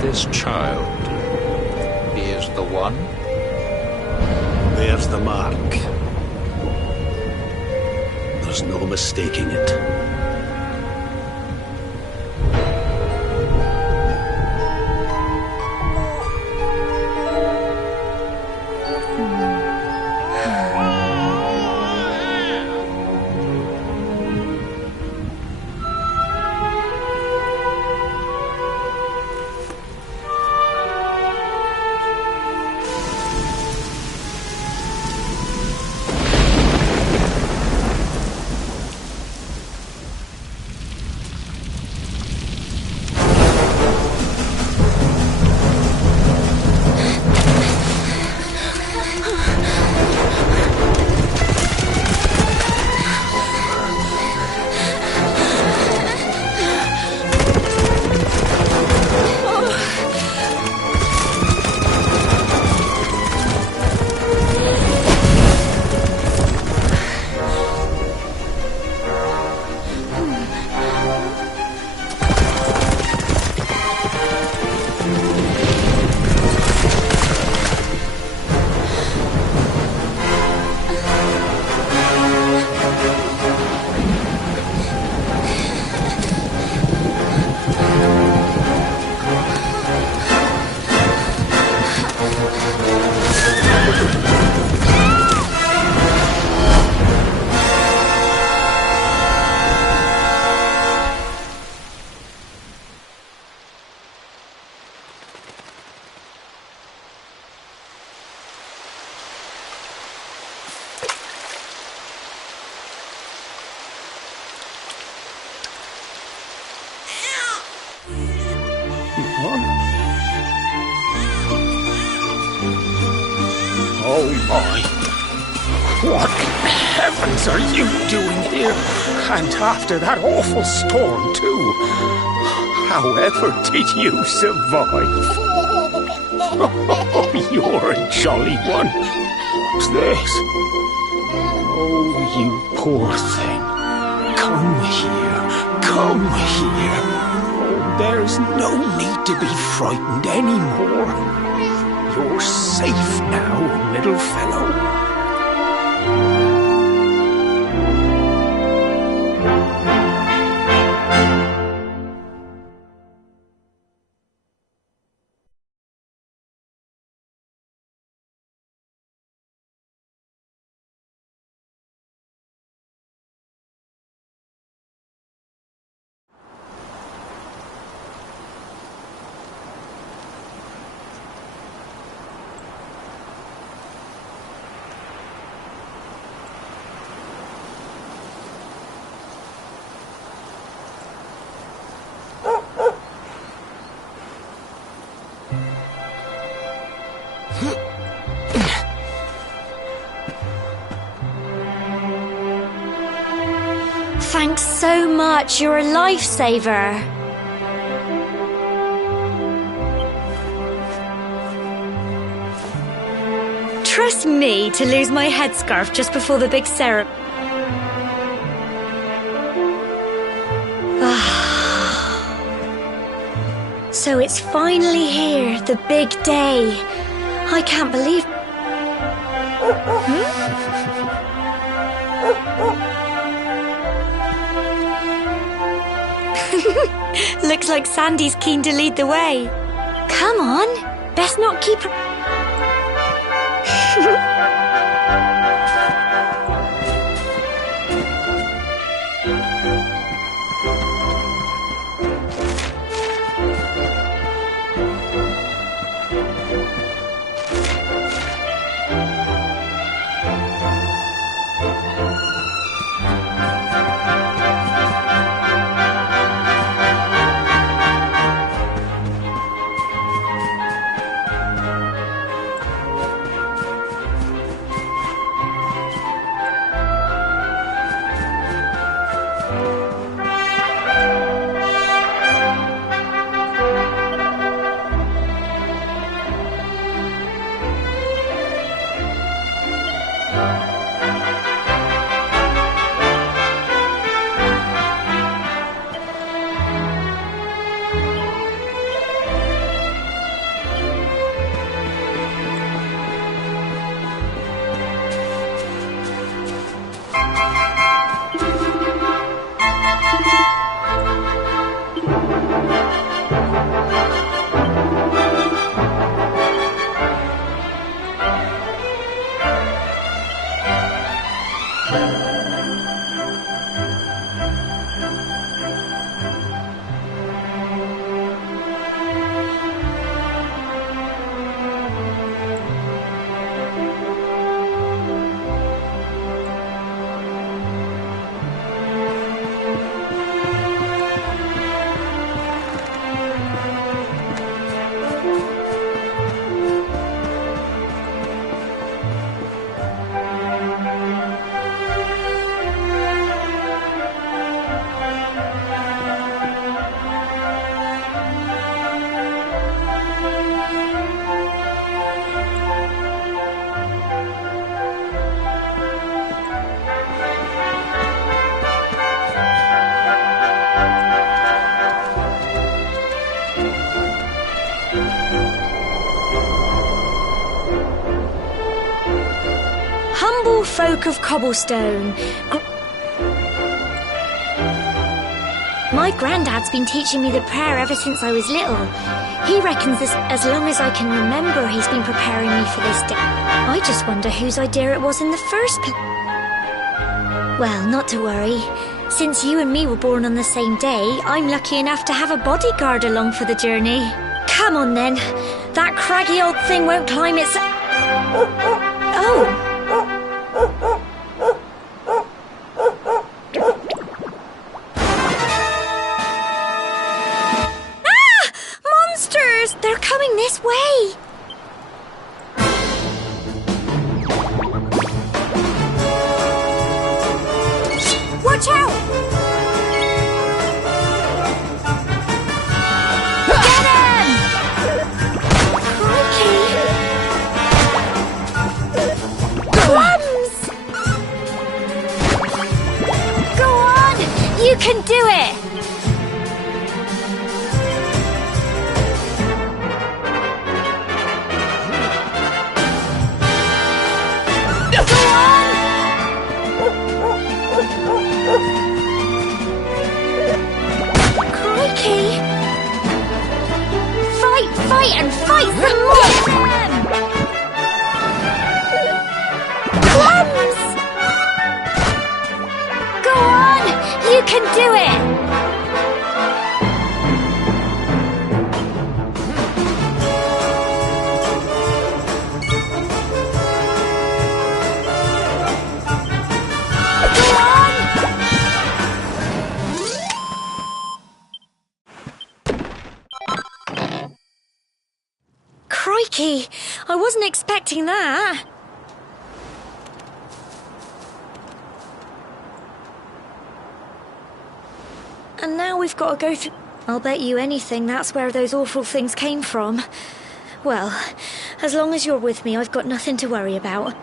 This child, he is the one? There's the mark. There's no mistaking it. Oh my! What in heavens are you doing here? And after that awful storm, too. However did you survive? Oh, you're a jolly one. What's this? Oh, you poor thing. Come here. Come here. Oh, there's no need to be frightened anymore. You're safe now, little fellow. Thanks so much, you're a lifesaver. Trust me to lose my headscarf just before the big ceremony. So it's finally here, the big day. I can't believe... Looks like Sandy's keen to lead the way. Come on, best not keep... Humble folk of cobblestone. My granddad's been teaching me the prayer ever since I was little. He reckons as long as I can remember, he's been preparing me for this day. I just wonder whose idea it was in the first place. Well, not to worry. Since you and me were born on the same day, I'm lucky enough to have a bodyguard along for the journey. Come on then. That craggy old thing won't climb its... Oh! They're coming this way! Watch out! Get him! Crikey! Fight some more! Plums! Go on! You can do it! Crikey! I wasn't expecting that. And now we've got to go through... I'll bet you anything that's where those awful things came from. Well, as long as you're with me, I've got nothing to worry about.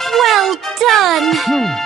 Well done!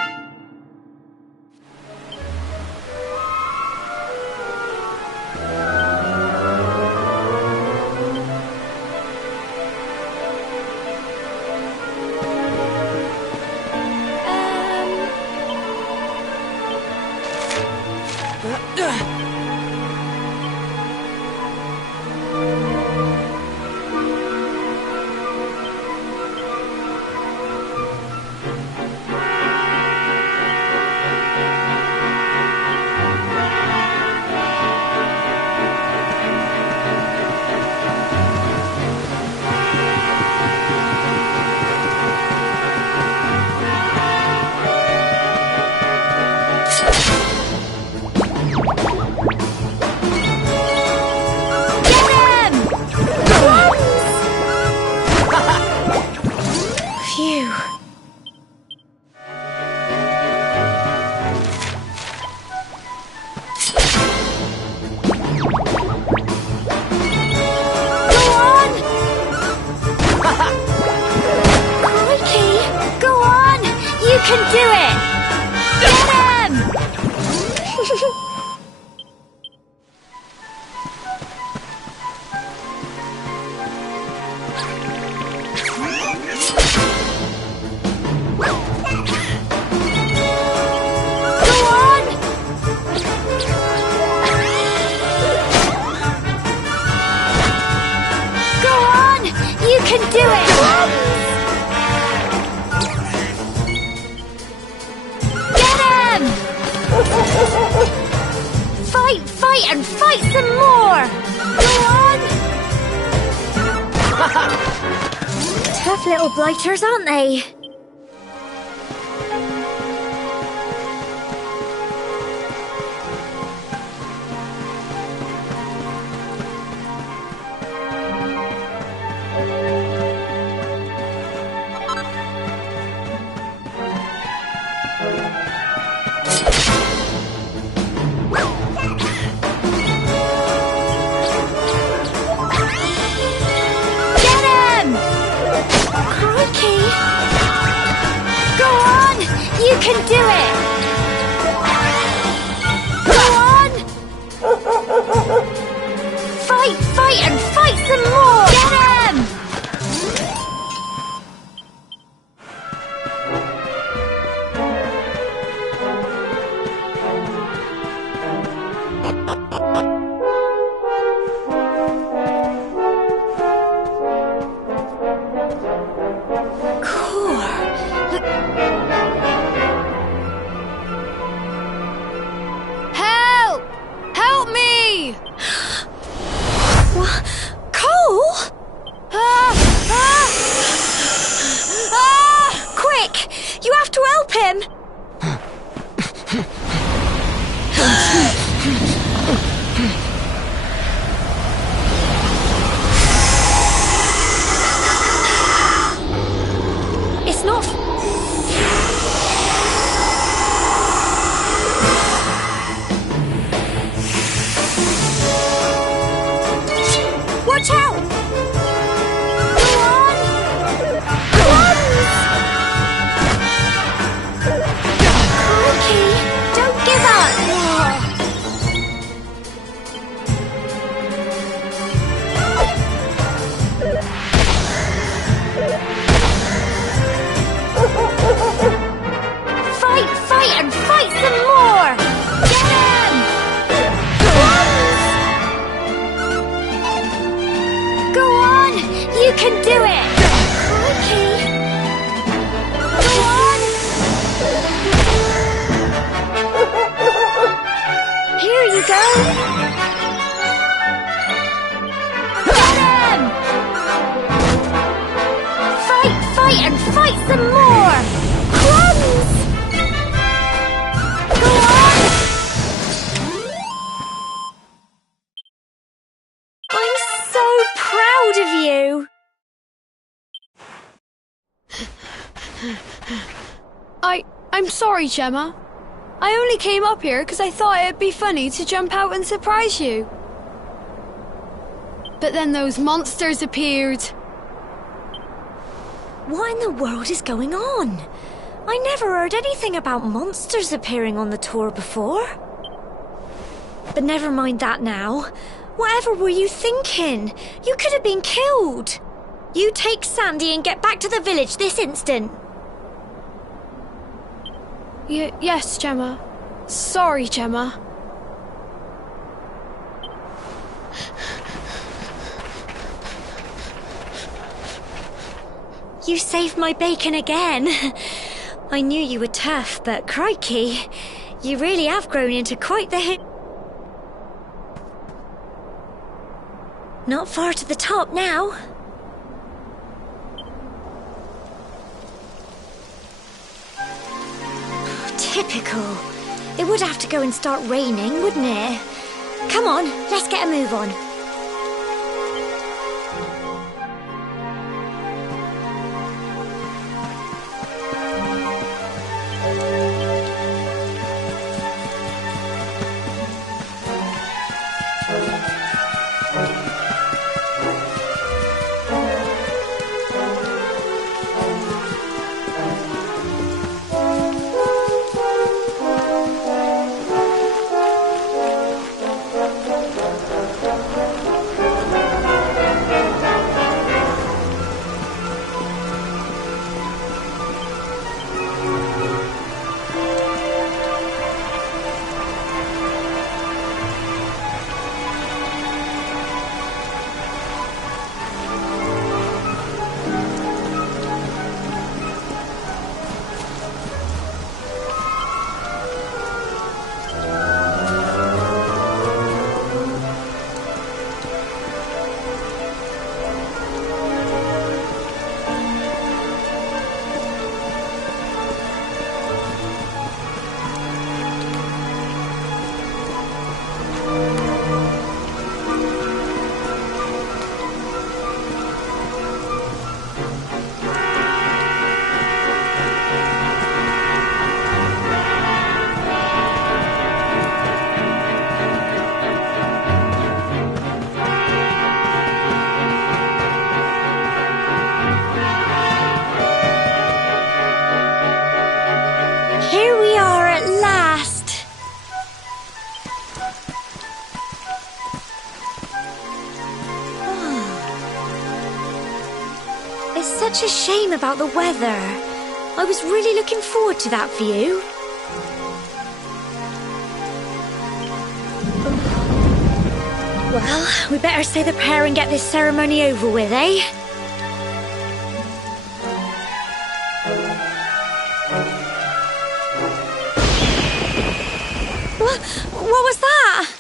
can do it! Get him! Fight, and fight some more! Go on! Tough little blighters, aren't they? You can do it! Go on! Fight, and fight some more! Get him! It's not... Watch out! Go on! Crikey! Don't give up! Fight, and fight some more! Get him! Go on! You can do it! Crikey! Go on! Here you go! Get him! Fight, and fight some more! Crumbs! Go on! I'm so proud of you! I'm sorry, Gemma. I only came up here because I thought it'd be funny to jump out and surprise you. But then those monsters appeared. What in the world is going on? I never heard anything about monsters appearing on the tour before. But never mind that now. Whatever were you thinking? You could have been killed. You take Sandy and get back to the village this instant. Yes, Gemma. Sorry, Gemma. You saved my bacon again. I knew you were tough, but crikey, you really have grown into quite the... Not far to the top now. Typical. It would have to go and start raining, wouldn't it? Come on, let's get a move on. It's such a shame about the weather. I was really looking forward to that view. Well, we better say the prayer and get this ceremony over with, eh? What was that?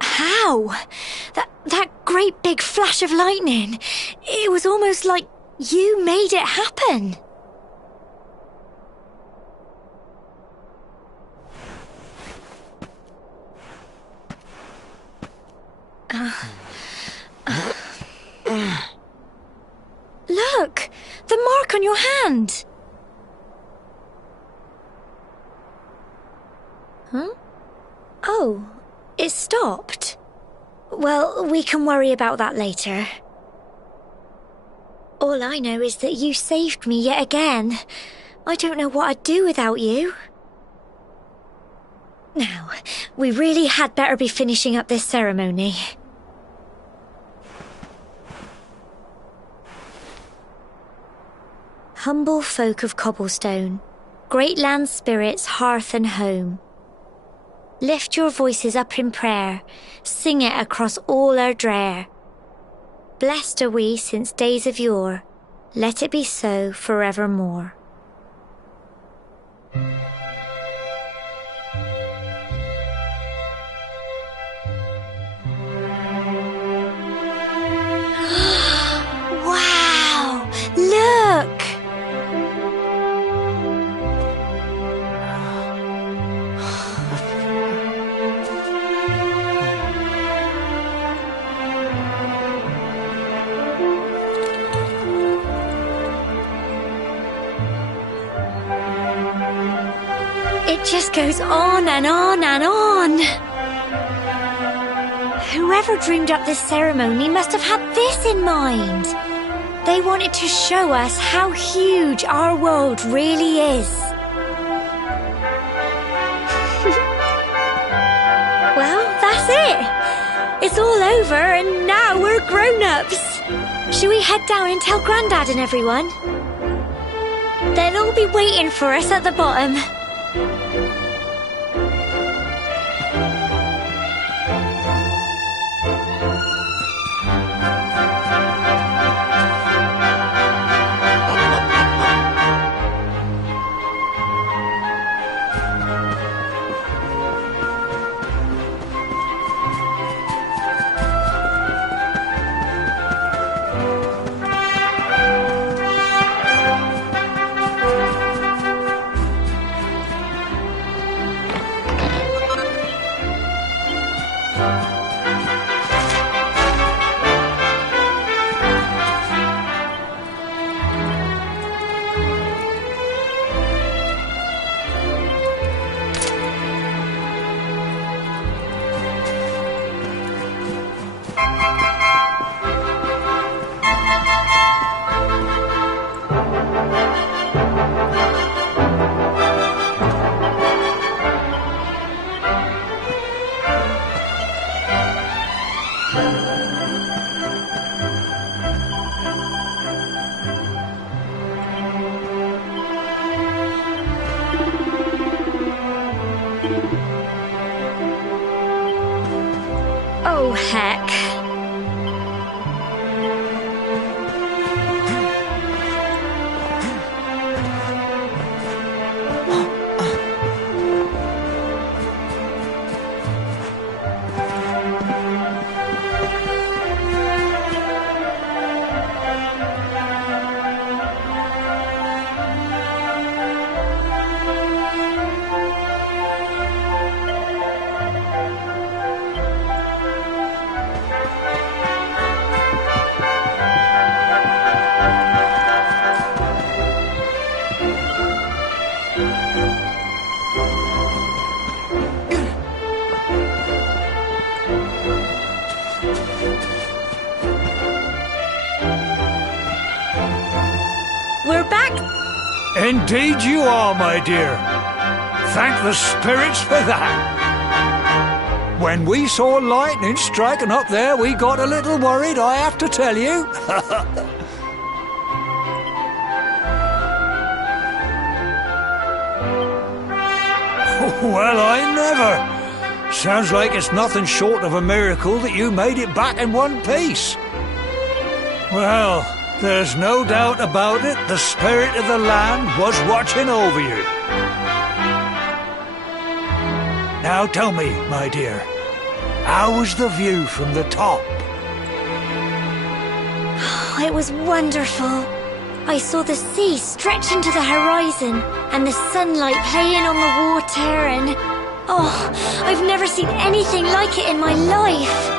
How? That great big flash of lightning. It was almost like you made it happen. Look! The mark on your hand! Huh? Oh, it stopped. Well, we can worry about that later. All I know is that you saved me yet again. I don't know what I'd do without you. Now, we really had better be finishing up this ceremony. Humble folk of cobblestone, great land spirits, hearth and home. Lift your voices up in prayer, sing it across all our drear. Blessed are we since days of yore, let it be so forevermore. Wow! Look! It just goes on and on and on. Whoever dreamed up this ceremony must have had this in mind. They wanted to show us how huge our world really is. Well, that's it. It's all over and now we're grown-ups. Shall we head down and tell Grandad and everyone? They'll all be waiting for us at the bottom. heck? We're back. Indeed you are, my dear. Thank the spirits for that. When we saw lightning striking up there, we got a little worried, I have to tell you. Well, I never. Sounds like it's nothing short of a miracle that you made it back in one piece. Well, there's no doubt about it, the spirit of the land was watching over you. Now tell me, my dear, how was the view from the top? It was wonderful. I saw the sea stretch into the horizon and the sunlight playing on the water and... Oh, I've never seen anything like it in my life.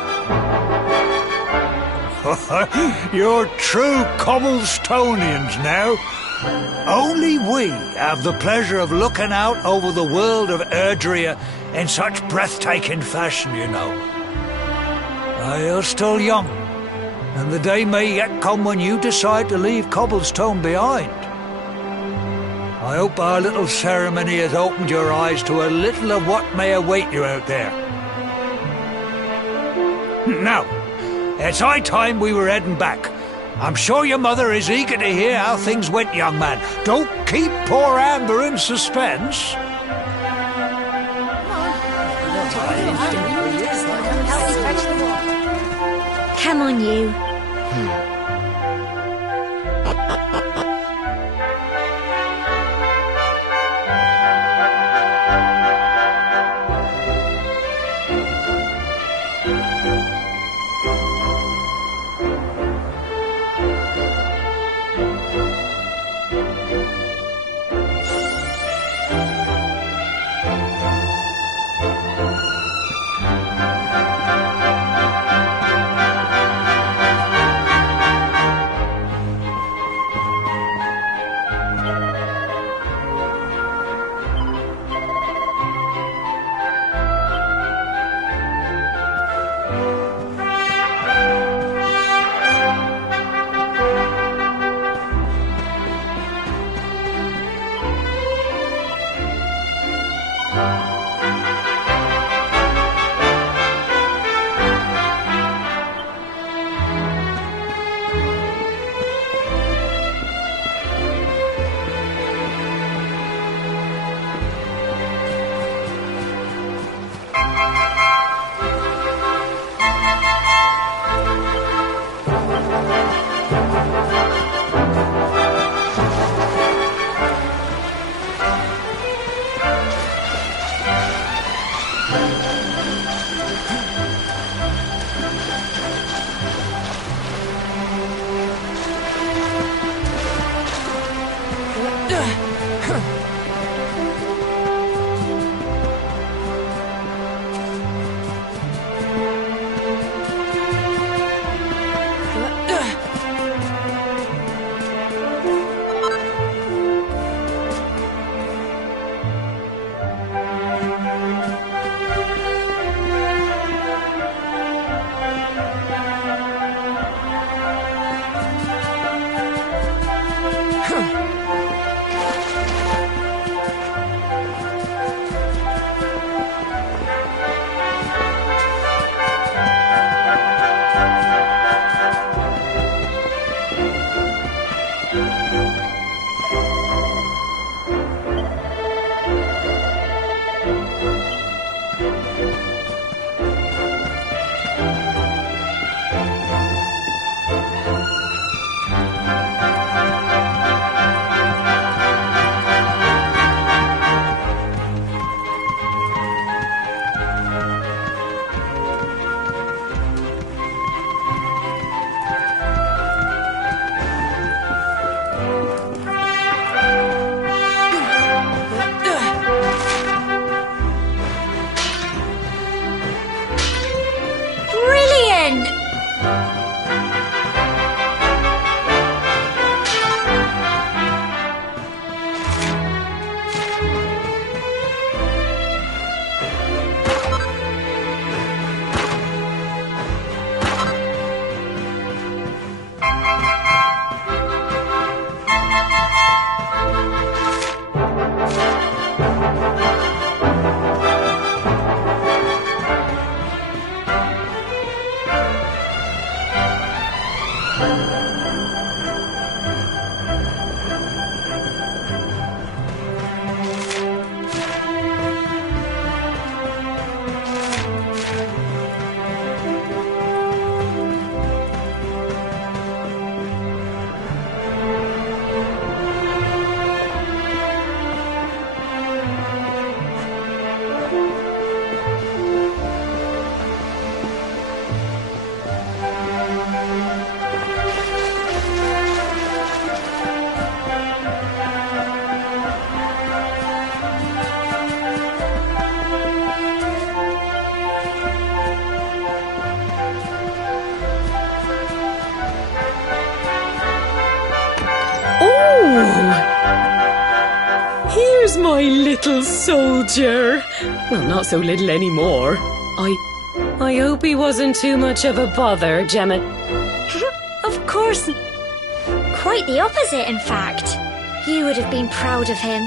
You're true Cobblestonians now. Only we have the pleasure of looking out over the world of Erdrea in such breathtaking fashion, you know. You're still young, and the day may yet come when you decide to leave Cobblestone behind. I hope our little ceremony has opened your eyes to a little of what may await you out there. Now, it's high time we were heading back. I'm sure your mother is eager to hear how things went, young man. Don't keep poor Amber in suspense. Come on, you. My little soldier. Well, not so little anymore. I hope he wasn't too much of a bother, Gemma. Of course. Quite the opposite, in fact. You would have been proud of him.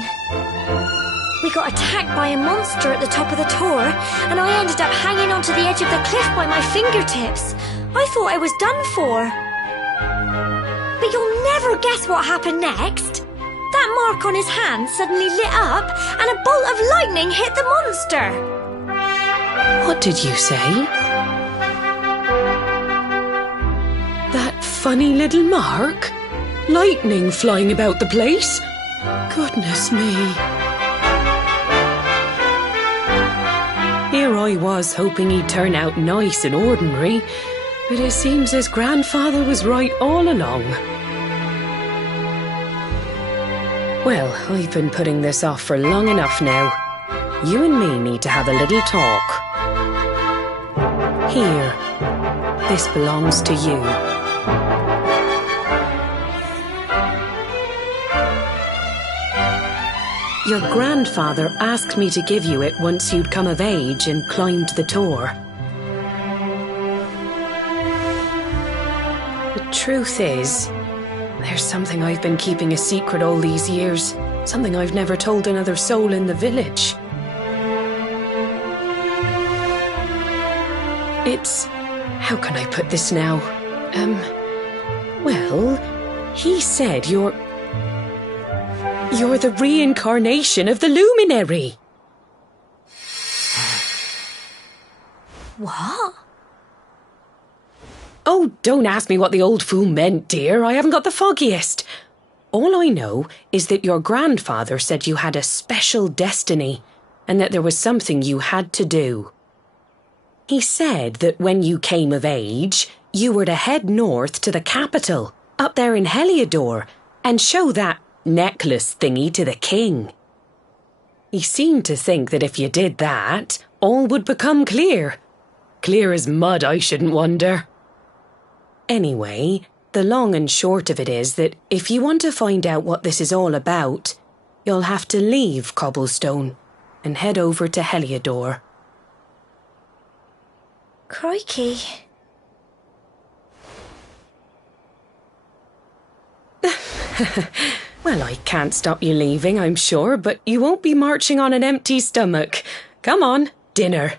We got attacked by a monster at the top of the tour, and I ended up hanging onto the edge of the cliff by my fingertips. I thought I was done for. But you'll never guess what happened next. That mark on his hand suddenly lit up, and a bolt of lightning hit the monster. What did you say? That funny little mark? Lightning flying about the place? Goodness me. Here I was hoping he'd turn out nice and ordinary, but it seems his grandfather was right all along. Well, I've been putting this off for long enough now. You and me need to have a little talk. Here, this belongs to you. Your grandfather asked me to give you it once you'd come of age and climbed the tour. The truth is, there's something I've been keeping a secret all these years. Something I've never told another soul in the village. It's... how can I put this now? Well, he said you're the reincarnation of the luminary. What? Oh, don't ask me what the old fool meant, dear. I haven't got the foggiest. All I know is that your grandfather said you had a special destiny and that there was something you had to do. He said that when you came of age, you were to head north to the capital, up there in Heliodor, and show that necklace thingy to the king. He seemed to think that if you did that, all would become clear. Clear as mud, I shouldn't wonder. Anyway, the long and short of it is that if you want to find out what this is all about, you'll have to leave Cobblestone and head over to Heliodor. Crikey. Well, I can't stop you leaving, I'm sure, but you won't be marching on an empty stomach. Come on, dinner.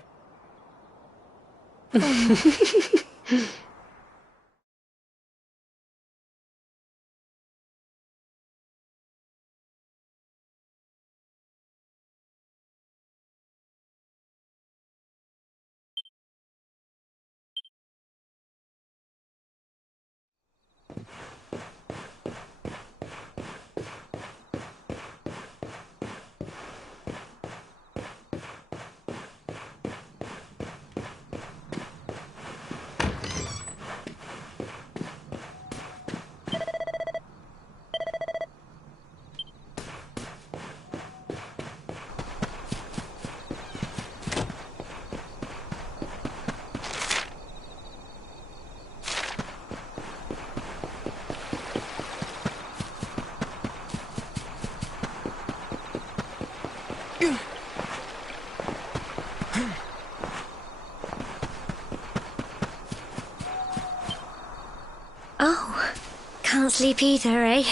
Oh, can't sleep either, eh?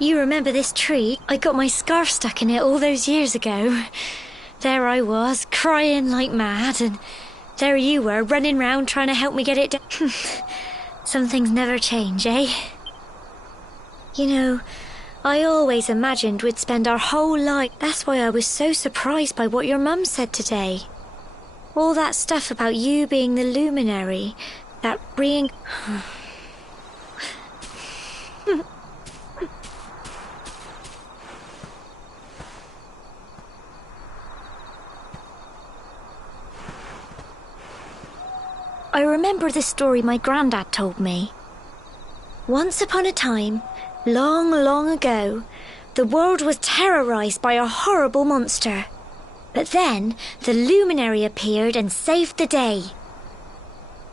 You remember this tree? I got my scarf stuck in it all those years ago. There I was, crying like mad, and there you were, running round trying to help me get it down. Some things never change, eh? You know, I always imagined we'd spend our whole life. That's why I was so surprised by what your mum said today. All that stuff about you being the luminary, that I remember the story my granddad told me. Once upon a time, long, long ago, the world was terrorized by a horrible monster. But then the luminary appeared and saved the day.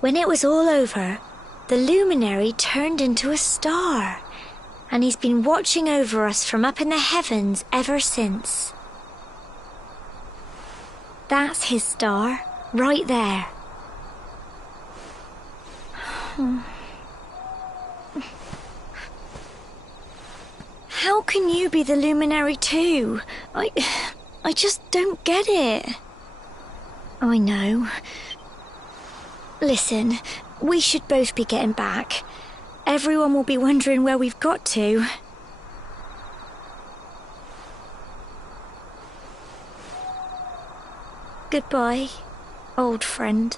When it was all over, the luminary turned into a star. And he's been watching over us from up in the heavens ever since. That's his star, right there. How can you be the luminary too? I just don't get it. I know. Listen, we should both be getting back. Everyone will be wondering where we've got to. Goodbye, old friend.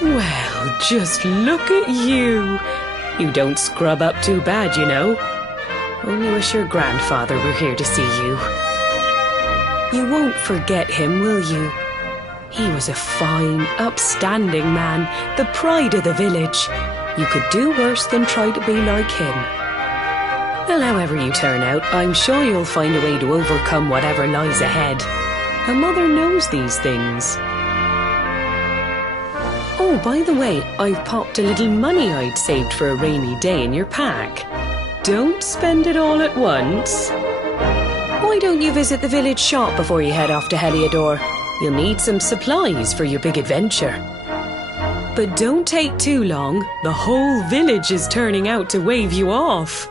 Well, just look at you. You don't scrub up too bad, you know. Only wish your grandfather were here to see you. You won't forget him, will you? He was a fine, upstanding man, the pride of the village. You could do worse than try to be like him. Well, however you turn out, I'm sure you'll find a way to overcome whatever lies ahead. A mother knows these things. Oh, by the way, I've popped a little money I'd saved for a rainy day in your pack. Don't spend it all at once. Why don't you visit the village shop before you head off to Heliodor? You'll need some supplies for your big adventure. But don't take too long. The whole village is turning out to wave you off.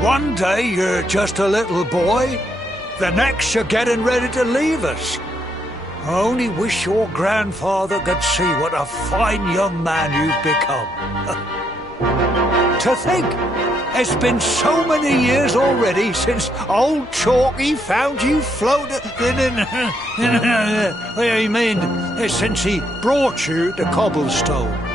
One day you're just a little boy, the next you're getting ready to leave us. I only wish your grandfather could see what a fine young man you've become. To think, it's been so many years already since old Chalky found you floating I mean, since he brought you to Cobblestone.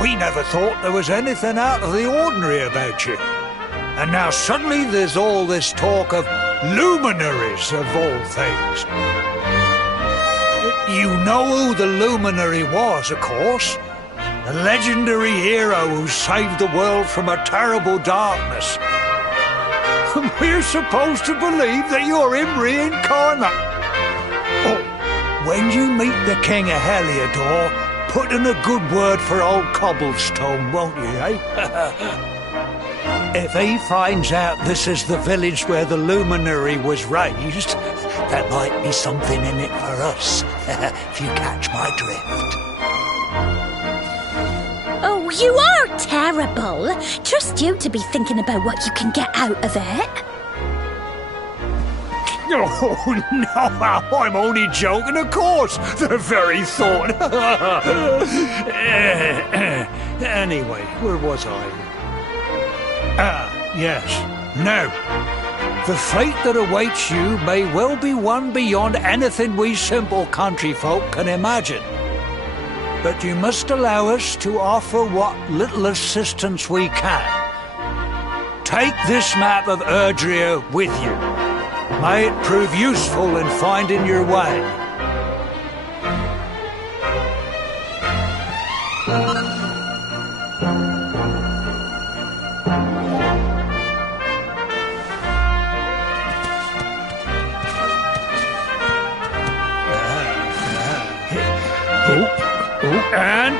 We never thought there was anything out of the ordinary about you. And now suddenly there's all this talk of luminaries of all things. You know who the luminary was, of course. The legendary hero who saved the world from a terrible darkness. We're supposed to believe that you're him reincarnate. Oh, when you meet the King of Heliodor, put in a good word for old Cobblestone, won't you, eh? If he finds out this is the village where the luminary was raised, there might be something in it for us, if you catch my drift. Oh, you are terrible. Trust you to be thinking about what you can get out of it. Oh, no, I'm only joking, of course. The very thought. Anyway, where was I? Yes. Now, the fate that awaits you may well be one beyond anything we simple country folk can imagine. But you must allow us to offer what little assistance we can. Take this map of Erdrea with you. May it prove useful in finding your way. And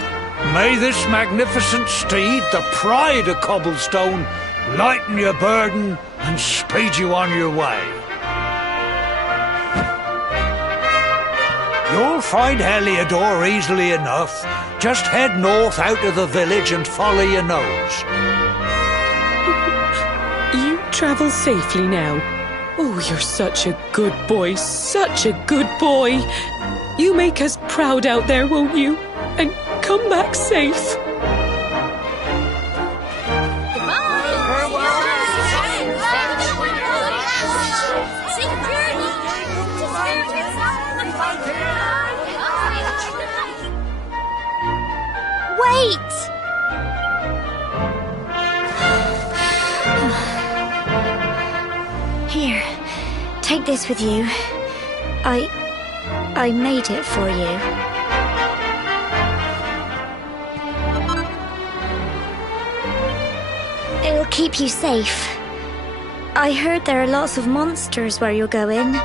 may this magnificent steed, the pride of Cobblestone, lighten your burden and speed you on your way. You'll find Heliodor easily enough. Just head north out of the village and follow your nose. You travel safely now. Oh, you're such a good boy, such a good boy. You make us proud out there, won't you? And come back safe. Wait! Here, take this with you. I made it for you. It'll keep you safe. I heard there are lots of monsters where you're going.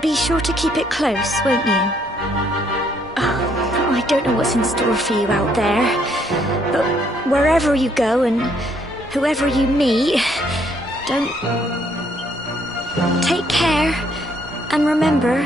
Be sure to keep it close, won't you? Oh, I don't know what's in store for you out there, but wherever you go and whoever you meet, don't... Take care, and remember...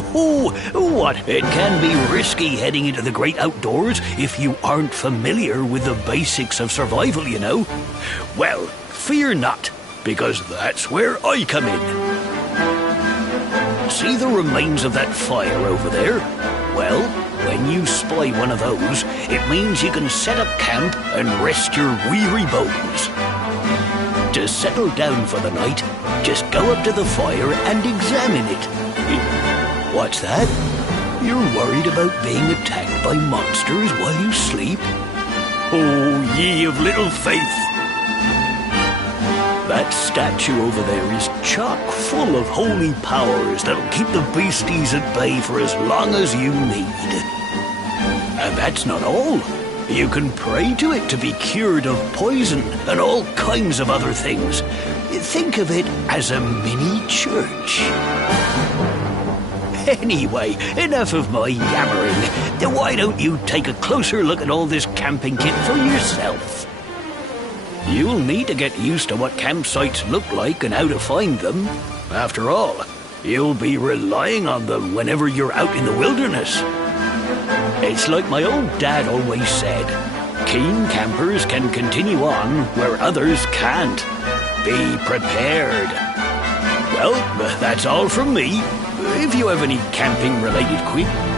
What? It can be risky heading into the great outdoors if you aren't familiar with the basics of survival, you know. Well, fear not, because that's where I come in. See the remains of that fire over there? Well, when you spy one of those, it means you can set up camp and rest your weary bones. To settle down for the night, just go up to the fire and examine it. What's that? You're worried about being attacked by monsters while you sleep? Oh, ye of little faith! That statue over there is chock full of holy powers that'll keep the beasties at bay for as long as you need. And that's not all. You can pray to it to be cured of poison and all kinds of other things. Think of it as a mini church. Anyway, enough of my yammering. Then why don't you take a closer look at all this camping kit for yourself? You'll need to get used to what campsites look like and how to find them. After all, you'll be relying on them whenever you're out in the wilderness. It's like my old dad always said, keen campers can continue on where others can't. Be prepared. Well, that's all from me. If you have any camping-related queries...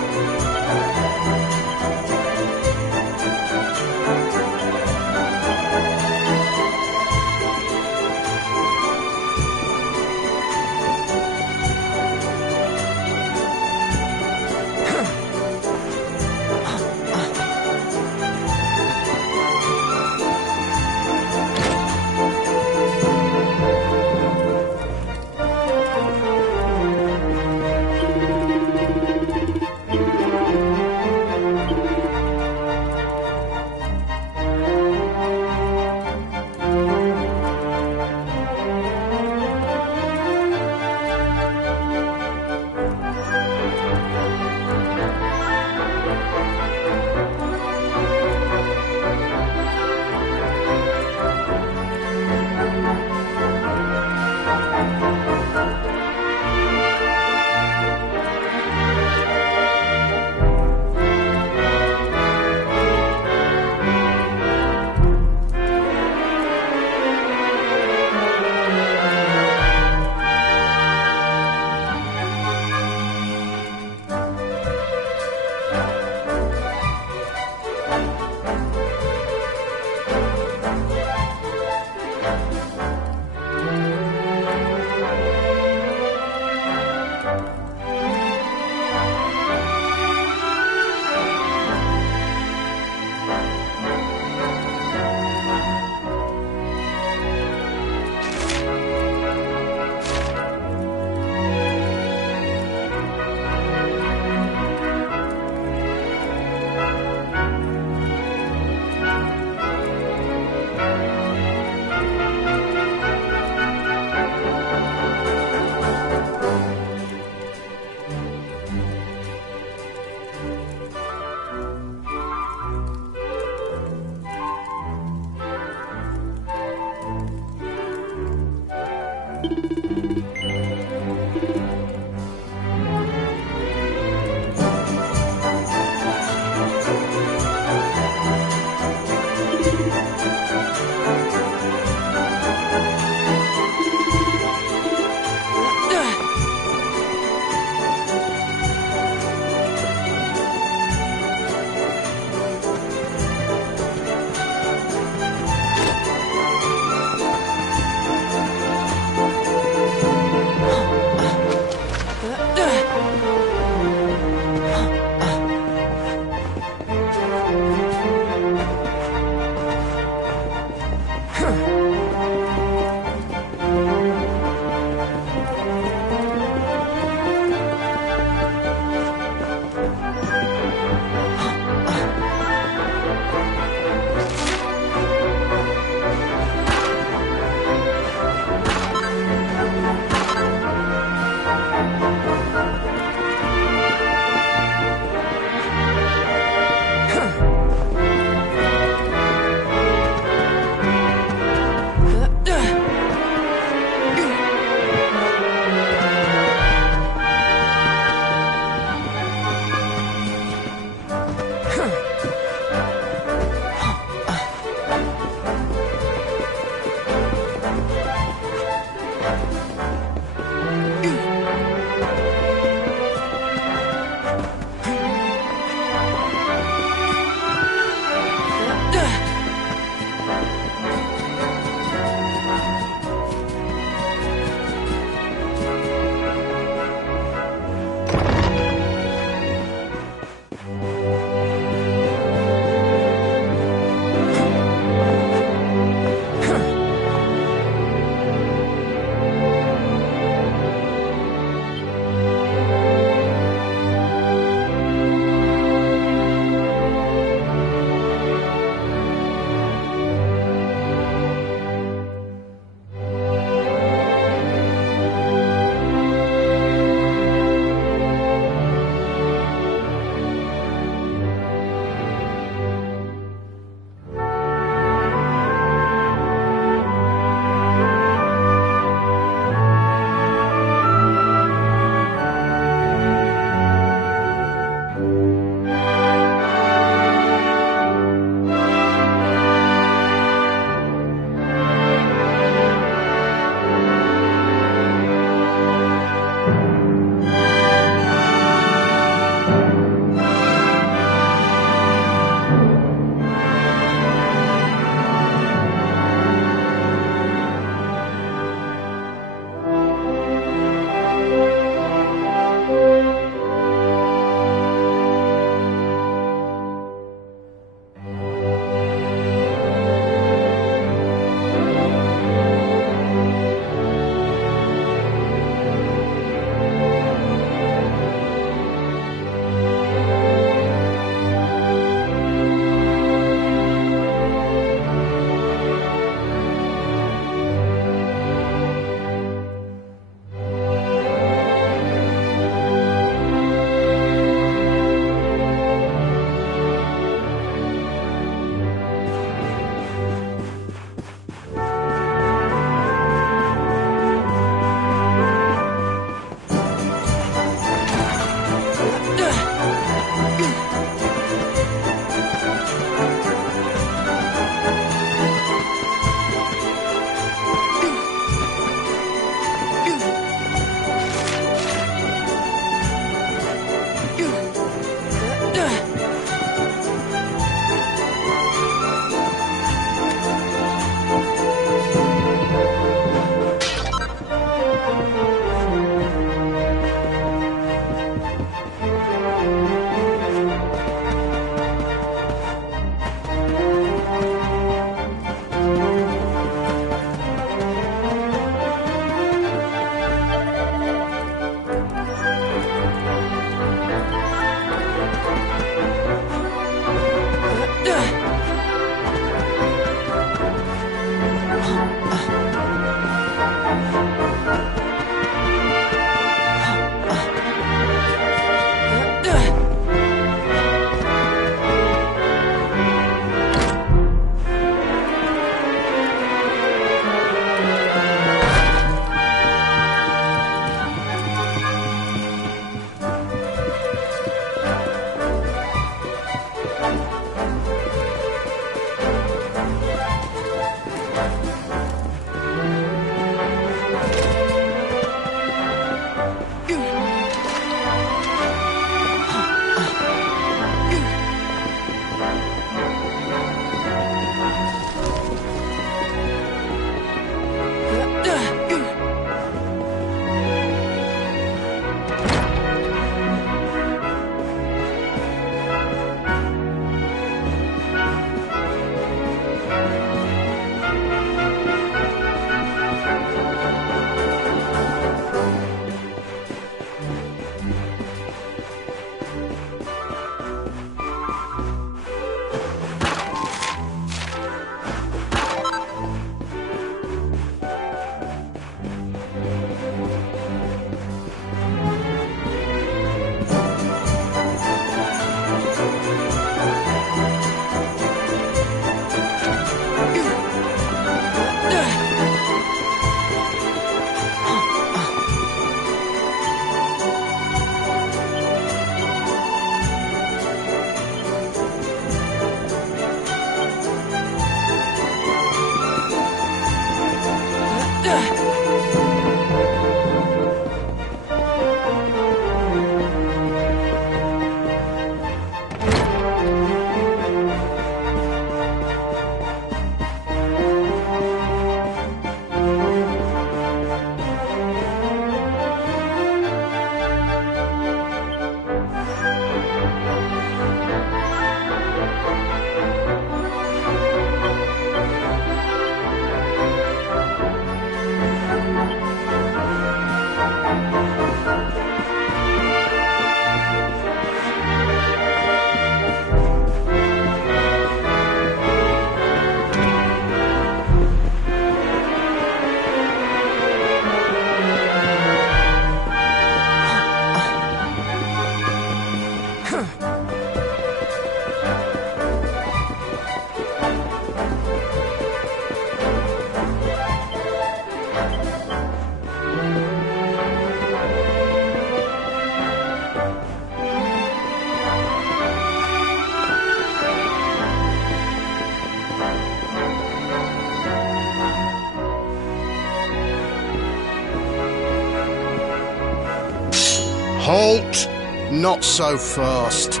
Halt! Not so fast.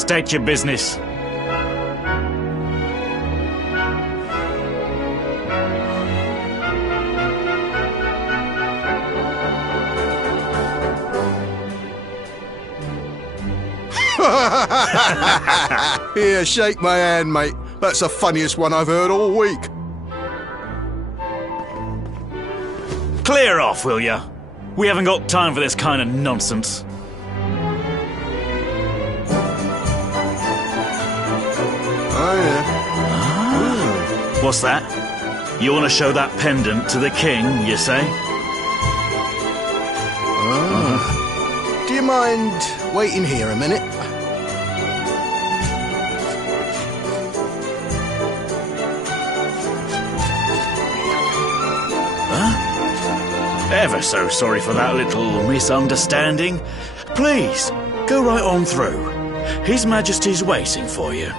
State your business. Here, shake my hand, mate. That's the funniest one I've heard all week. Clear off, will ya? We haven't got time for this kind of nonsense. Oh, yeah. What's that? You want to show that pendant to the king, you say? Do you mind waiting here a minute? Ever so sorry for that little misunderstanding. Please, go right on through. His Majesty's waiting for you.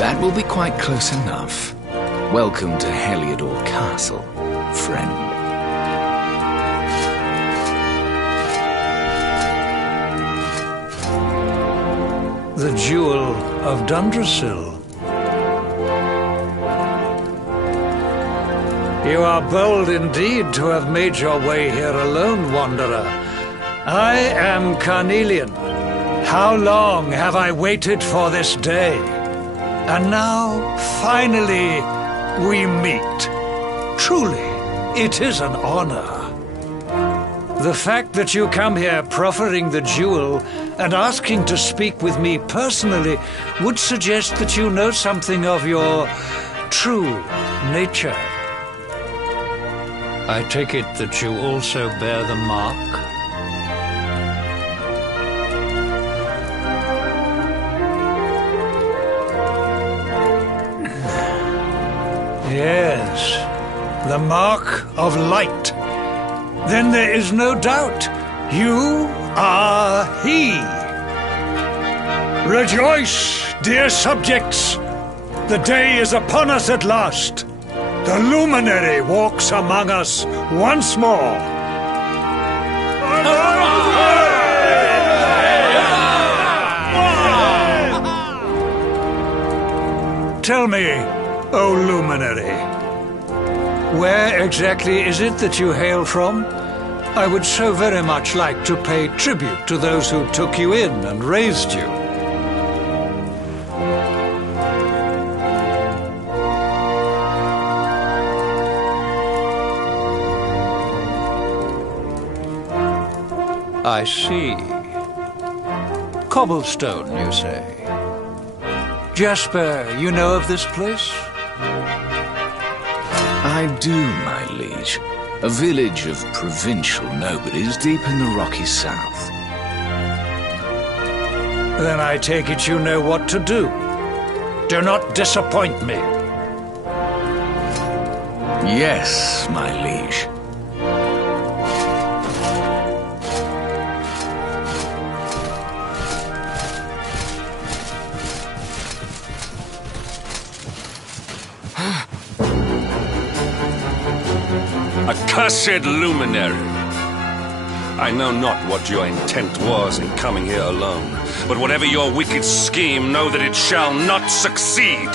That will be quite close enough. Welcome to Heliodor Castle, friend. The Jewel of Dundrasil. You are bold indeed to have made your way here alone, Wanderer. I am Carnelian. How long have I waited for this day? And now, finally, we meet. Truly, it is an honor. The fact that you come here proffering the jewel and asking to speak with me personally would suggest that you know something of your true nature. I take it that you also bear the mark? Yes, the mark of light. Then there is no doubt. You are he. Rejoice, dear subjects. The day is upon us at last. The luminary walks among us once more. Tell me, O luminary, where exactly is it that you hail from? I would so very much like to pay tribute to those who took you in and raised you. I see. Cobblestone, you say? Jasper, you know of this place? I do, my liege. A village of provincial nobodies deep in the rocky south. Then I take it you know what to do. Do not disappoint me. Yes, my liege. Accursed luminary! I know not what your intent was in coming here alone, but whatever your wicked scheme, know that it shall not succeed!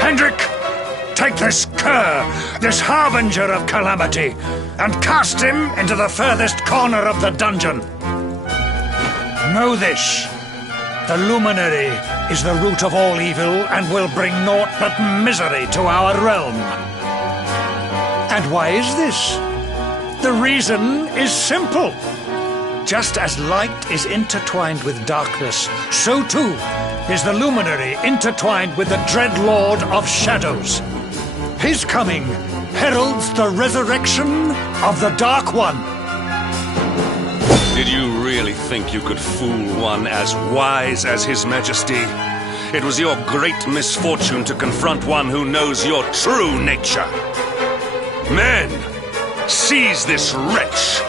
Hendrik, take this cur, this harbinger of calamity, and cast him into the furthest corner of the dungeon. Know this. The luminary is the root of all evil and will bring naught but misery to our realm. And why is this? The reason is simple. Just as light is intertwined with darkness, so too is the luminary intertwined with the dread Lord of Shadows. His coming heralds the resurrection of the Dark One. Did you really think you could fool one as wise as His Majesty? It was your great misfortune to confront one who knows your true nature. Men, seize this wretch!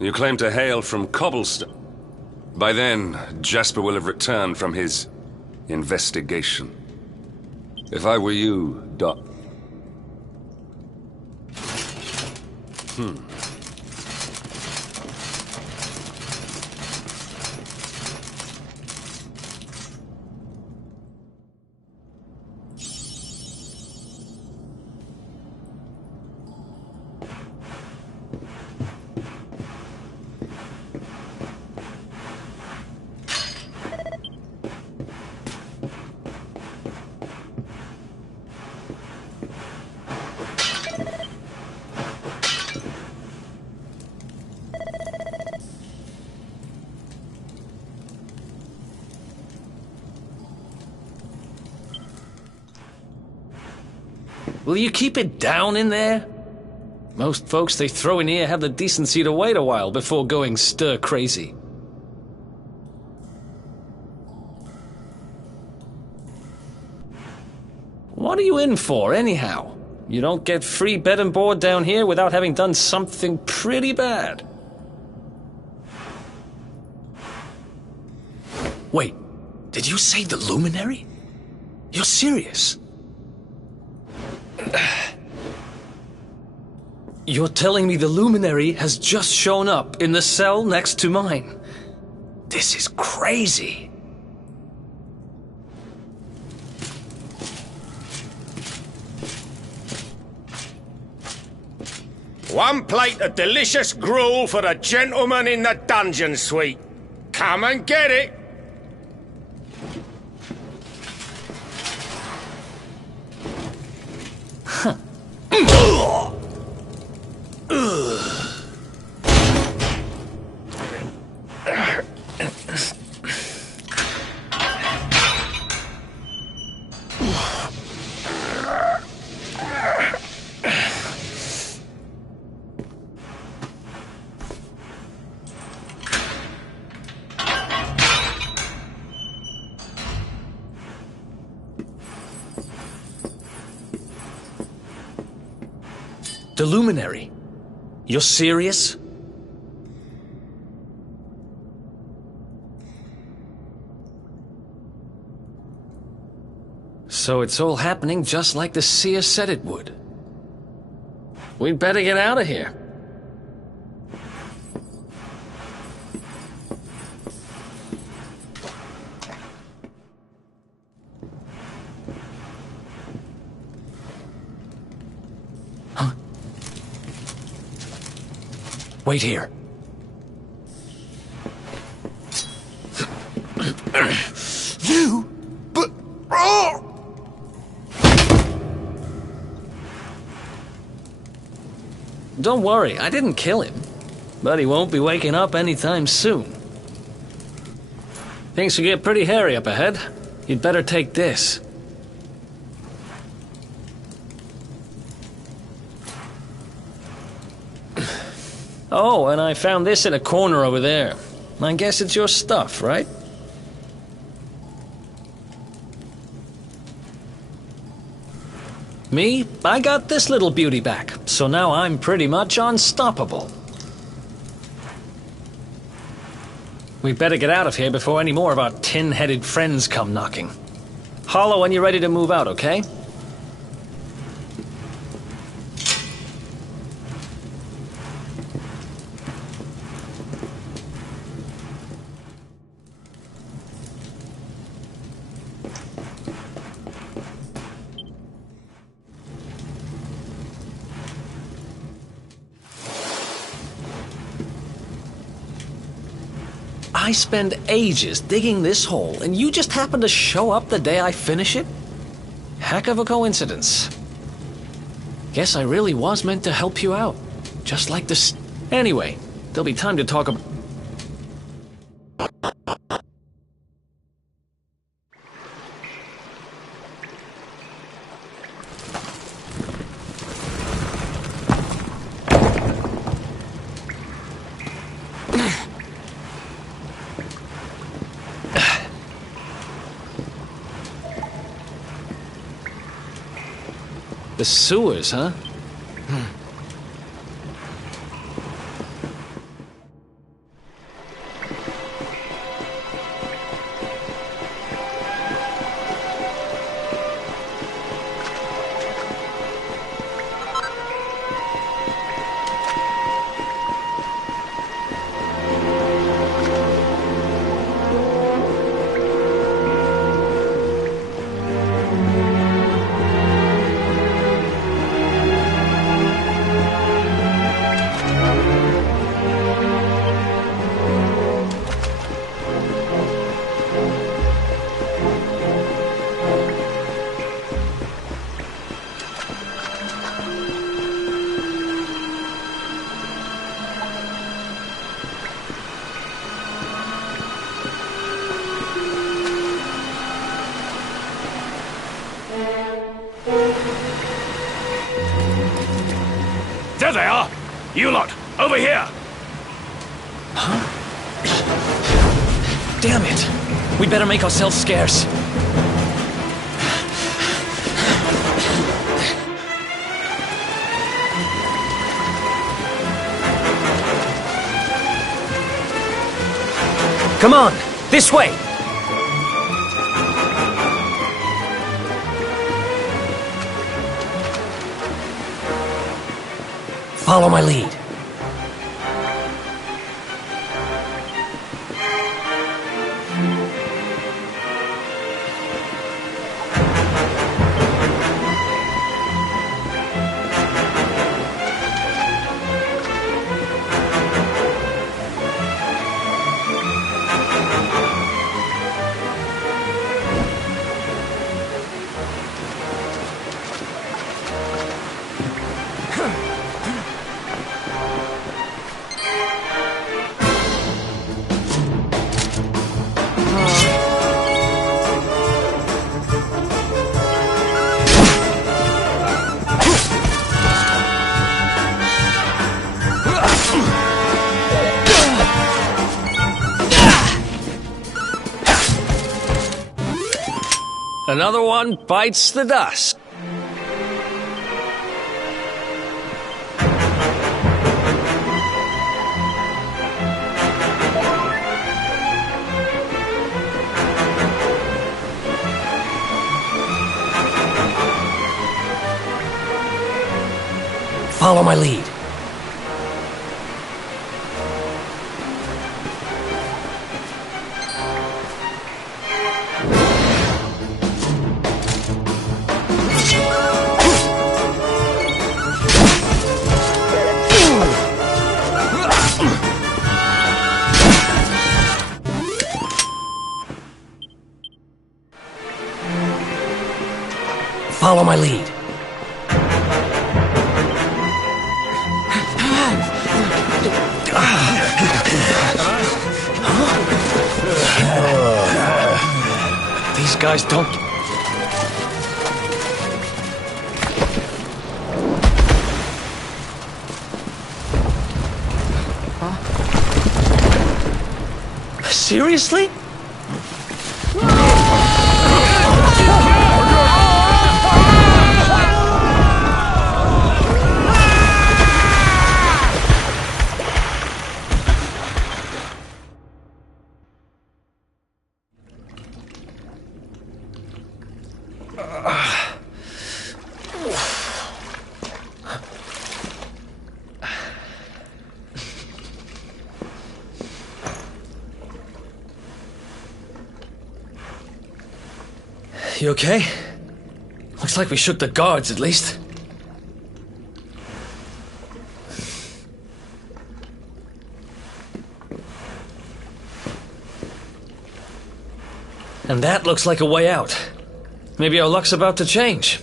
You claim to hail from Cobblestone. By then, Jasper will have returned from his investigation. If I were you, Doc... Will you keep it down in there? Most folks they throw in here have the decency to wait a while before going stir crazy. What are you in for, anyhow? You don't get free bed and board down here without having done something pretty bad. Wait, did you say the luminary? You're serious? You're telling me the luminary has just shown up in the cell next to mine? This is crazy. One plate of delicious gruel for the gentleman in the dungeon suite. Come and get it. The luminary? You're serious? So it's all happening just like the seer said it would. We'd better get out of here. Huh? Wait here. You? But... Oh! Don't worry, I didn't kill him. But he won't be waking up anytime soon. Things could get pretty hairy up ahead. You'd better take this. Oh, and I found this in a corner over there. I guess it's your stuff, right? Me? I got this little beauty back, so now I'm pretty much unstoppable. We better get out of here before any more of our tin-headed friends come knocking. Holler when you're ready to move out, okay? I spend ages digging this hole, and you just happen to show up the day I finish it? Heck of a coincidence. Guess I really was meant to help you out. Just like this. Anyway, there'll be time to talk about... The sewers, huh? There they are! You lot, over here! Huh? Damn it! We'd better make ourselves scarce. Come on! This way! Follow my lead. Another one bites the dust. Follow my lead. Follow my lead. These guys don't... Seriously? You okay? Looks like we shook the guards, at least. And that looks like a way out. Maybe our luck's about to change.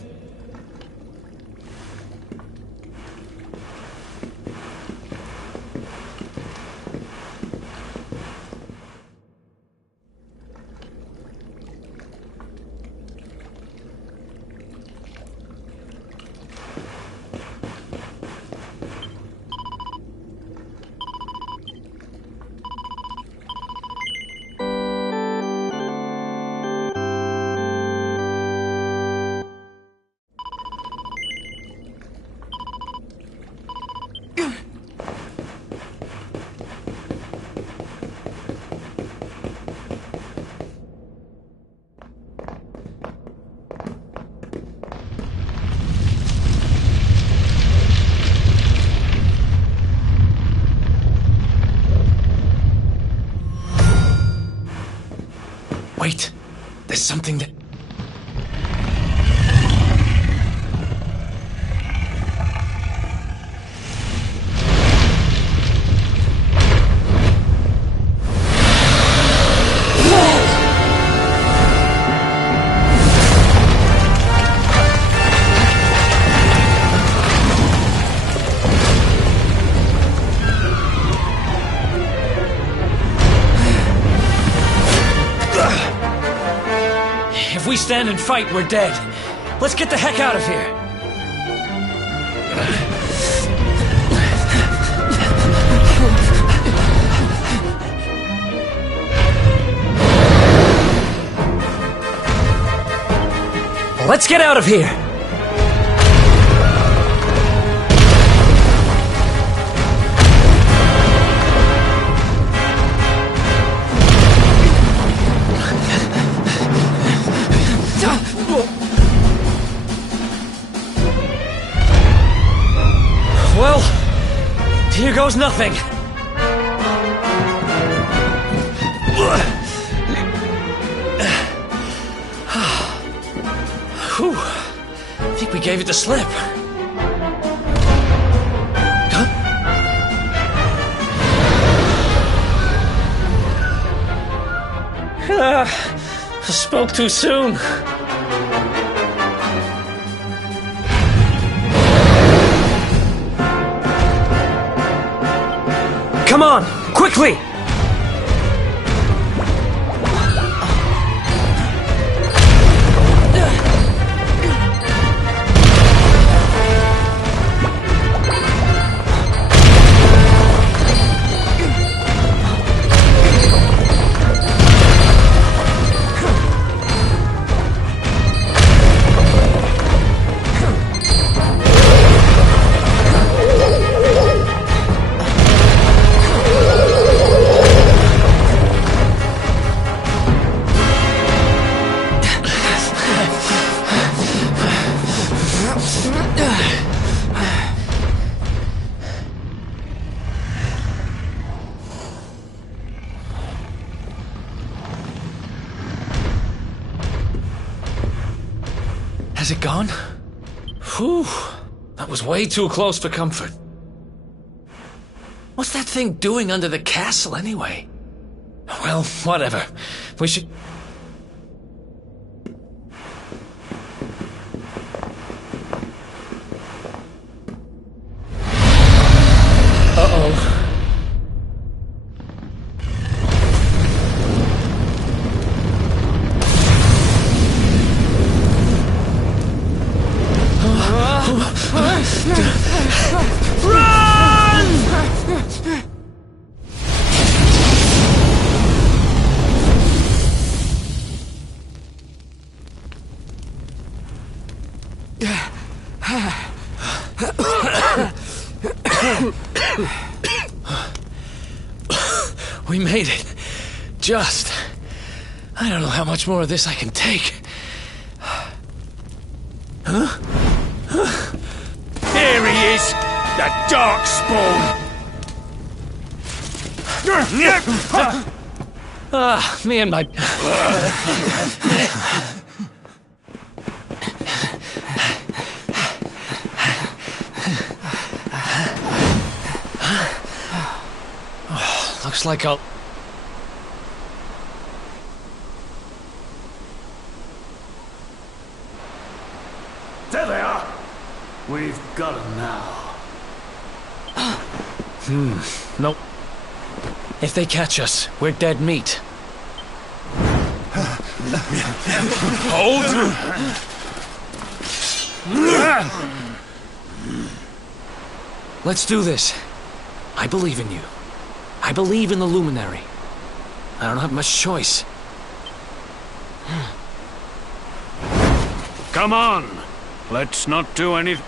Wait, there's something that... If we stand and fight, we're dead. Let's get the heck out of here. Let's get out of here. Well, here goes nothing. Whew. I think we gave it the slip. Huh? I spoke too soon. Come on, quickly! Has it gone? Whew. That was way too close for comfort. What's that thing doing under the castle, anyway? Well, whatever. We should... Uh-oh. We made it. Just. I don't know how much more of this I can take. Huh? There he is! The Darkspawn! Me and my... Looks like I'll... There they are! We've got them now. Nope. If they catch us, we're dead meat. Hold! Let's do this. I believe in you. I believe in the Luminary. I don't have much choice. Come on. Let's not do anything.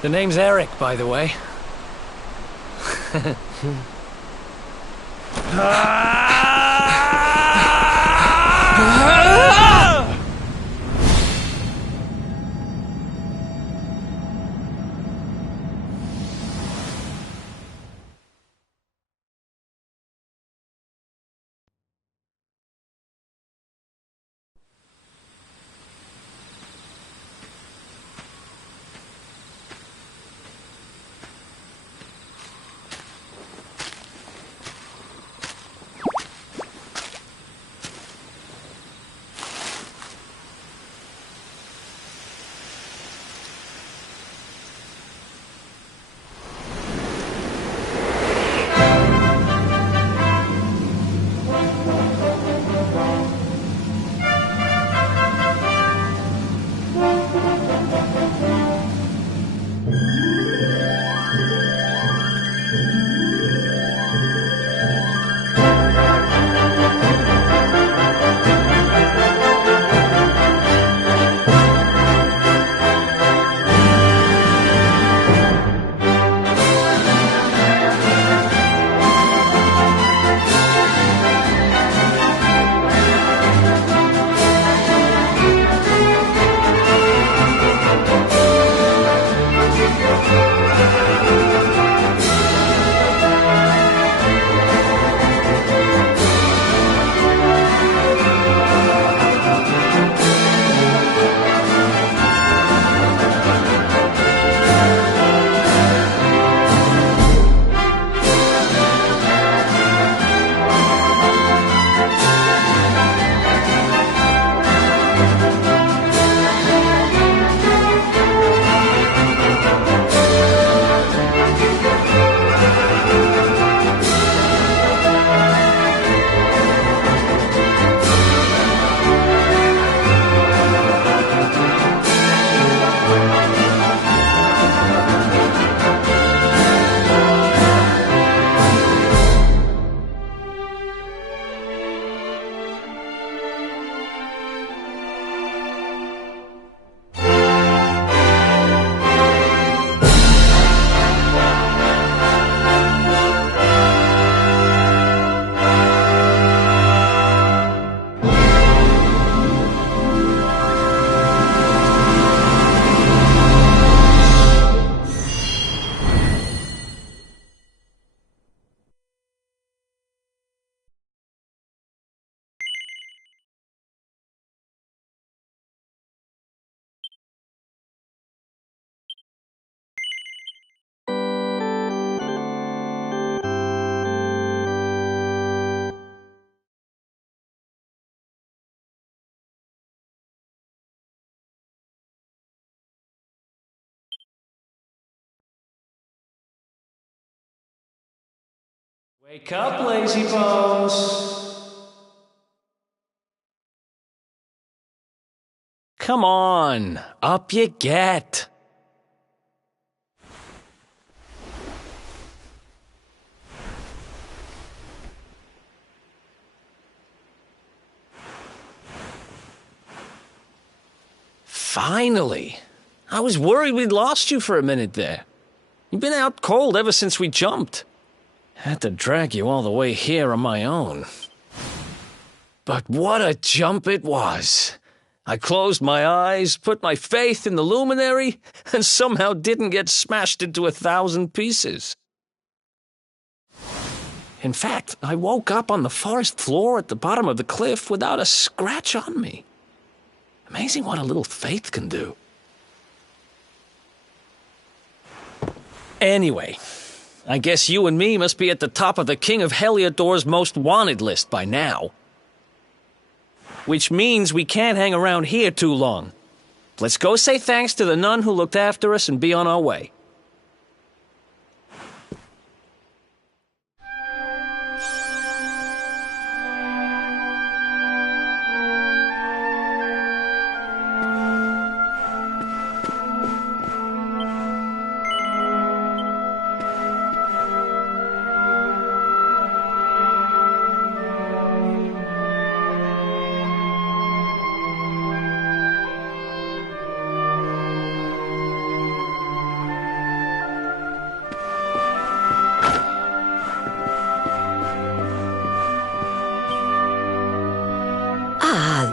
The name's Eric, by the way. Wake up, lazy bones! Come on, up you get! Finally! I was worried we'd lost you for a minute there. You've been out cold ever since we jumped. Had to drag you all the way here on my own. But what a jump it was! I closed my eyes, put my faith in the luminary, and somehow didn't get smashed into 1,000 pieces. In fact, I woke up on the forest floor at the bottom of the cliff without a scratch on me. Amazing what a little faith can do. Anyway, I guess you and me must be at the top of the King of Heliodor's most wanted list by now. Which means we can't hang around here too long. Let's go say thanks to the nun who looked after us and be on our way.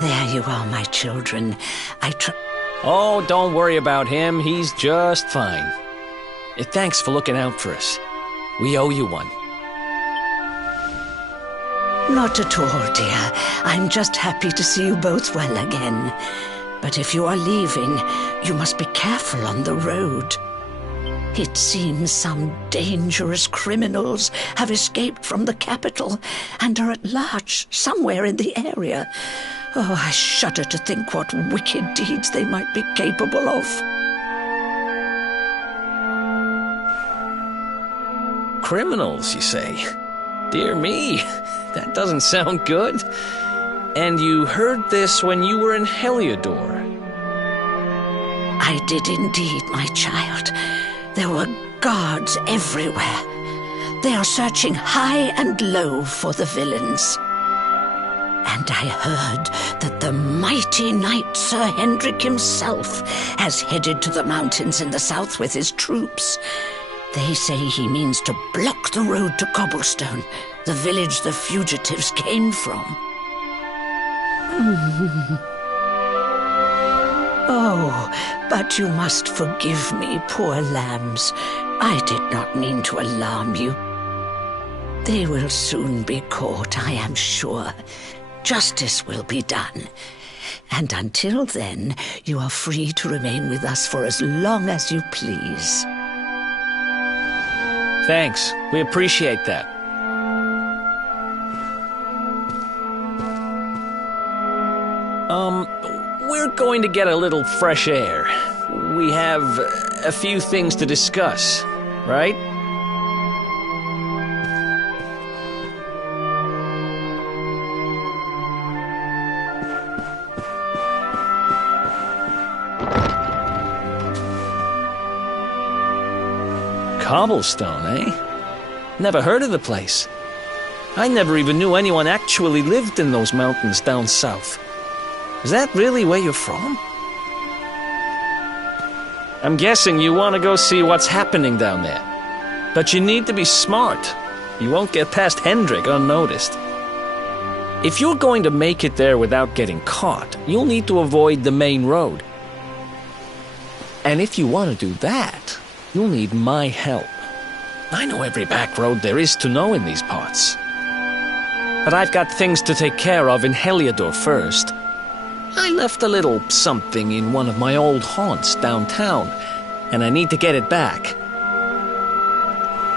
There you are, my children. Oh, don't worry about him. He's just fine. Thanks for looking out for us. We owe you one. Not at all, dear. I'm just happy to see you both well again. But if you are leaving, you must be careful on the road. It seems some dangerous criminals have escaped from the capital and are at large somewhere in the area. Oh, I shudder to think what wicked deeds they might be capable of. Criminals, you say? Dear me, that doesn't sound good. And you heard this when you were in Heliodor? I did indeed, my child. There were guards everywhere. They are searching high and low for the villains. And I heard that the mighty knight Sir Hendrik himself has headed to the mountains in the south with his troops. They say he means to block the road to Cobblestone, the village the fugitives came from. Oh, but you must forgive me, poor lambs. I did not mean to alarm you. They will soon be caught, I am sure. Justice will be done. And until then, you are free to remain with us for as long as you please. Thanks. We appreciate that. We're going to get a little fresh air. We have a few things to discuss, right? Cobblestone, eh? Never heard of the place. I never even knew anyone actually lived in those mountains down south. Is that really where you're from? I'm guessing you want to go see what's happening down there. But you need to be smart. You won't get past Hendrik unnoticed. If you're going to make it there without getting caught, you'll need to avoid the main road. And if you want to do that, you'll need my help. I know every back road there is to know in these parts. But I've got things to take care of in Heliodor first. I left a little something in one of my old haunts downtown, and I need to get it back.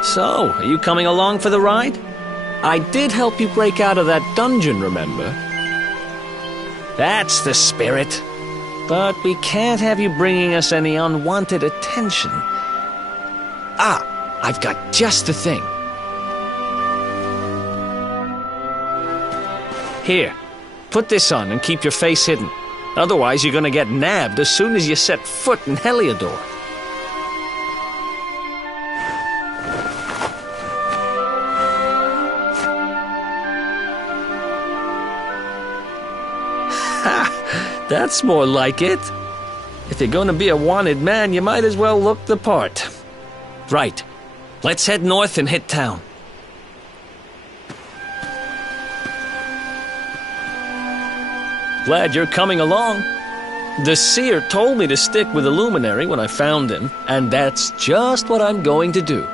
So, are you coming along for the ride? I did help you break out of that dungeon, remember? That's the spirit. But we can't have you bringing us any unwanted attention. Ah, I've got just the thing. Here, put this on and keep your face hidden. Otherwise, you're gonna get nabbed as soon as you set foot in Heliodor. Ha! That's more like it. If you're gonna be a wanted man, you might as well look the part. Right. Let's head north and hit town. Glad you're coming along. The seer told me to stick with the luminary when I found him, and that's just what I'm going to do.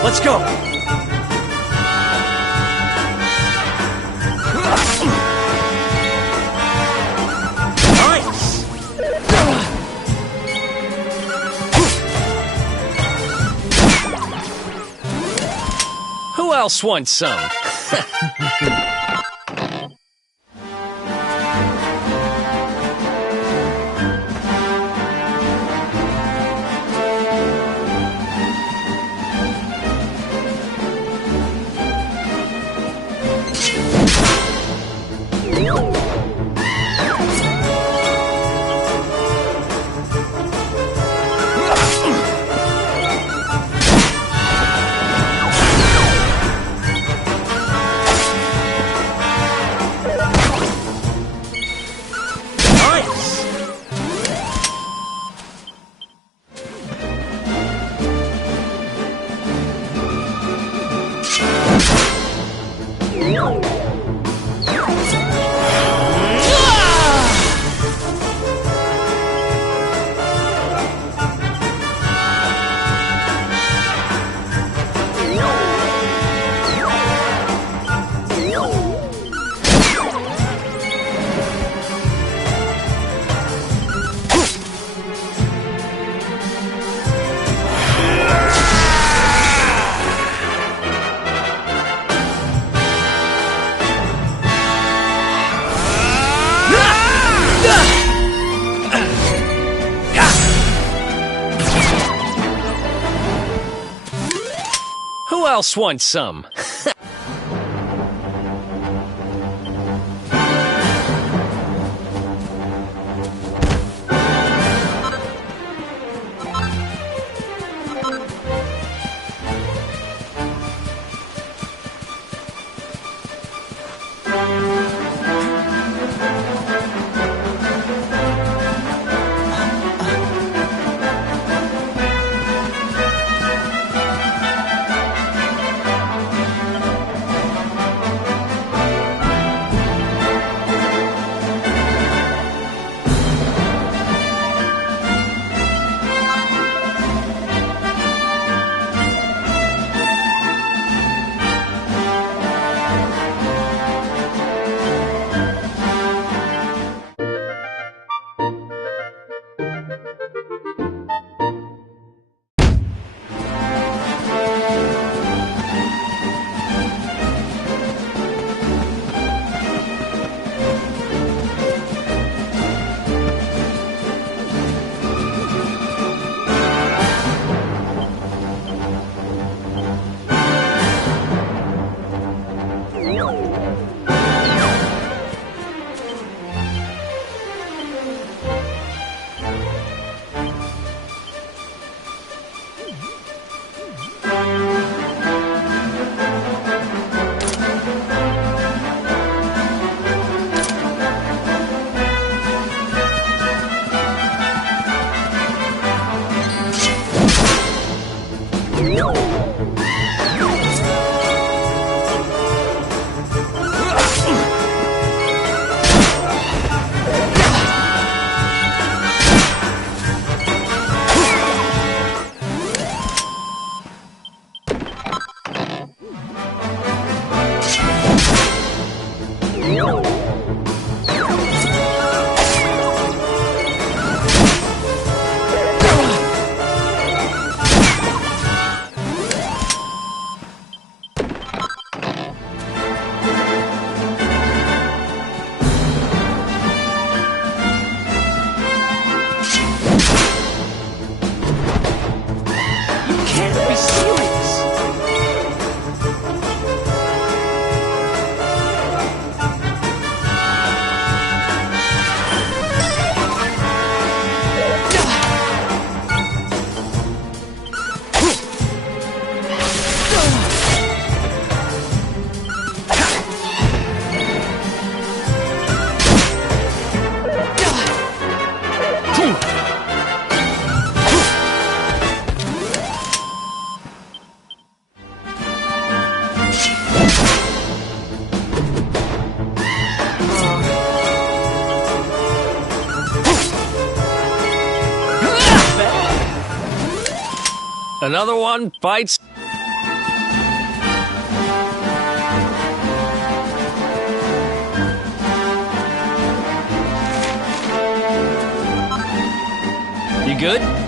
Let's go! Nice! Who else wants some? Who else wants some? Another one bites. You good?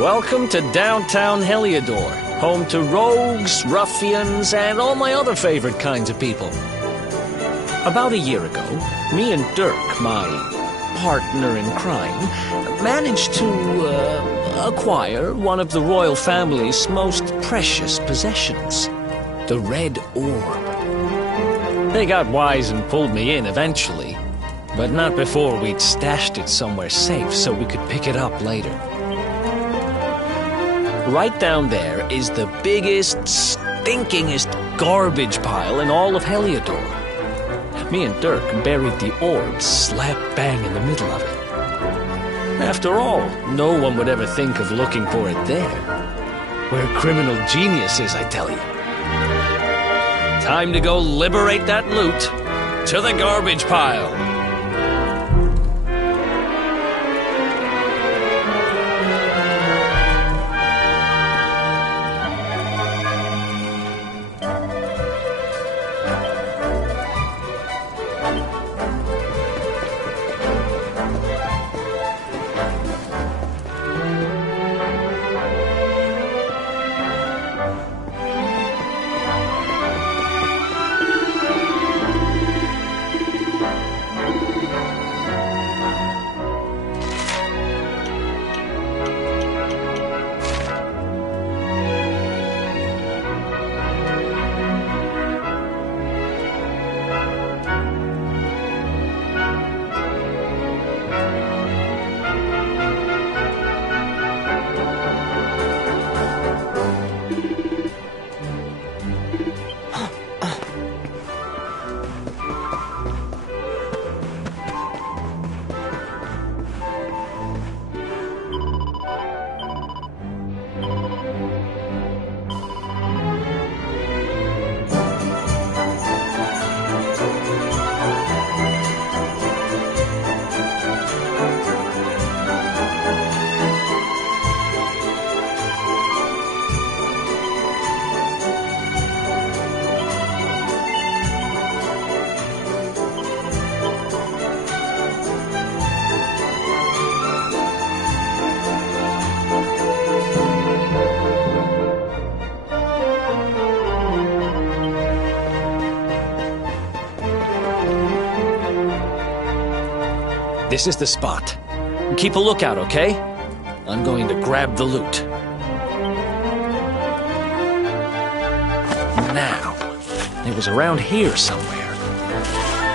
Welcome to downtown Heliodor, home to rogues, ruffians, and all my other favorite kinds of people. About a year ago, me and Dirk, my partner in crime, managed to acquire one of the royal family's most precious possessions, the Red Orb. They got wise and pulled me in eventually, but not before we'd stashed it somewhere safe so we could pick it up later. Right down there is the biggest, stinkingest garbage pile in all of Heliodor. Me and Dirk buried the orb slap bang in the middle of it. After all, no one would ever think of looking for it there. We're criminal geniuses, I tell you. Time to go liberate that loot to the garbage pile. This is the spot. Keep a lookout, okay? I'm going to grab the loot. Now, it was around here somewhere.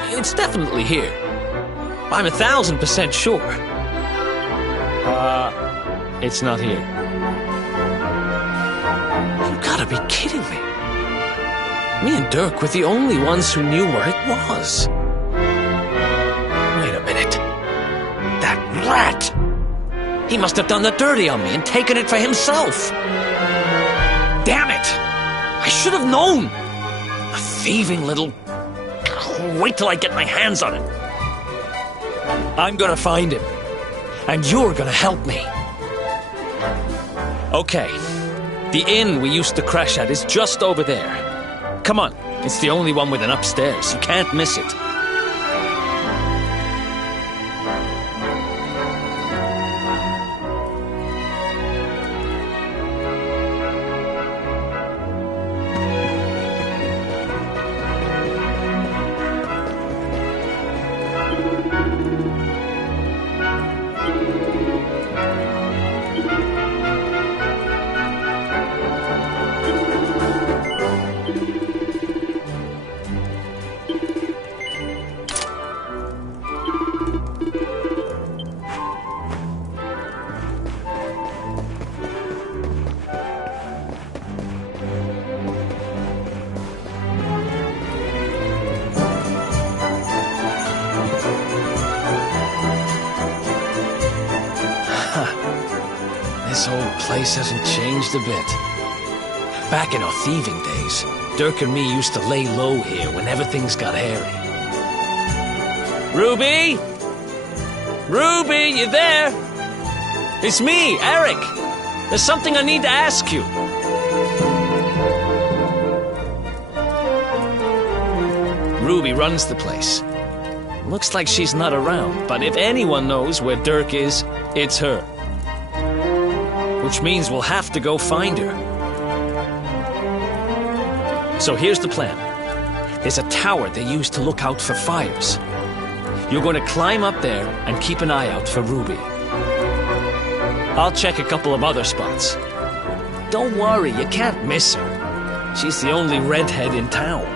It's definitely here. I'm 1,000% sure. It's not here. You gotta be kidding me. Me and Dirk were the only ones who knew where it was. Wait a minute. That rat! He must have done the dirty on me and taken it for himself. Damn it! I should have known! A thieving little... Wait till I get my hands on it. I'm gonna find him. And you're gonna help me. Okay. The inn we used to crash at is just over there. Come on. It's the only one with an upstairs. You can't miss it. This whole place hasn't changed a bit. Back in our thieving days, Dirk and me used to lay low here whenever things got hairy. Ruby? Ruby, you there? It's me, Eric. There's something I need to ask you. Ruby runs the place. Looks like she's not around, but if anyone knows where Dirk is, it's her. Which means we'll have to go find her. So here's the plan. There's a tower they use to look out for fires. You're going to climb up there and keep an eye out for Ruby. I'll check a couple of other spots. Don't worry, you can't miss her. She's the only redhead in town.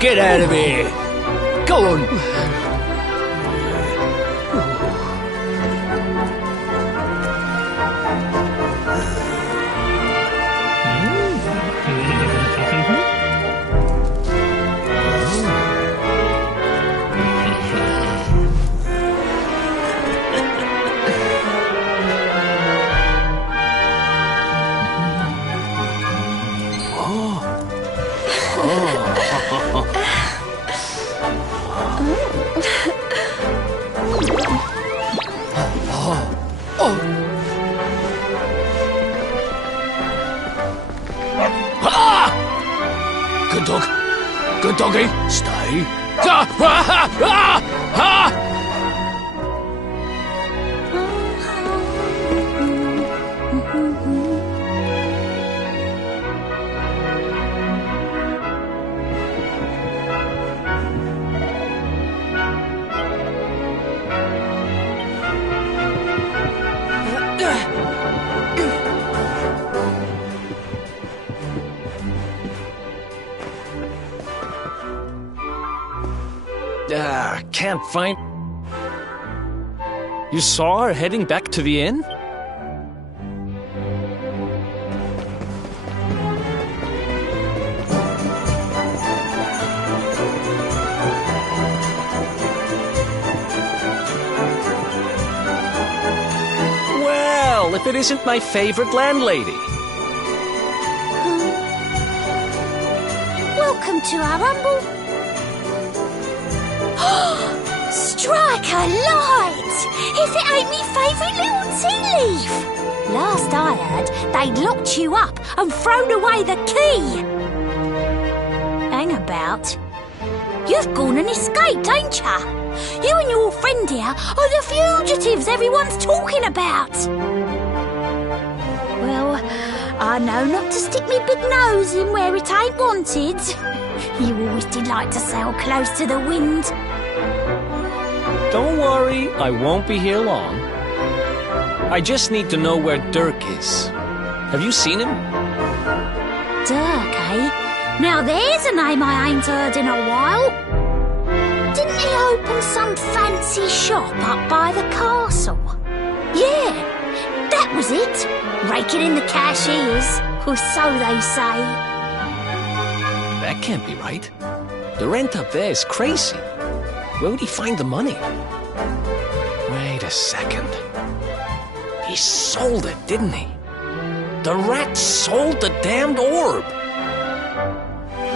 Get out of here! Go on! doggy, stay. Ah, ah, ah, ah. Can't find... You saw her heading back to the inn? Well, if it isn't my favorite landlady. Welcome to our humble... Strike a light! If it ain't me favourite little tea leaf! Last I heard, they'd locked you up and thrown away the key! Hang about. You've gone and escaped, ain't ya? You and your friend here are the fugitives everyone's talking about! Well, I know not to stick me big nose in where it ain't wanted. You always did like to sail close to the wind. Don't worry, I won't be here long. I just need to know where Dirk is. Have you seen him? Dirk, eh? Now there's a name I ain't heard in a while. Didn't he open some fancy shop up by the castle? Yeah, that was it. Raking in the cashiers, or so they say. That can't be right. The rent up there is crazy. Where would he find the money? Wait a second. He sold it, didn't he? The rat sold the damned orb.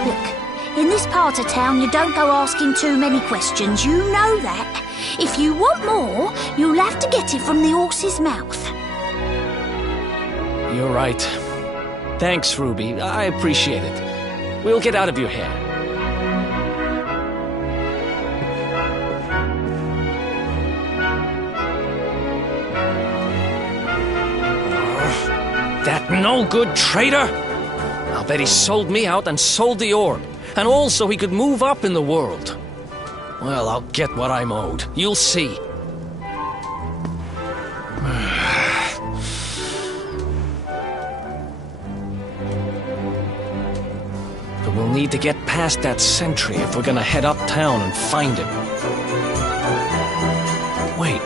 Look, in this part of town you don't go asking too many questions, you know that. If you want more, you'll have to get it from the horse's mouth. You're right. Thanks, Ruby. I appreciate it. We'll get out of your hair. That no-good traitor! I'll bet he sold me out and sold the orb. And also he could move up in the world. Well, I'll get what I'm owed. You'll see. But we'll need to get past that sentry if we're gonna head uptown and find him. Wait,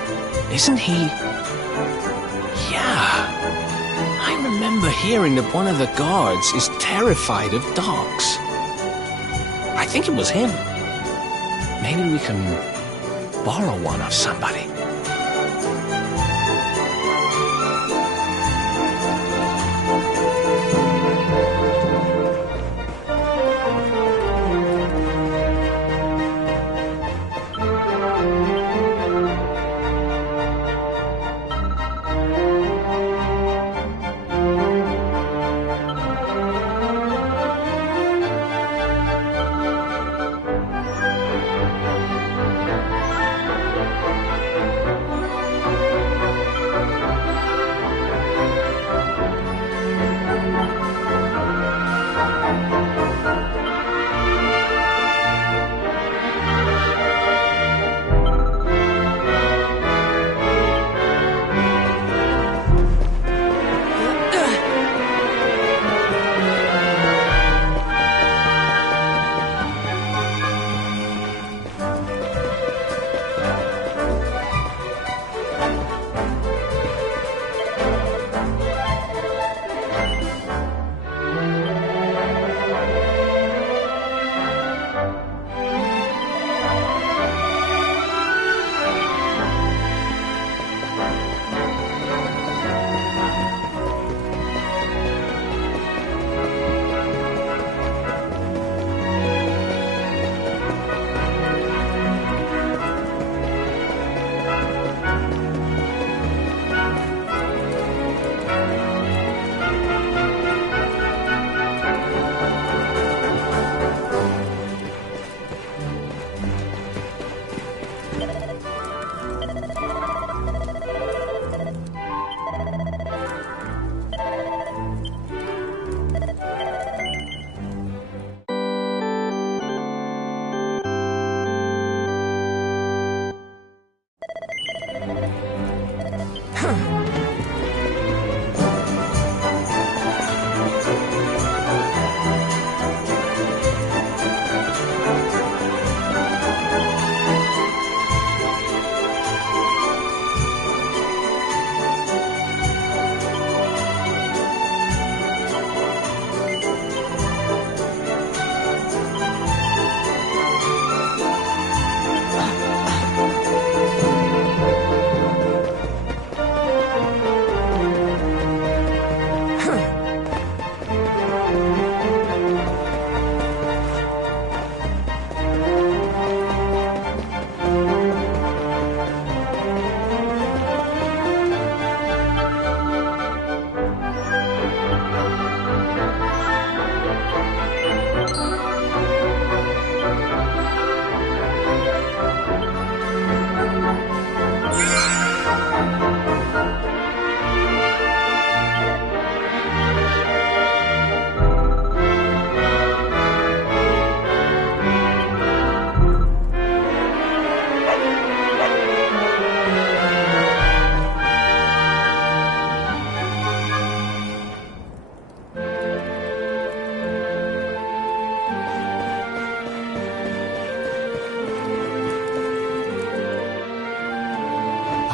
isn't he... Yeah. I remember hearing that one of the guards is terrified of dogs. I think it was him. Maybe we can borrow one of somebody.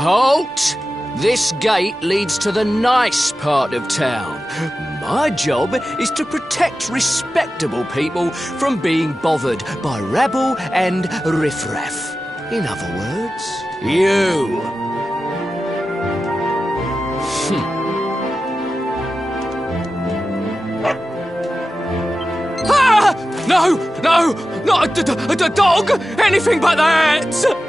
Halt! This gate leads to the nice part of town. My job is to protect respectable people from being bothered by rabble and riffraff. In other words, you. Ah! No! No! Not a dog! Anything but that!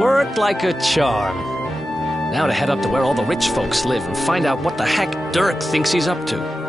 Worked like a charm. Now to head up to where all the rich folks live and find out what the heck Dirk thinks he's up to.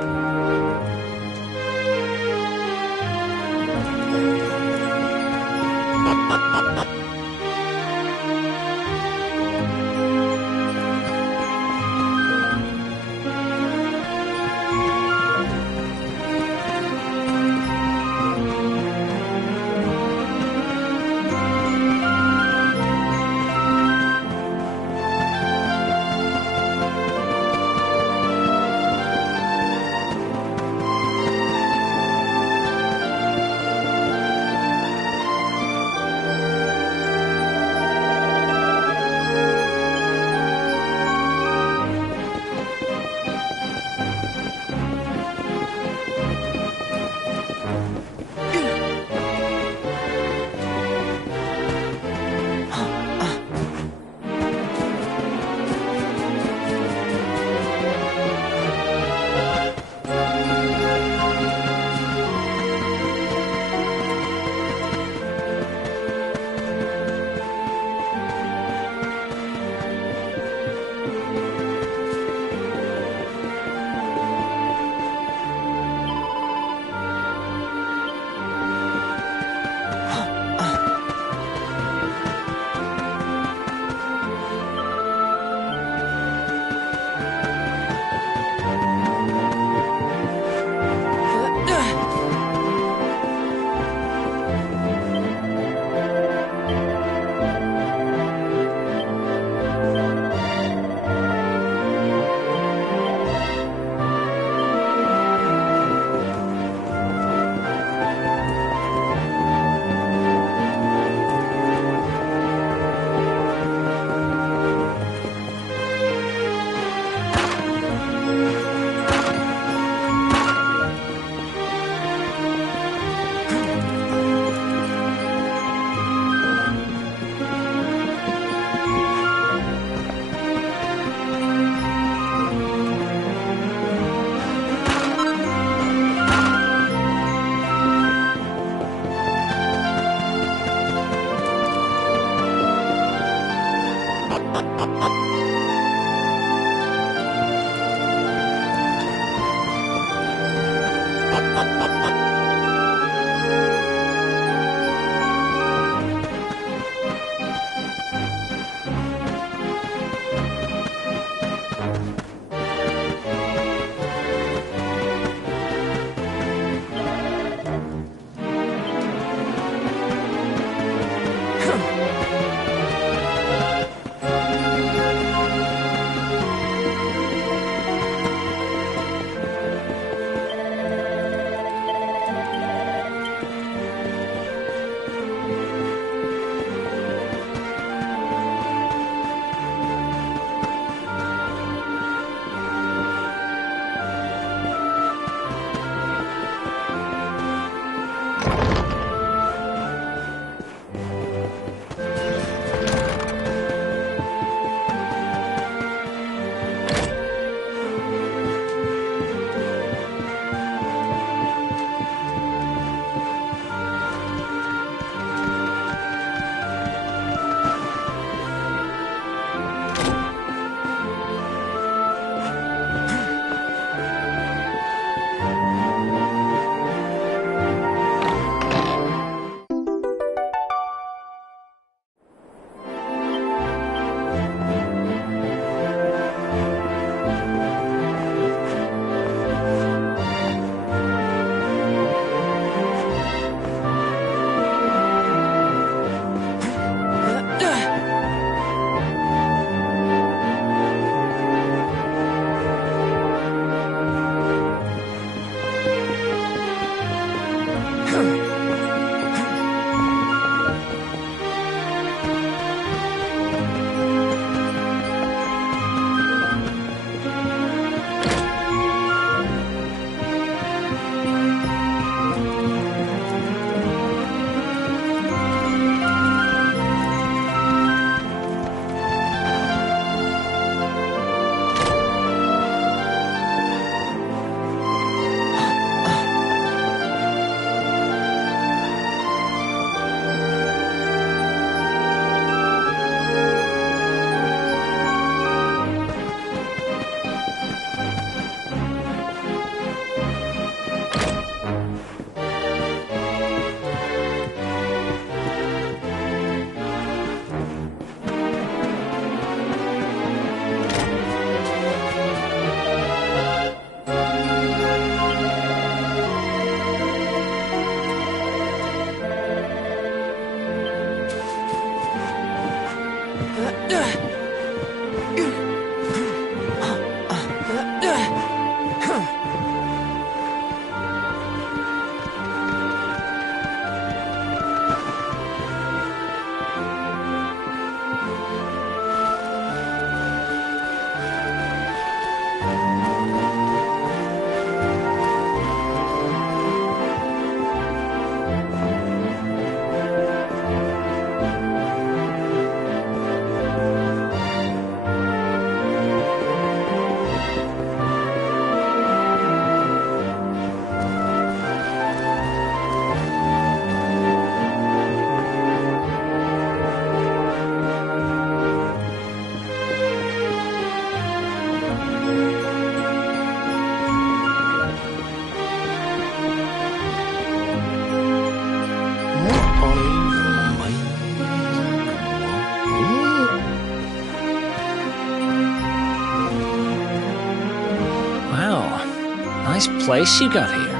Nice place you got here.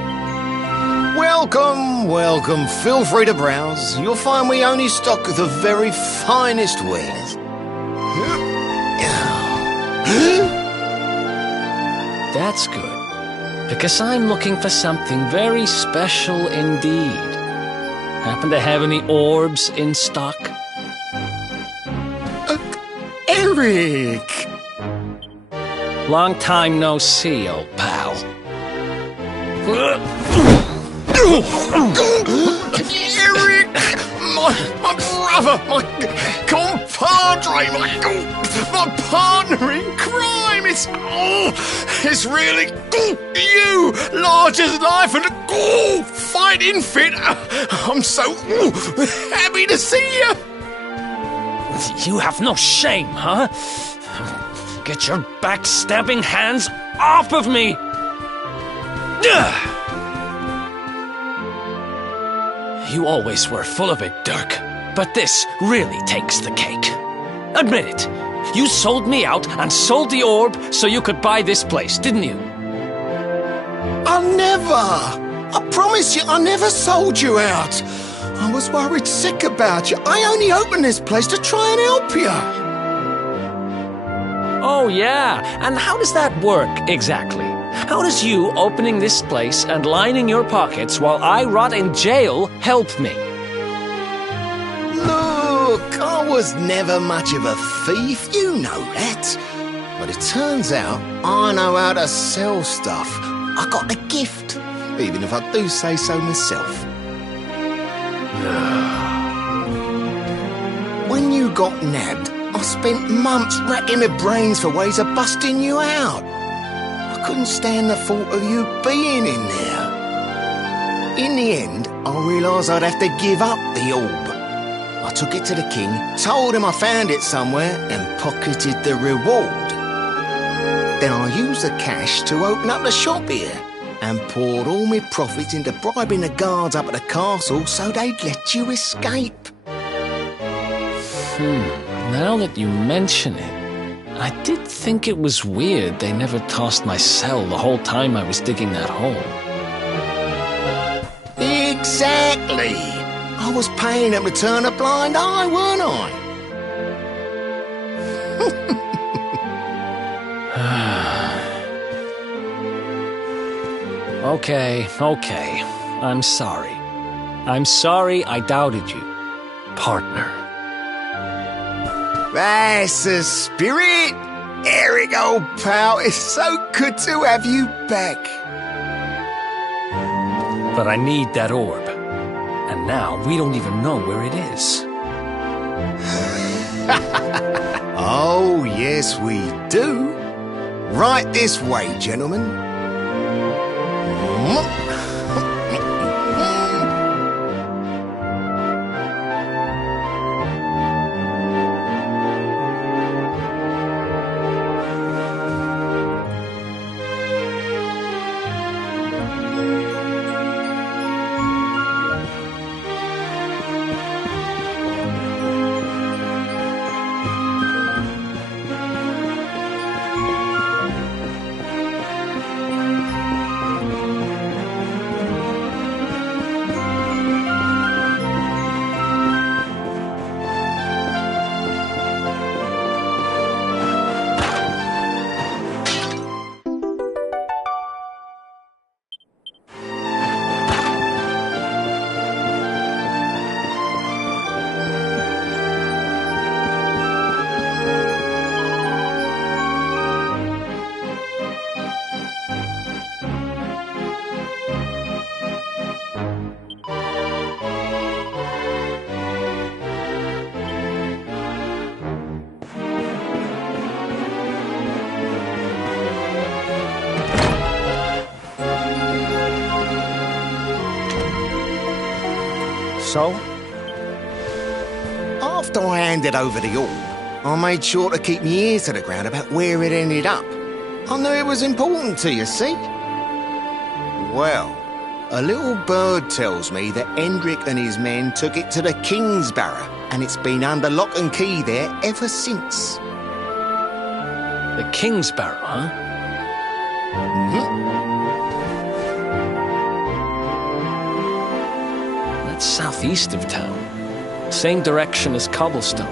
Welcome, welcome. Feel free to browse. You'll find we only stock the very finest wares. That's good, because I'm looking for something very special indeed. Happen to have any orbs in stock? Eric! Long time no see, old pal. Eric! My brother! My compadre! My partner in crime! It's really you! Large as life and fighting fit! I'm so happy to see you! You have no shame, huh? Get your backstabbing hands off of me! You always were full of it, Dirk, but this really takes the cake. Admit it, you sold me out and sold the orb so you could buy this place, didn't you? I promise you, I never sold you out. I was worried sick about you. I only opened this place to try and help you. Oh, yeah. And how does that work, exactly? How does you opening this place and lining your pockets while I rot in jail help me? Look, I was never much of a thief, you know that. But it turns out I know how to sell stuff. I got a gift, even if I do say so myself. When you got nabbed, I spent months racking my brains for ways of busting you out. I couldn't stand the thought of you being in there. In the end, I realised I'd have to give up the orb. I took it to the king, told him I found it somewhere, and pocketed the reward. Then I used the cash to open up the shop here, and poured all my profits into bribing the guards up at the castle so they'd let you escape. Now that you mention it, I did think it was weird they never tossed my cell the whole time I was digging that hole. Exactly! I was paying them to turn a blind eye, weren't I? Okay. I'm sorry. I'm sorry I doubted you, partner. That's the spirit! Eric, old pal, it's so good to have you back. But I need that orb. And now we don't even know where it is. Oh, yes, we do. Right this way, gentlemen. So? After I handed over the orb, I made sure to keep my ears to the ground about where it ended up. I knew it was important to you, see? Well, a little bird tells me that Hendrik and his men took it to the Kingsbarrow, and it's been under lock and key there ever since. The Kingsbarrow, huh? That's southeast of town. Same direction as Cobblestone.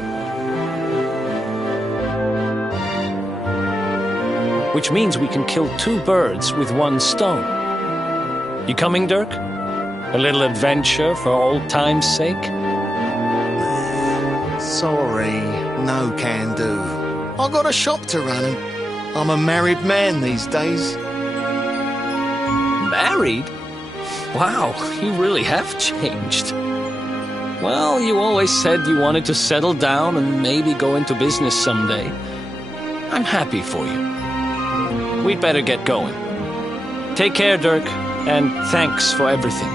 Which means we can kill 2 birds with 1 stone. You coming, Dirk? A little adventure for old time's sake? Sorry, no can do. I got a shop to run and I'm a married man these days. Married? Wow, you really have changed. Well, you always said you wanted to settle down and maybe go into business someday. I'm happy for you. We'd better get going. Take care, Dirk, and thanks for everything.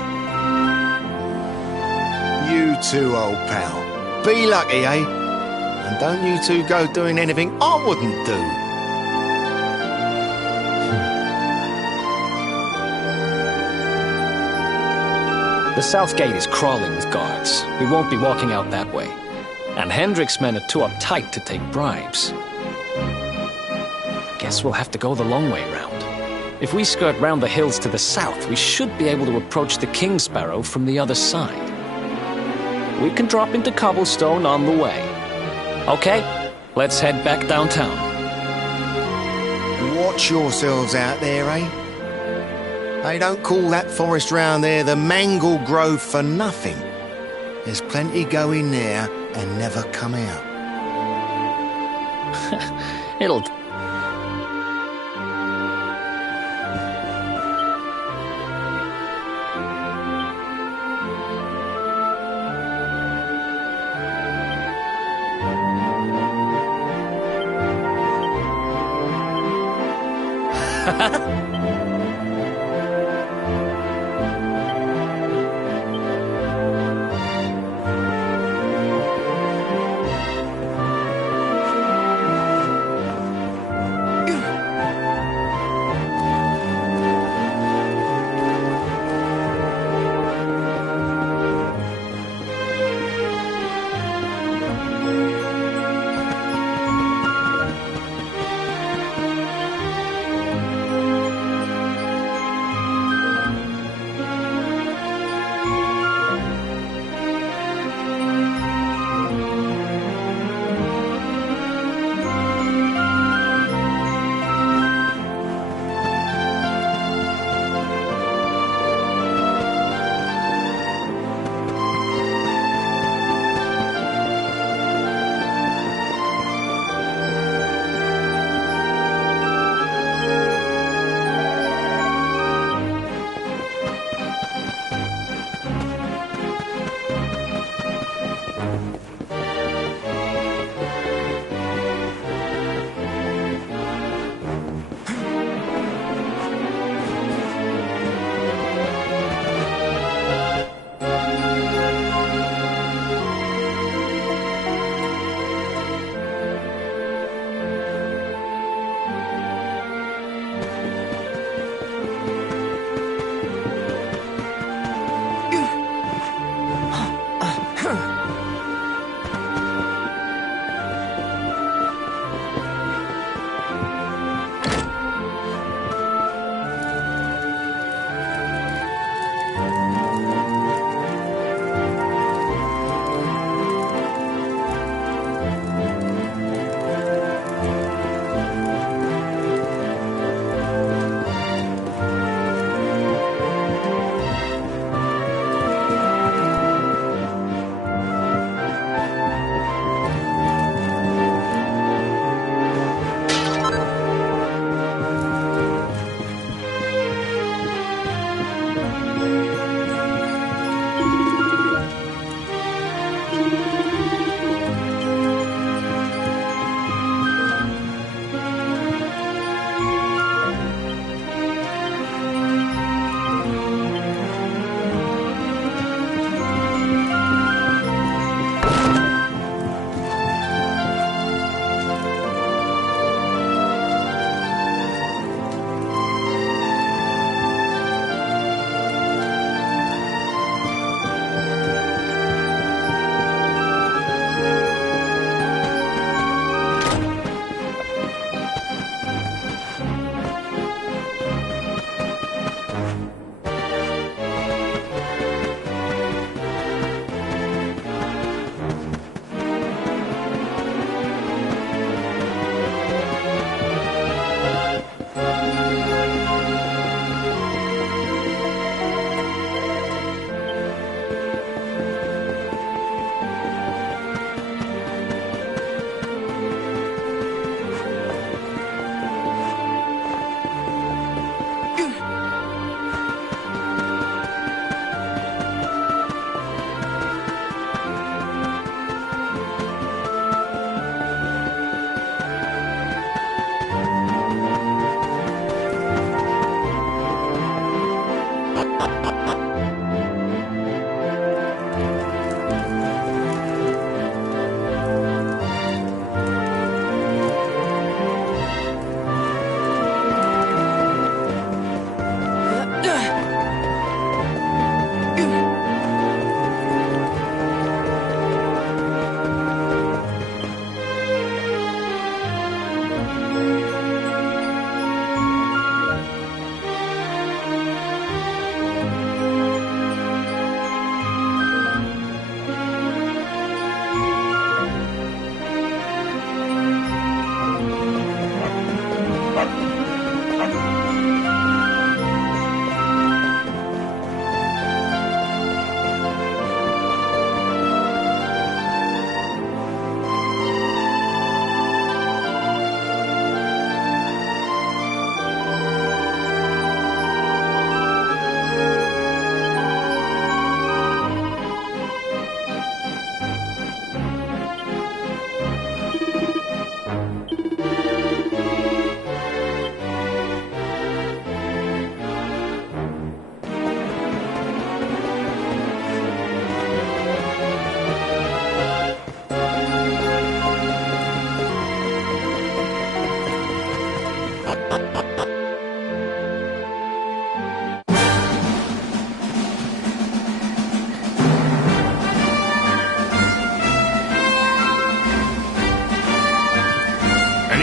You too, old pal. Be lucky, eh? And don't you two go doing anything I wouldn't do. The south gate is crawling with guards. We won't be walking out that way. And Hendrik's men are too uptight to take bribes. Guess we'll have to go the long way round. If we skirt round the hills to the south, we should be able to approach the Kingsbarrow from the other side. We can drop into Cobblestone on the way. Okay, let's head back downtown. Watch yourselves out there, eh? They don't call that forest round there the Mangle Grove for nothing. There's plenty go in there and never come out. It'll...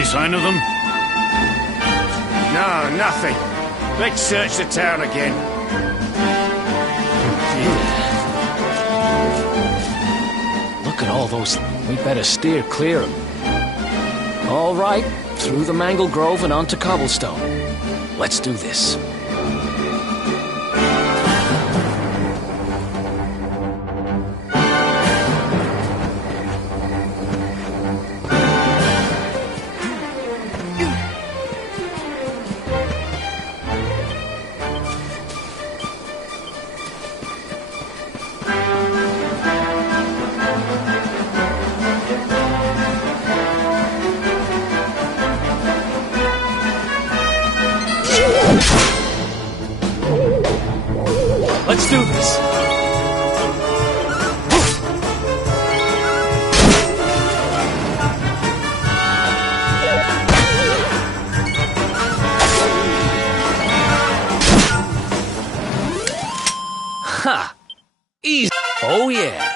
Any sign of them? No, nothing. Let's search the town again. Look at all those. We better steer clear of them. All right, through the mangle grove and onto cobblestone. Let's do this. Let's do this. Ha! Easy. Oh, yeah.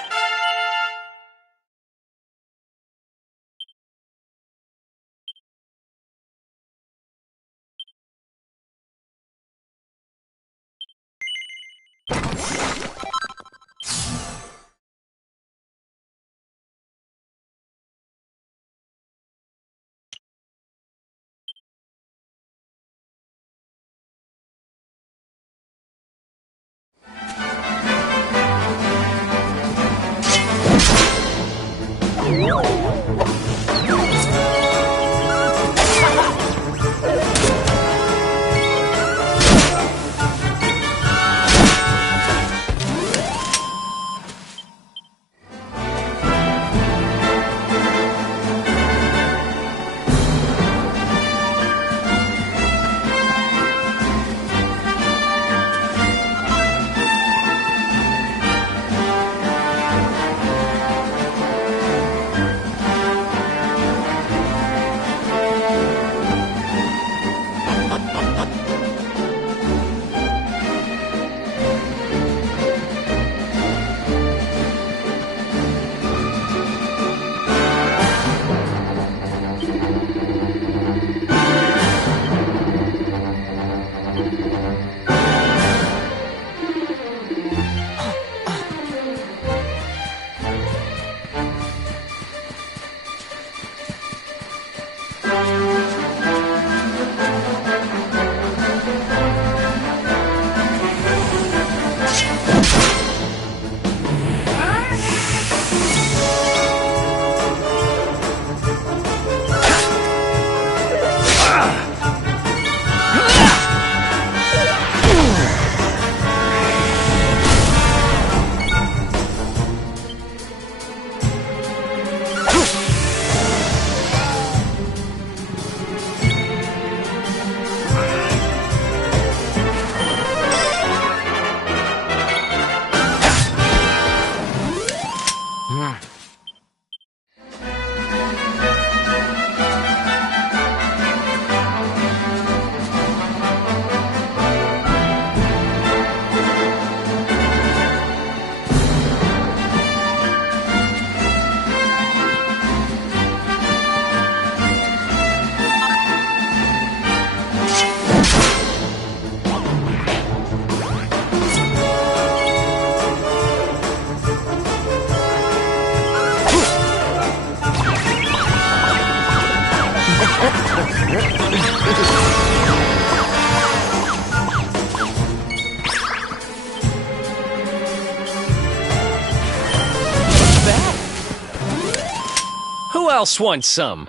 Who else wants some?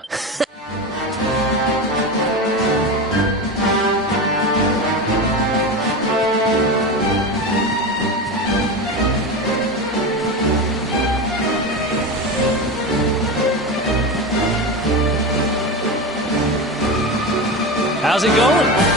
How's it going?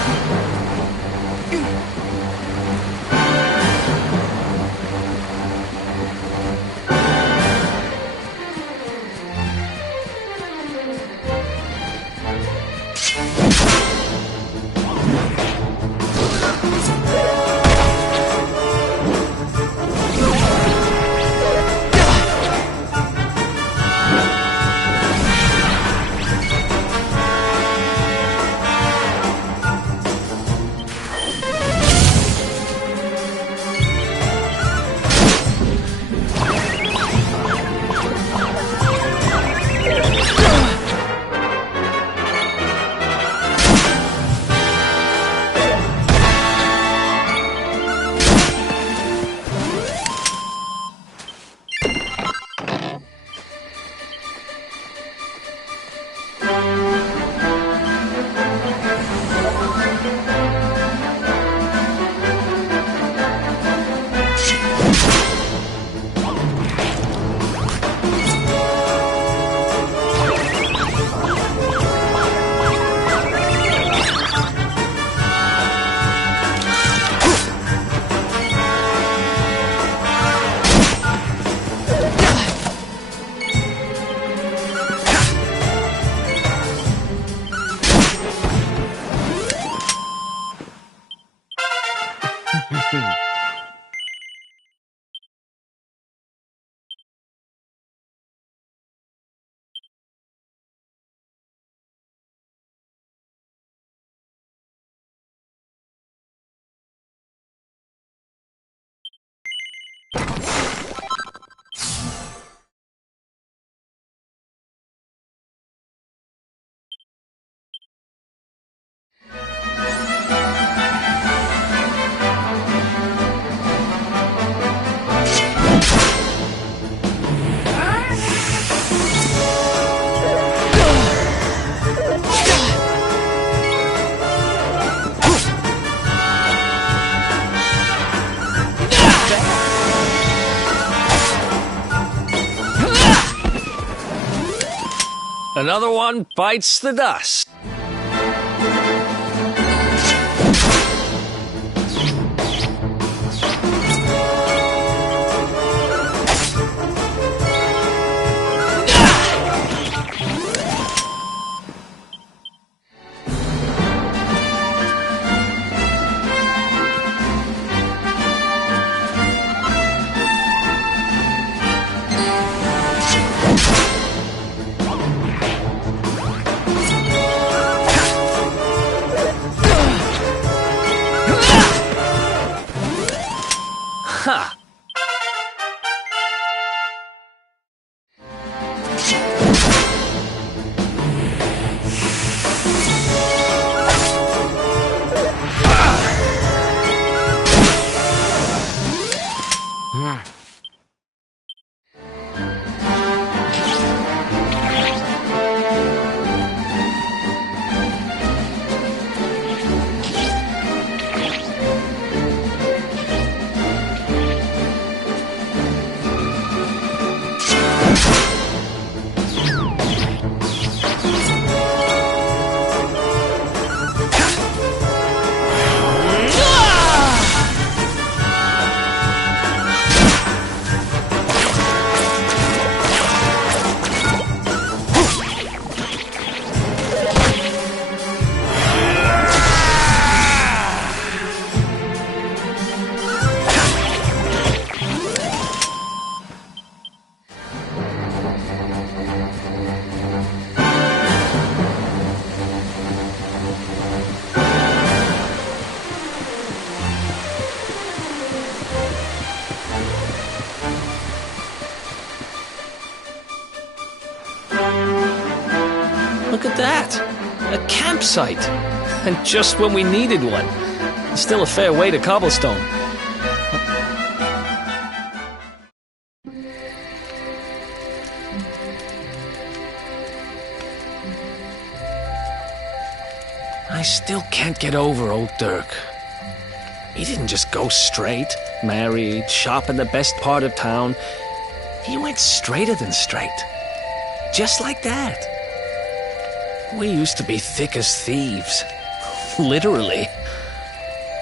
Another one bites the dust. Ha! Look at that! A campsite! And just when we needed one. Still a fair way to cobblestone. I still can't get over old Dirk. He didn't just go straight, married, shop in the best part of town. He went straighter than straight. Just like that. We used to be thick as thieves. Literally.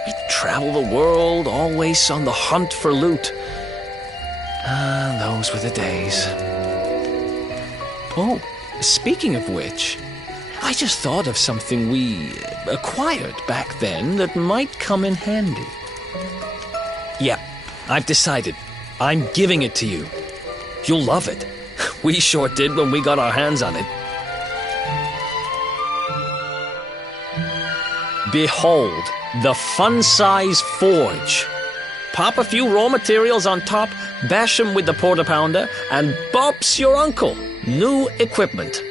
We'd travel the world, always on the hunt for loot. Ah, those were the days. Oh, speaking of which, I just thought of something we acquired back then that might come in handy. Yeah, I've decided. I'm giving it to you. You'll love it. We sure did when we got our hands on it. Behold, the fun-size forge. Pop a few raw materials on top, bash them with the porta-pounder, and bop's your uncle. New equipment.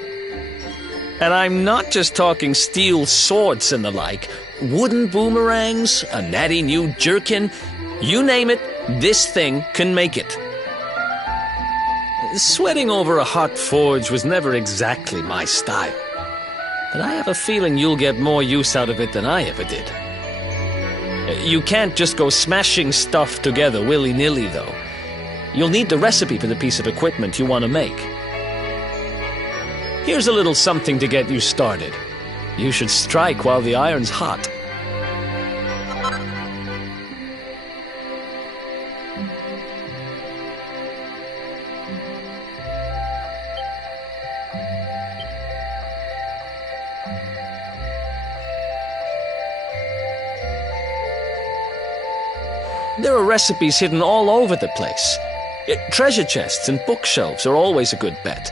And I'm not just talking steel swords and the like. Wooden boomerangs, a natty new jerkin. You name it, this thing can make it. Sweating over a hot forge was never exactly my style. But I have a feeling you'll get more use out of it than I ever did. You can't just go smashing stuff together willy-nilly, though. You'll need the recipe for the piece of equipment you want to make. Here's a little something to get you started. You should strike while the iron's hot. There are recipes hidden all over the place. Treasure chests and bookshelves are always a good bet.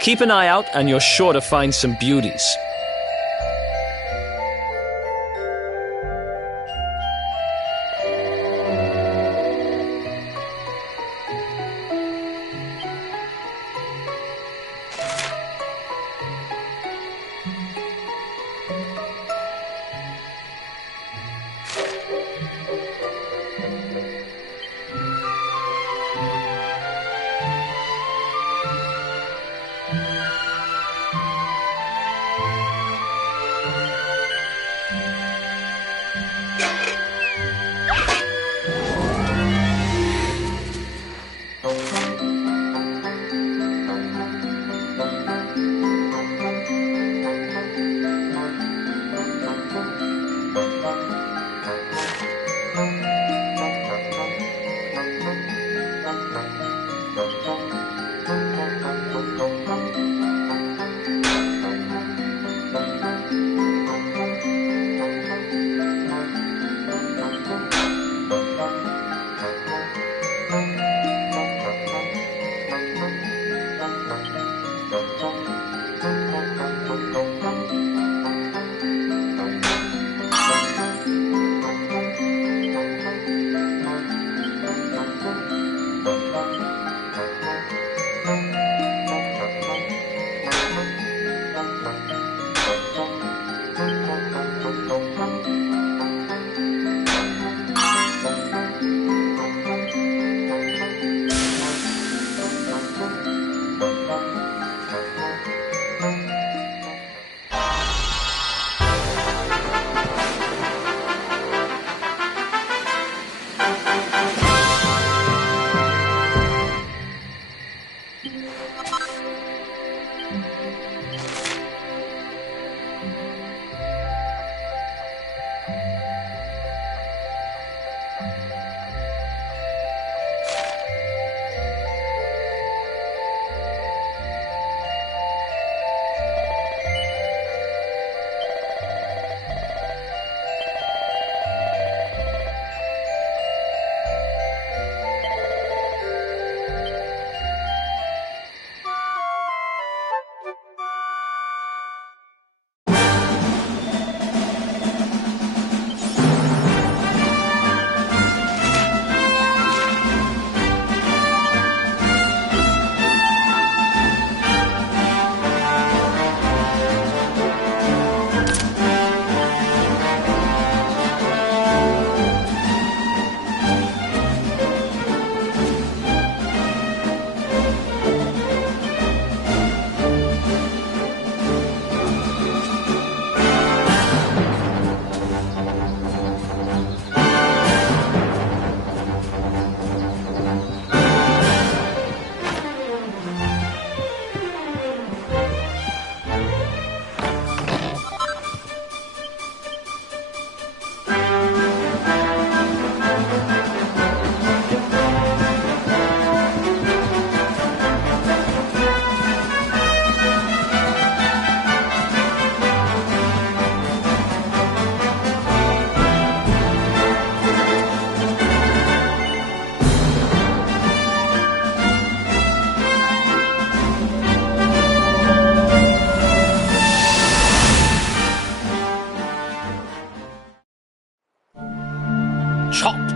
Keep an eye out and you're sure to find some beauties.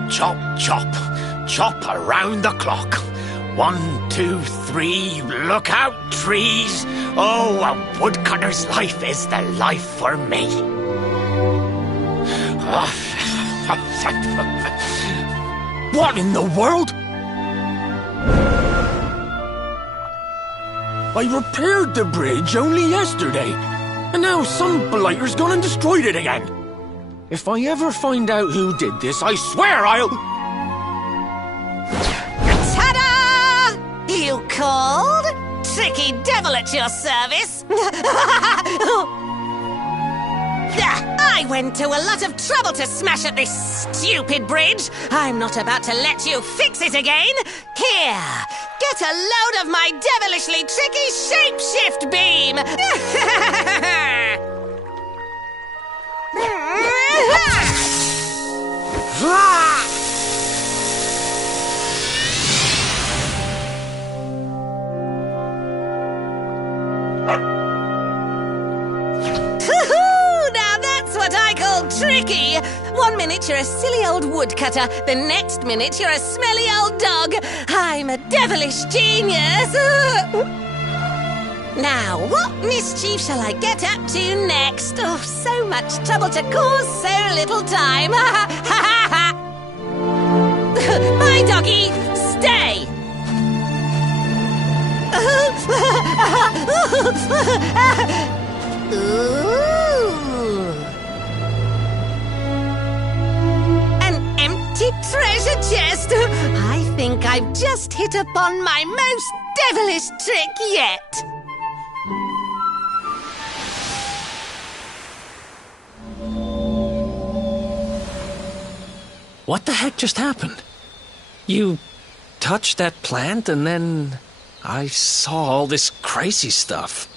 Chop, chop, chop around the clock. 1, 2, 3, look out, trees. Oh, a woodcutter's life is the life for me. What in the world? I repaired the bridge only yesterday, and now some blighter's gone and destroyed it again. If I ever find out who did this, I swear I'll... Ta-da! You called? Tricky devil at your service. I went to a lot of trouble to smash up this stupid bridge. I'm not about to let you fix it again. Here, get a load of my devilishly tricky shapeshift beam. Now that's what I call tricky. 1 minute you're a silly old woodcutter, the next minute you're a smelly old dog. I'm a devilish genius. Now, what mischief shall I get up to next? Oh, so much trouble to cause so little time. Bye, doggy. Stay. Ooh. An empty treasure chest. I think I've just hit upon my most devilish trick yet. What the heck just happened? You touched that plant and then I saw all this crazy stuff.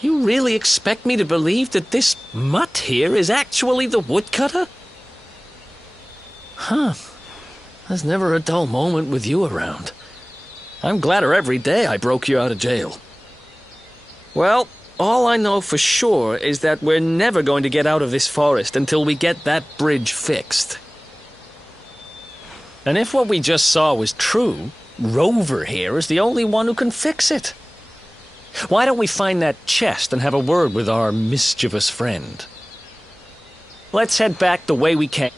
You really expect me to believe that this mutt here is actually the woodcutter? Huh. There's never a dull moment with you around. I'm gladder every day I broke you out of jail. Well, all I know for sure is that we're never going to get out of this forest until we get that bridge fixed. And if what we just saw was true, Rover here is the only one who can fix it. Why don't we find that chest and have a word with our mischievous friend? Let's head back the way we came.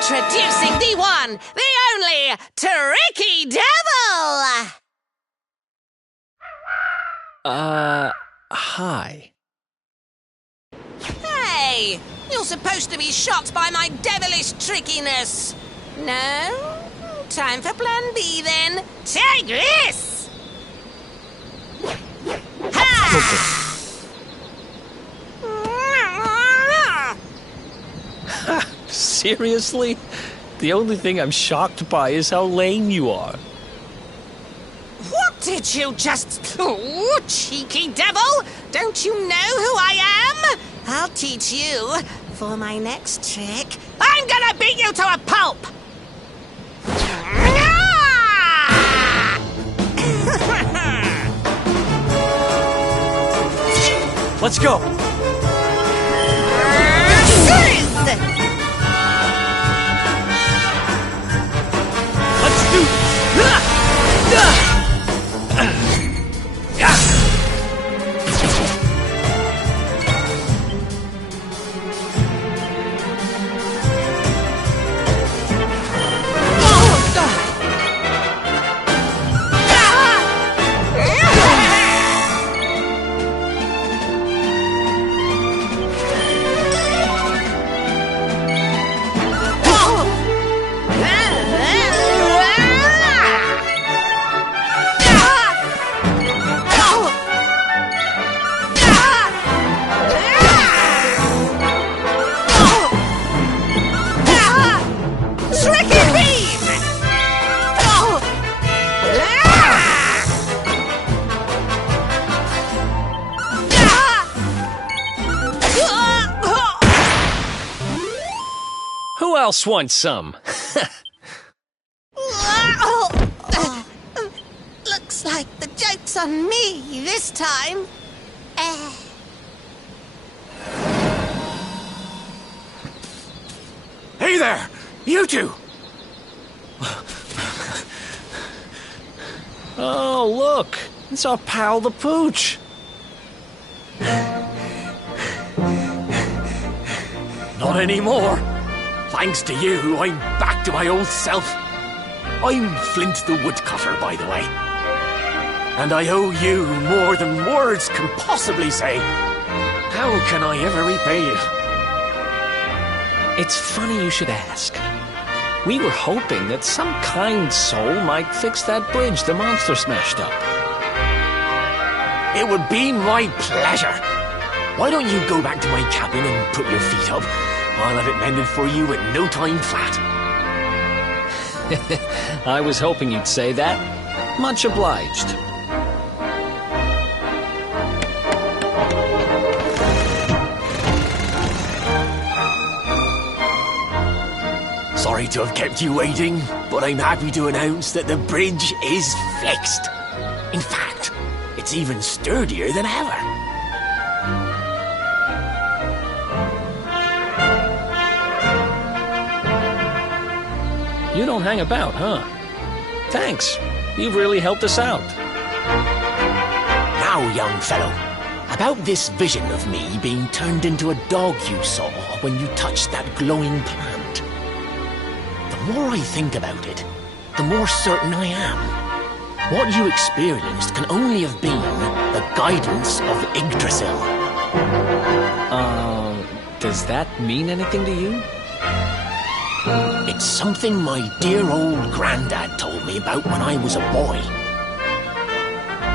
Introducing the one, the only, Tricky Devil! Hi. Hey, you're supposed to be shocked by my devilish trickiness. No? Time for plan B then. Take this! Ha! Seriously? The only thing I'm shocked by is how lame you are. What did you just... Oh, cheeky devil! Don't you know who I am? I'll teach you. For my next trick, I'm gonna beat you to a pulp! Let's go! Let's do this! Who else wants some? Looks like the joke's on me this time. Hey there! You two! Oh, look! It's our pal the Pooch! Not anymore. Thanks to you, I'm back to my old self. I'm Flint the Woodcutter, by the way. And I owe you more than words can possibly say. How can I ever repay you? It's funny you should ask. We were hoping that some kind soul might fix that bridge the monster smashed up. It would be my pleasure. Why don't you go back to my cabin and put your feet up? I'll have it mended for you in no time flat. I was hoping you'd say that. Much obliged. Sorry to have kept you waiting, but I'm happy to announce that the bridge is fixed. In fact, it's even sturdier than ever. You don't hang about, huh? Thanks. You've really helped us out. Now, young fellow, about this vision of me being turned into a dog you saw when you touched that glowing plant. The more I think about it, the more certain I am. What you experienced can only have been the guidance of Yggdrasil. Does that mean anything to you? It's something my dear old granddad told me about when I was a boy.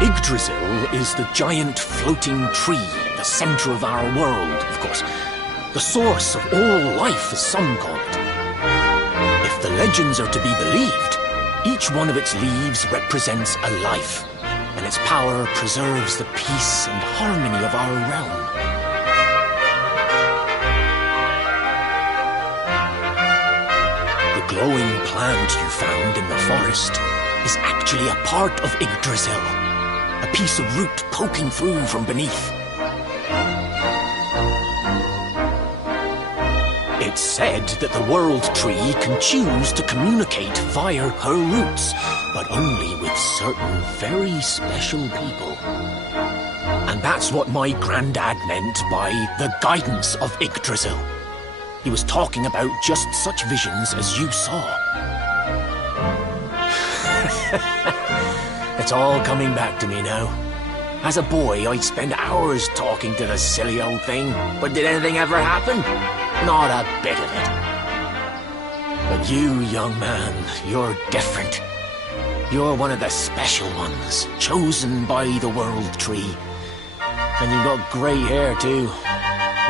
Yggdrasil is the giant floating tree at the center of our world, of course. The source of all life, as some call it. If the legends are to be believed, each one of its leaves represents a life, and its power preserves the peace and harmony of our realm. The glowing plant you found in the forest is actually a part of Yggdrasil, a piece of root poking through from beneath. It's said that the World Tree can choose to communicate via her roots, but only with certain very special people. And that's what my granddad meant by the guidance of Yggdrasil. He was talking about just such visions as you saw. It's all coming back to me now. As a boy, I'd spend hours talking to the silly old thing, but did anything ever happen? Not a bit of it. But you, young man, you're different. You're one of the special ones, chosen by the World Tree. And you've got grey hair, too.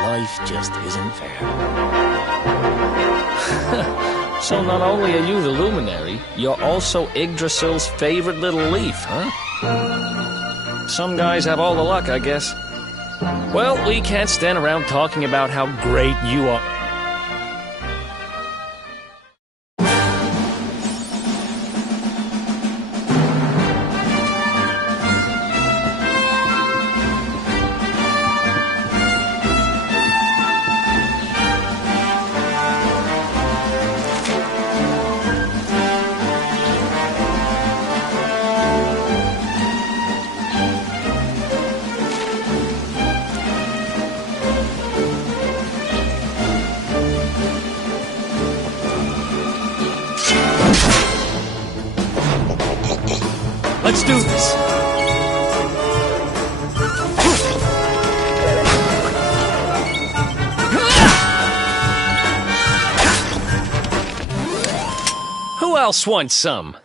Life just isn't fair. So not only are you the luminary, you're also Yggdrasil's favorite little leaf, huh? Some guys have all the luck, I guess. Well, we can't stand around talking about how great you are. Let's do this. Who else wants some?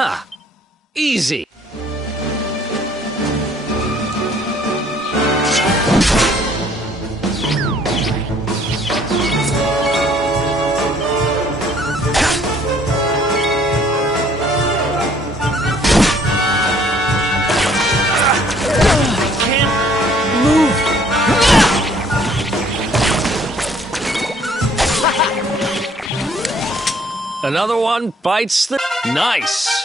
Ha! Easy. Another one bites the... Nice!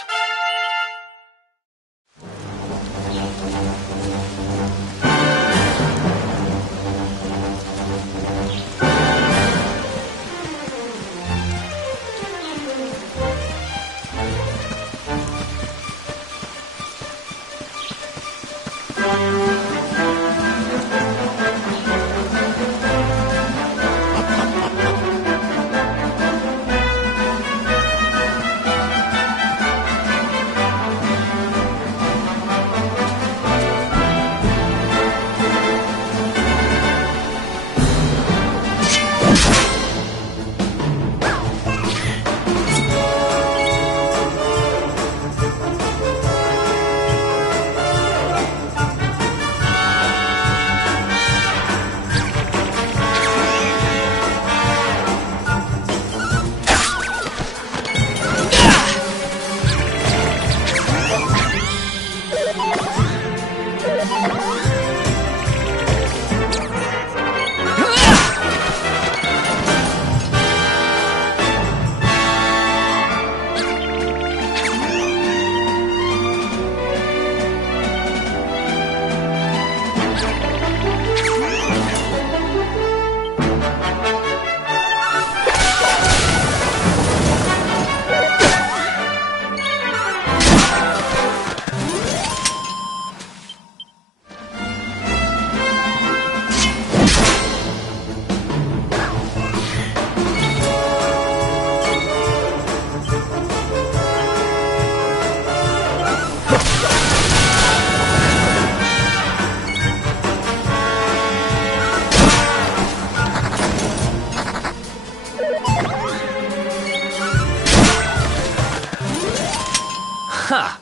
Ha!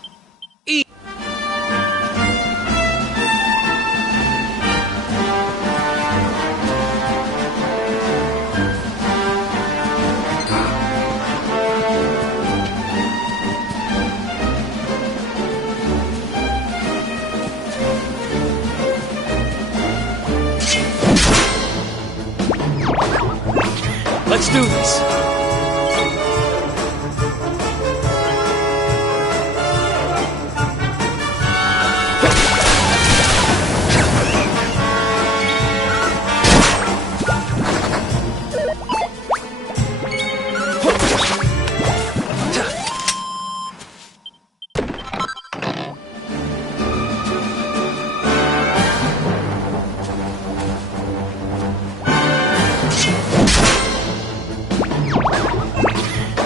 Let's do this.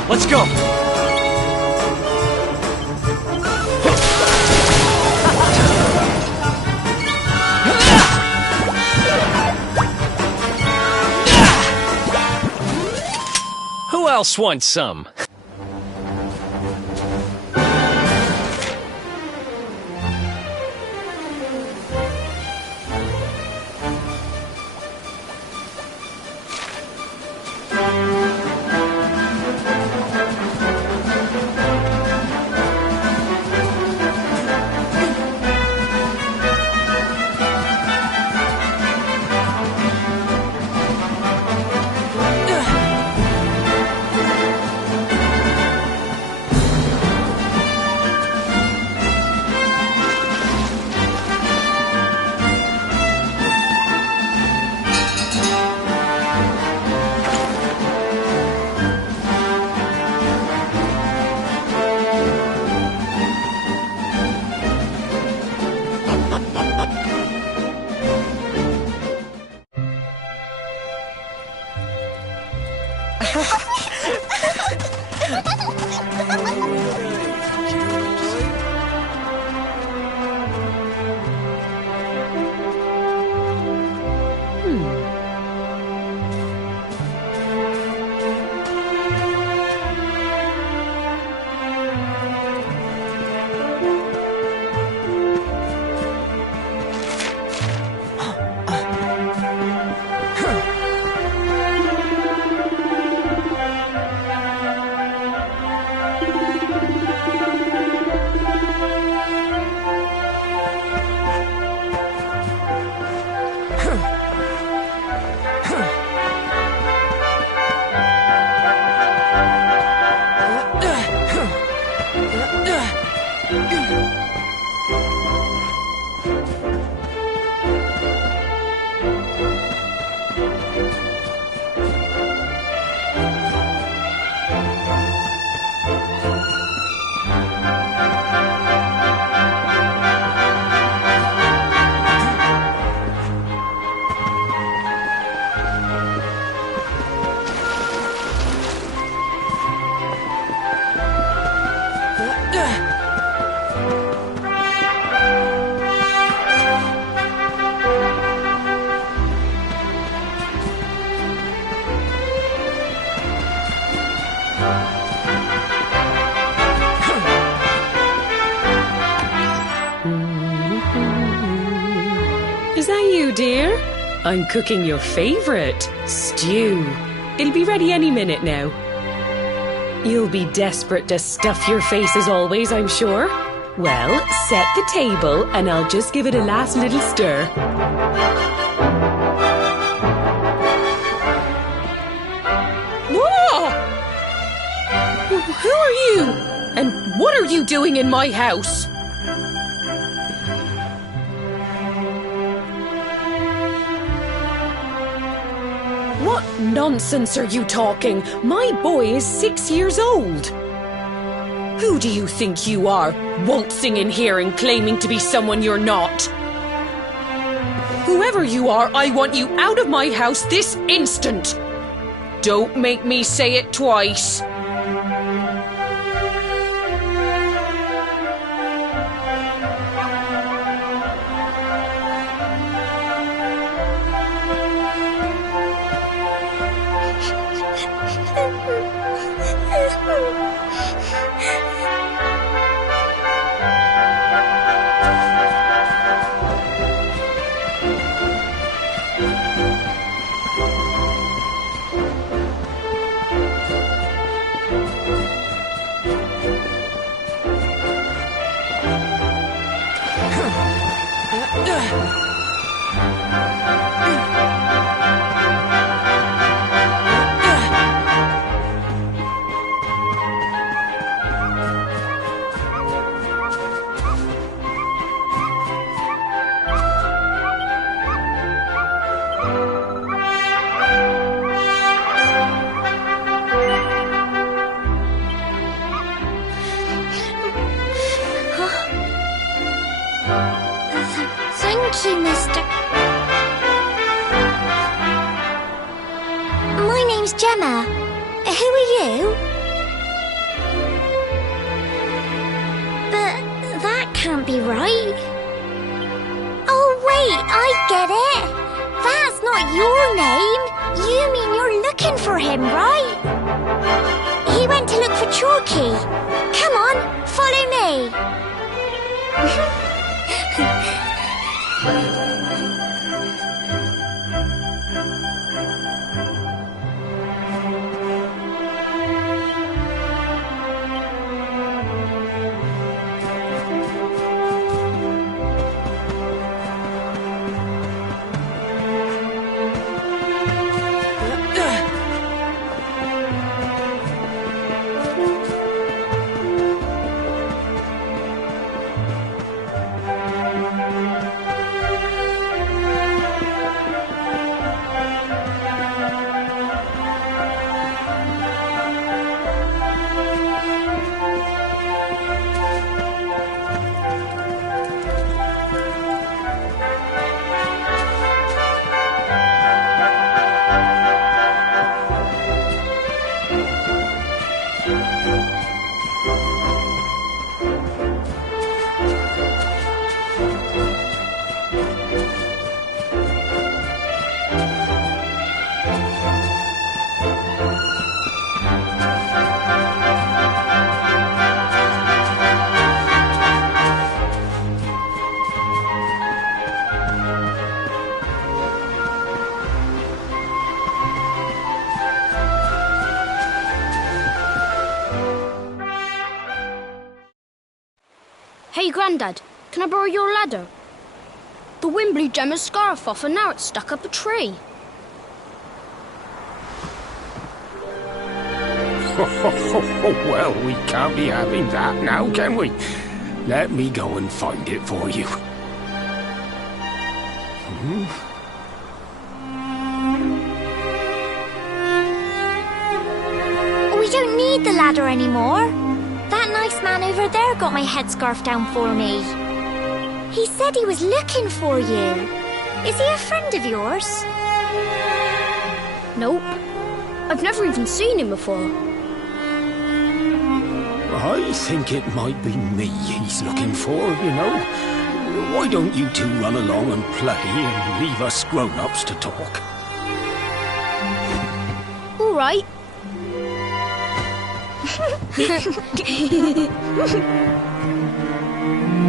Let's go! Who else wants some? Is that you, dear? I'm cooking your favourite, stew. It'll be ready any minute now. You'll be desperate to stuff your face as always, I'm sure. Well, set the table and I'll just give it a last little stir. Whoa! Who are you? And what are you doing in my house? What nonsense are you talking? My boy is 6 years old. Who do you think you are, waltzing in here and claiming to be someone you're not? Whoever you are, I want you out of my house this instant. Don't make me say it twice. Thank you, mister. My name's Gemma. Who are you? But that can't be right. Oh, wait, I get it. That's not your name. You mean you're looking for him, right? He went to look for Chalky. Come on, follow me. Hey, Grandad, can I borrow your ladder? The wind blew Gemma's scarf off and now it's stuck up a tree. Well, we can't be having that now, can we? Let me go and find it for you. We don't need the ladder anymore. That nice man over there got my headscarf down for me. He said he was looking for you. Is he a friend of yours? Nope. I've never even seen him before. I think it might be me he's looking for, you know. Why don't you two run along and play and leave us grown-ups to talk? All right.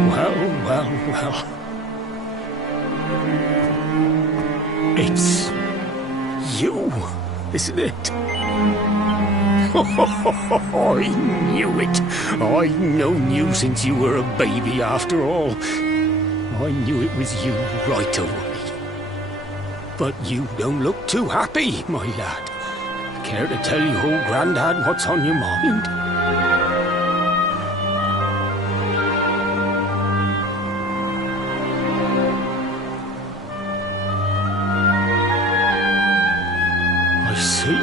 Well. It's you, isn't it? I knew it. I've known you since you were a baby, after all. I knew it was you right away. But you don't look too happy, my lad. Care to tell your old Grandad what's on your mind? I see.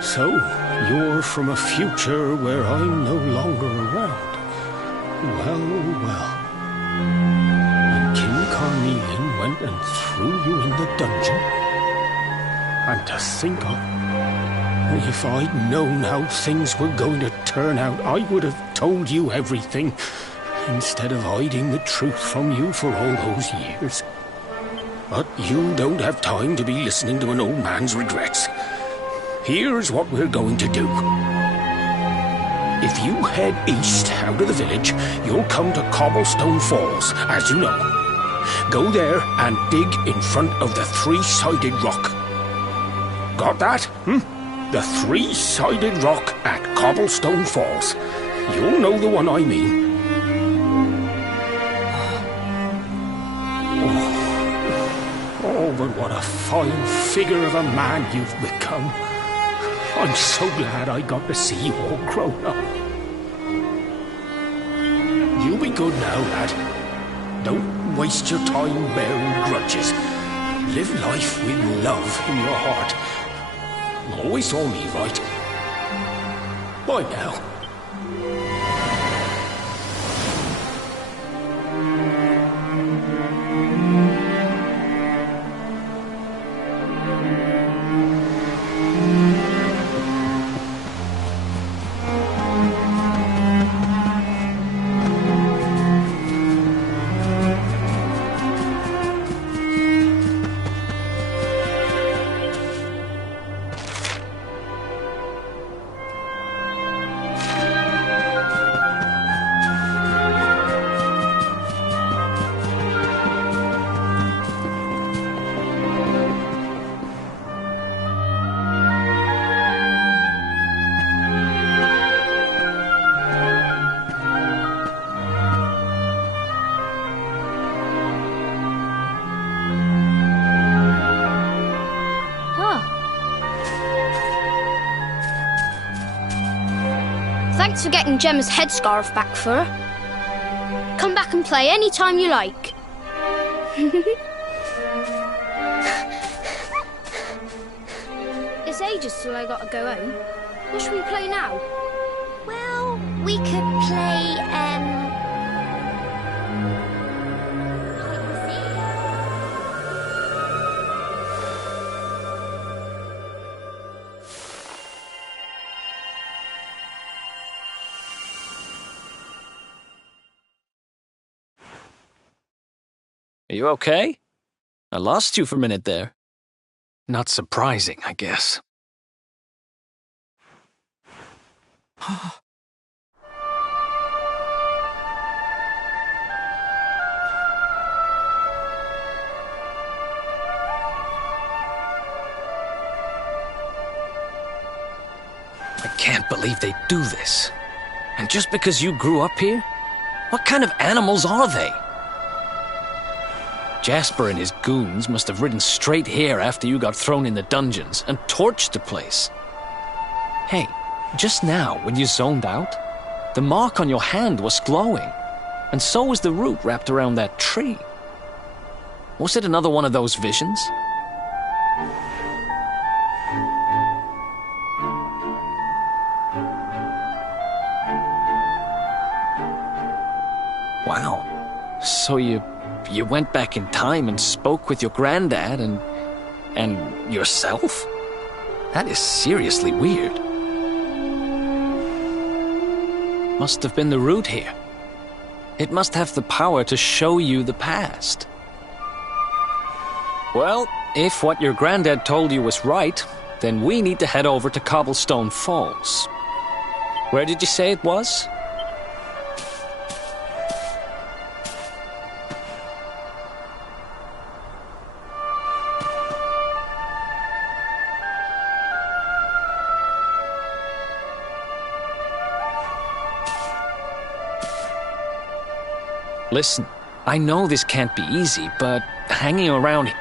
So, you're from a future where I'm no longer around. Well. And King Carnelian went and threw you in the dungeon? And to think of, if I'd known how things were going to turn out, I would have told you everything, instead of hiding the truth from you for all those years. But you don't have time to be listening to an old man's regrets. Here's what we're going to do. If you head east out of the village, you'll come to Cobblestone Falls, as you know. Go there and dig in front of the three-sided rock. Got that? The three-sided rock at Cobblestone Falls. You'll know the one I mean. Oh, but what a fine figure of a man you've become. I'm so glad I got to see you all grown up. You be good now, lad. Don't waste your time bearing grudges. Live life with love in your heart. Always saw me right. Bye now. Thanks for getting Gemma's headscarf back for her. Come back and play any time you like. It's ages till I gotta go home. What should we play now? Well, we could play, Are you okay? I lost you for a minute there. Not surprising, I guess. I can't believe they do this. And just because you grew up here? What kind of animals are they? Jasper and his goons must have ridden straight here after you got thrown in the dungeons and torched the place. Hey, just now, when you zoned out, the mark on your hand was glowing, and so was the root wrapped around that tree. Was it another one of those visions? Wow. So you went back in time and spoke with your granddad and yourself? That is seriously weird. Must have been the root here. It must have the power to show you the past. Well, if what your granddad told you was right, then we need to head over to Cobblestone Falls. Where did you say it was? Listen, I know this can't be easy, but hanging around...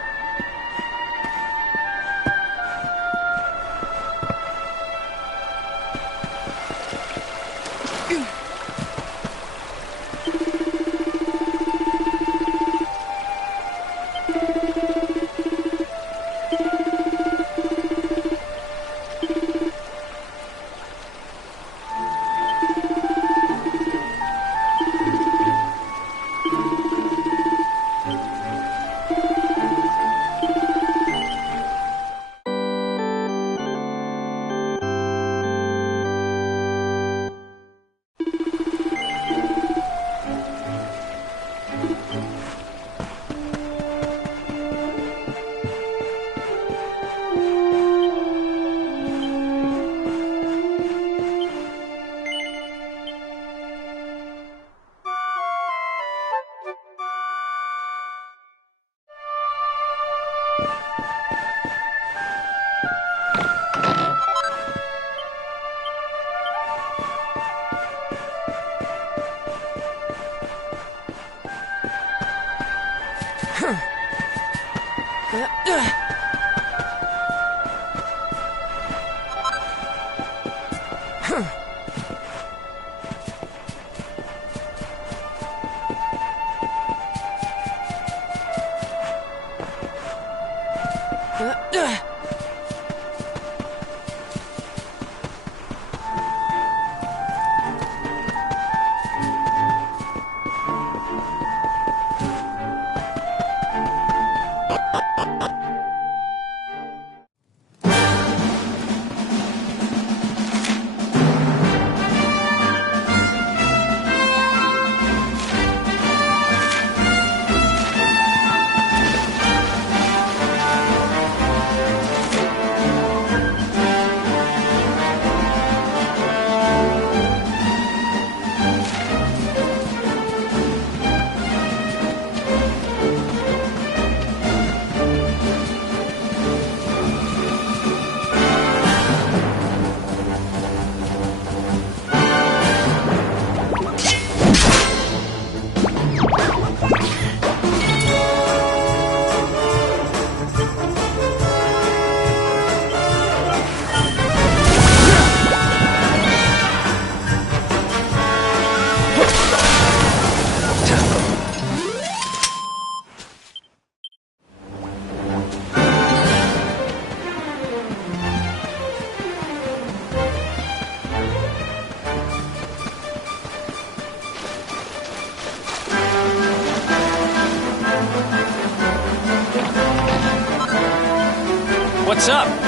What's up?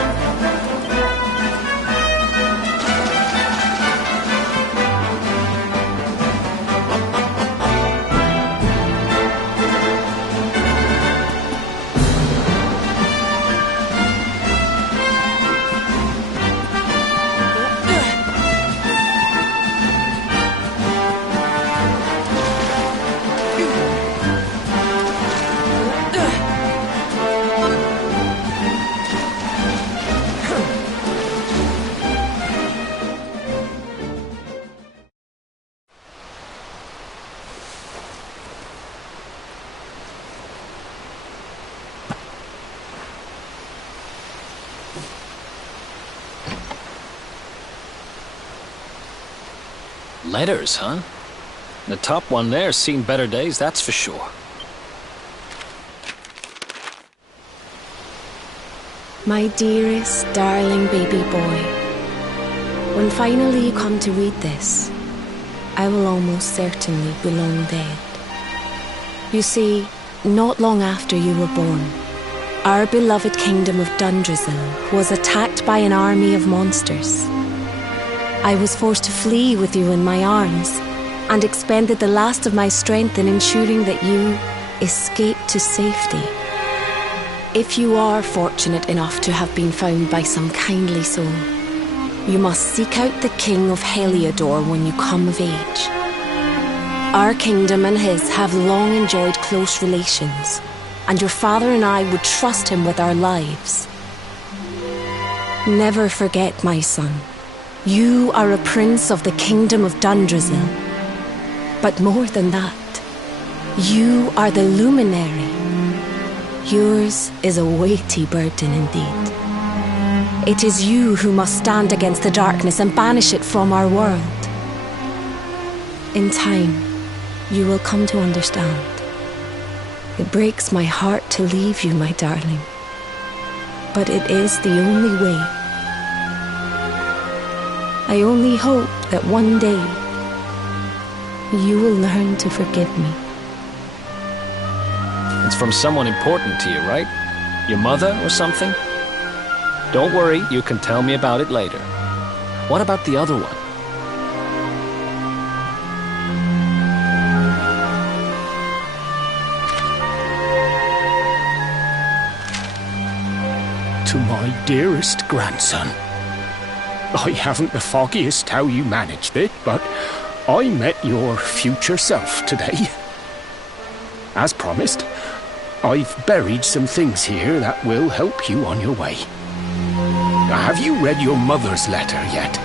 Letters, huh? The top one there's seen better days, that's for sure. My dearest, darling baby boy, when finally you come to read this, I will almost certainly be long dead. You see, not long after you were born, our beloved kingdom of Dundrazil was attacked by an army of monsters. I was forced to flee with you in my arms and expended the last of my strength in ensuring that you escaped to safety. If you are fortunate enough to have been found by some kindly soul, You must seek out the King of Heliodor when you come of age. Our kingdom and his have long enjoyed close relations, and your father and I would trust him with our lives. Never forget, my son, you are a prince of the kingdom of Dundrasil. But more than that, you are the luminary. Yours is a weighty burden indeed. It is you who must stand against the darkness and banish it from our world. In time, you will come to understand. It breaks my heart to leave you, my darling. But it is the only way. I only hope that one day you will learn to forgive me. It's from someone important to you, right? Your mother or something? Don't worry, you can tell me about it later. What about the other one? To my dearest grandson. I haven't the foggiest how you managed it, but I met your future self today. As promised, I've buried some things here that will help you on your way. Have you read your mother's letter yet?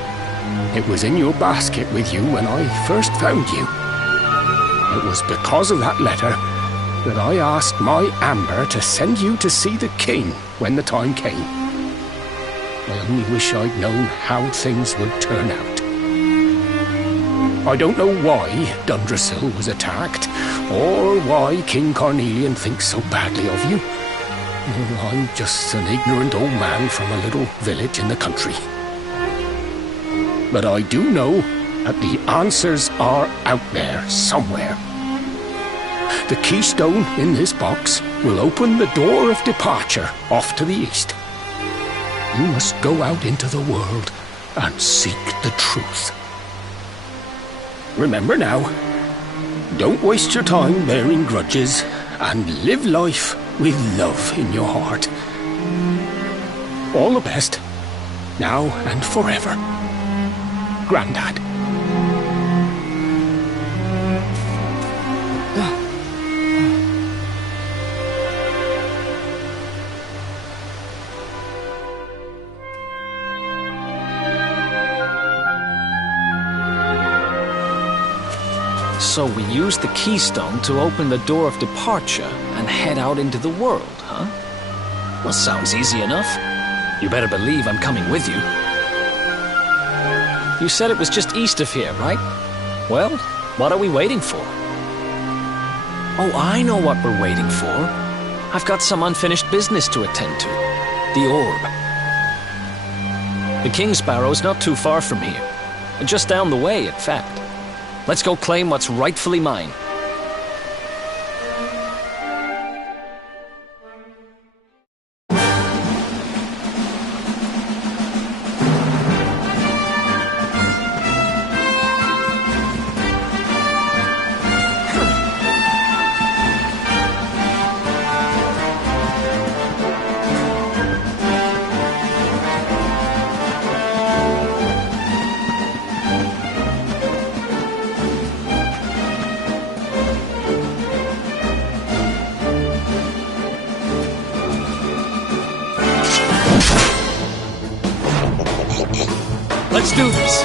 It was in your basket with you when I first found you. It was because of that letter that I asked my Amber to send you to see the king when the time came. I only wish I'd known how things would turn out. I don't know why Dundrasil was attacked, or why King Carnelian thinks so badly of you. I'm just an ignorant old man from a little village in the country. But I do know that the answers are out there somewhere. The keystone in this box will open the door of departure off to the east. You must go out into the world and seek the truth. Remember now, don't waste your time bearing grudges, and live life with love in your heart. All the best, now and forever. Grandad. So we use the keystone to open the door of departure and head out into the world, huh? Well, sounds easy enough. You better believe I'm coming with you. You said it was just east of here, right? Well, what are we waiting for? Oh, I know what we're waiting for. I've got some unfinished business to attend to. The orb. The King Sparrow's not too far from here. Just down the way, in fact. Let's go claim what's rightfully mine. Let's do this.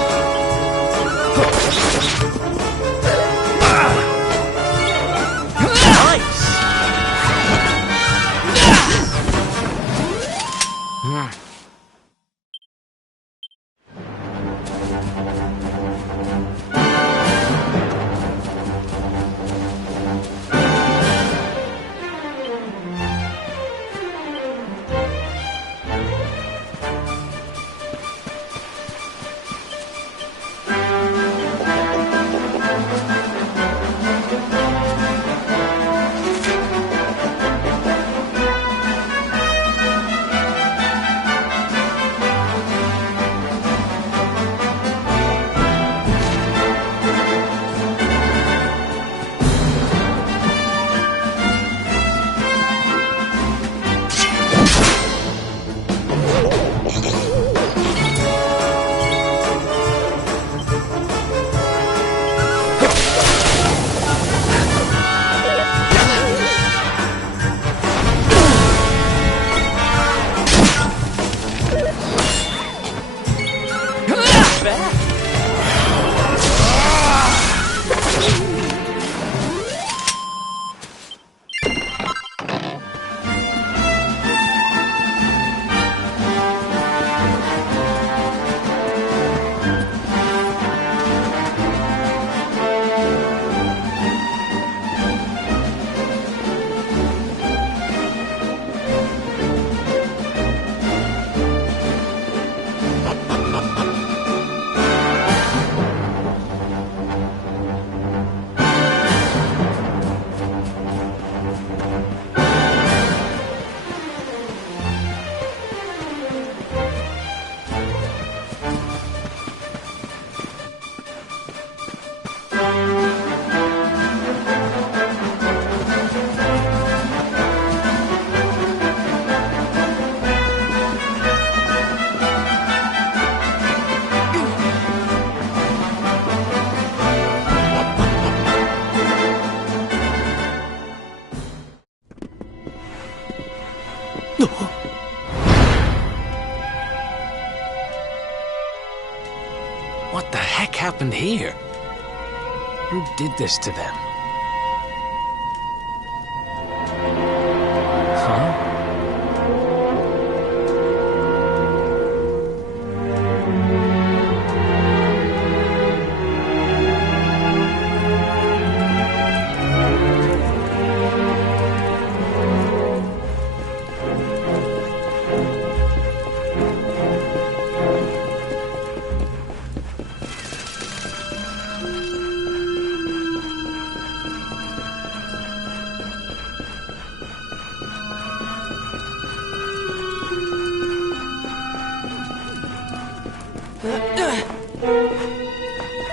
What the heck happened here? Who did this to them? Huh?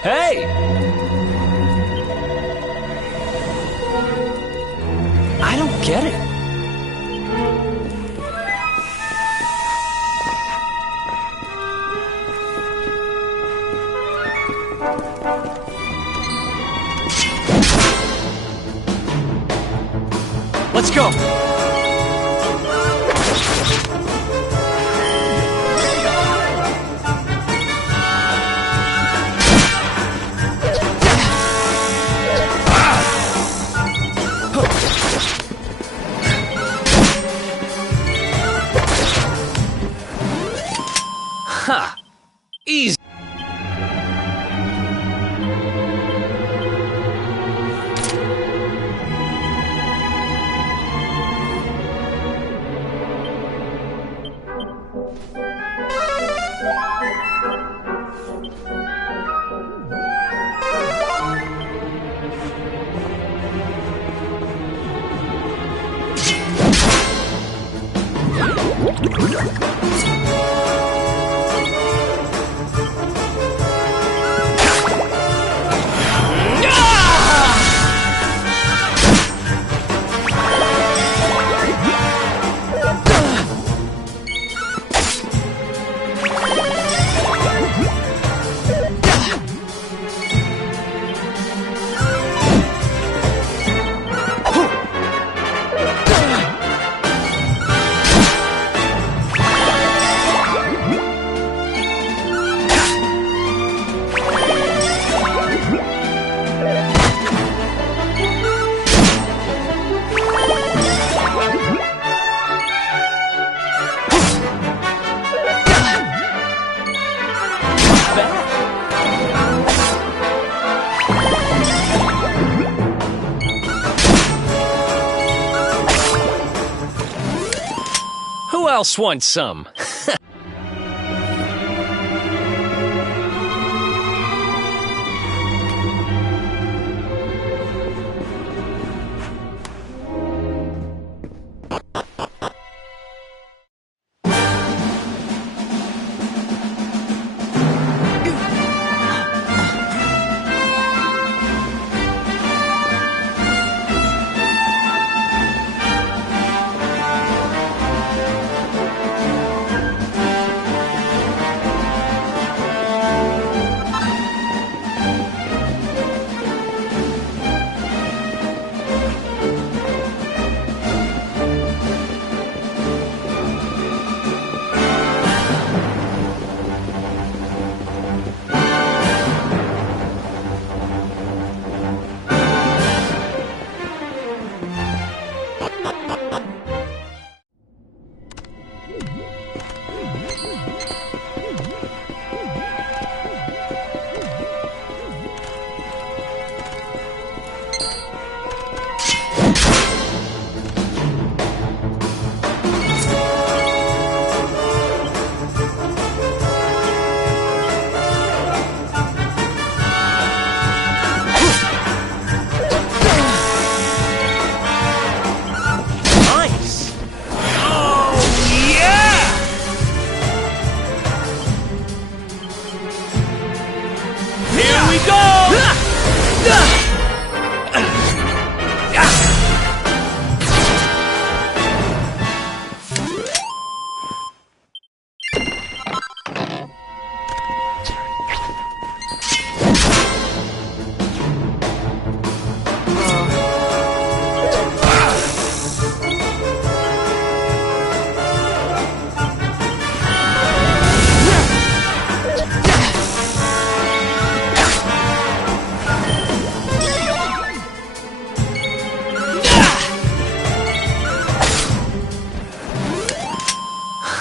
Hey! I don't get it. Let's go! Ha! Easy. Who else wants some? we go!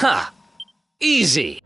Ha! Easy.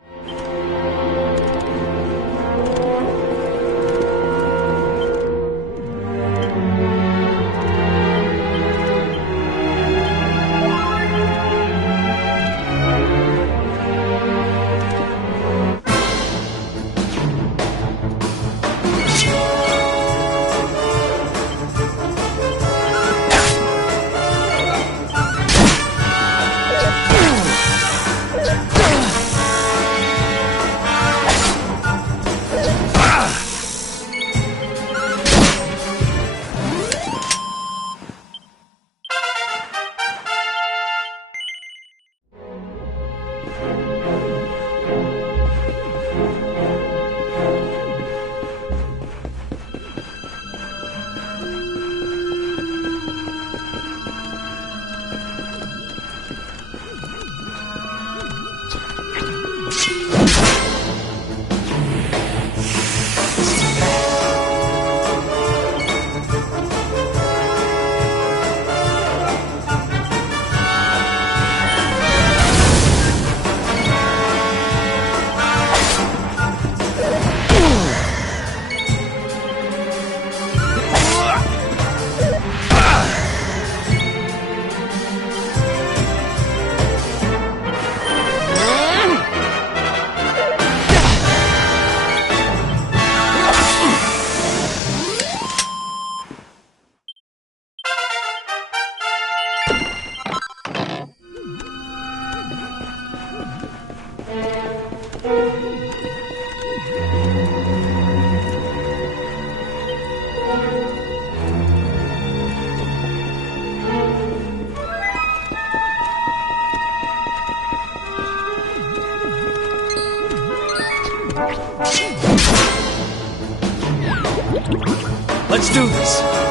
Let's do this.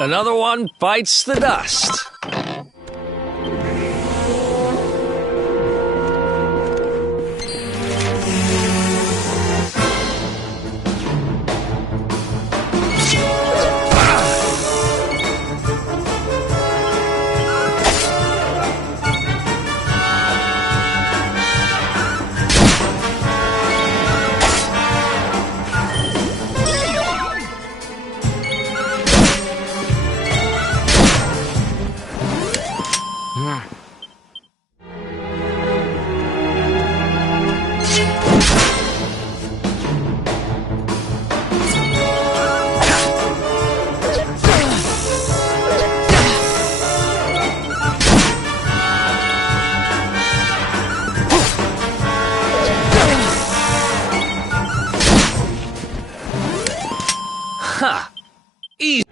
Another one bites the dust. Ha! Easy.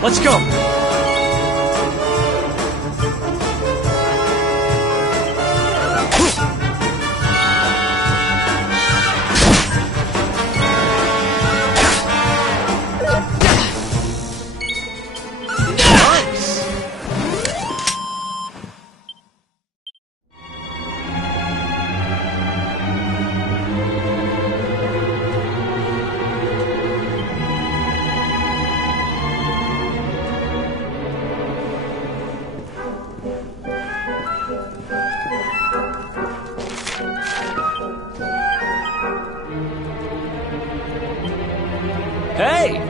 Let's go! Hey!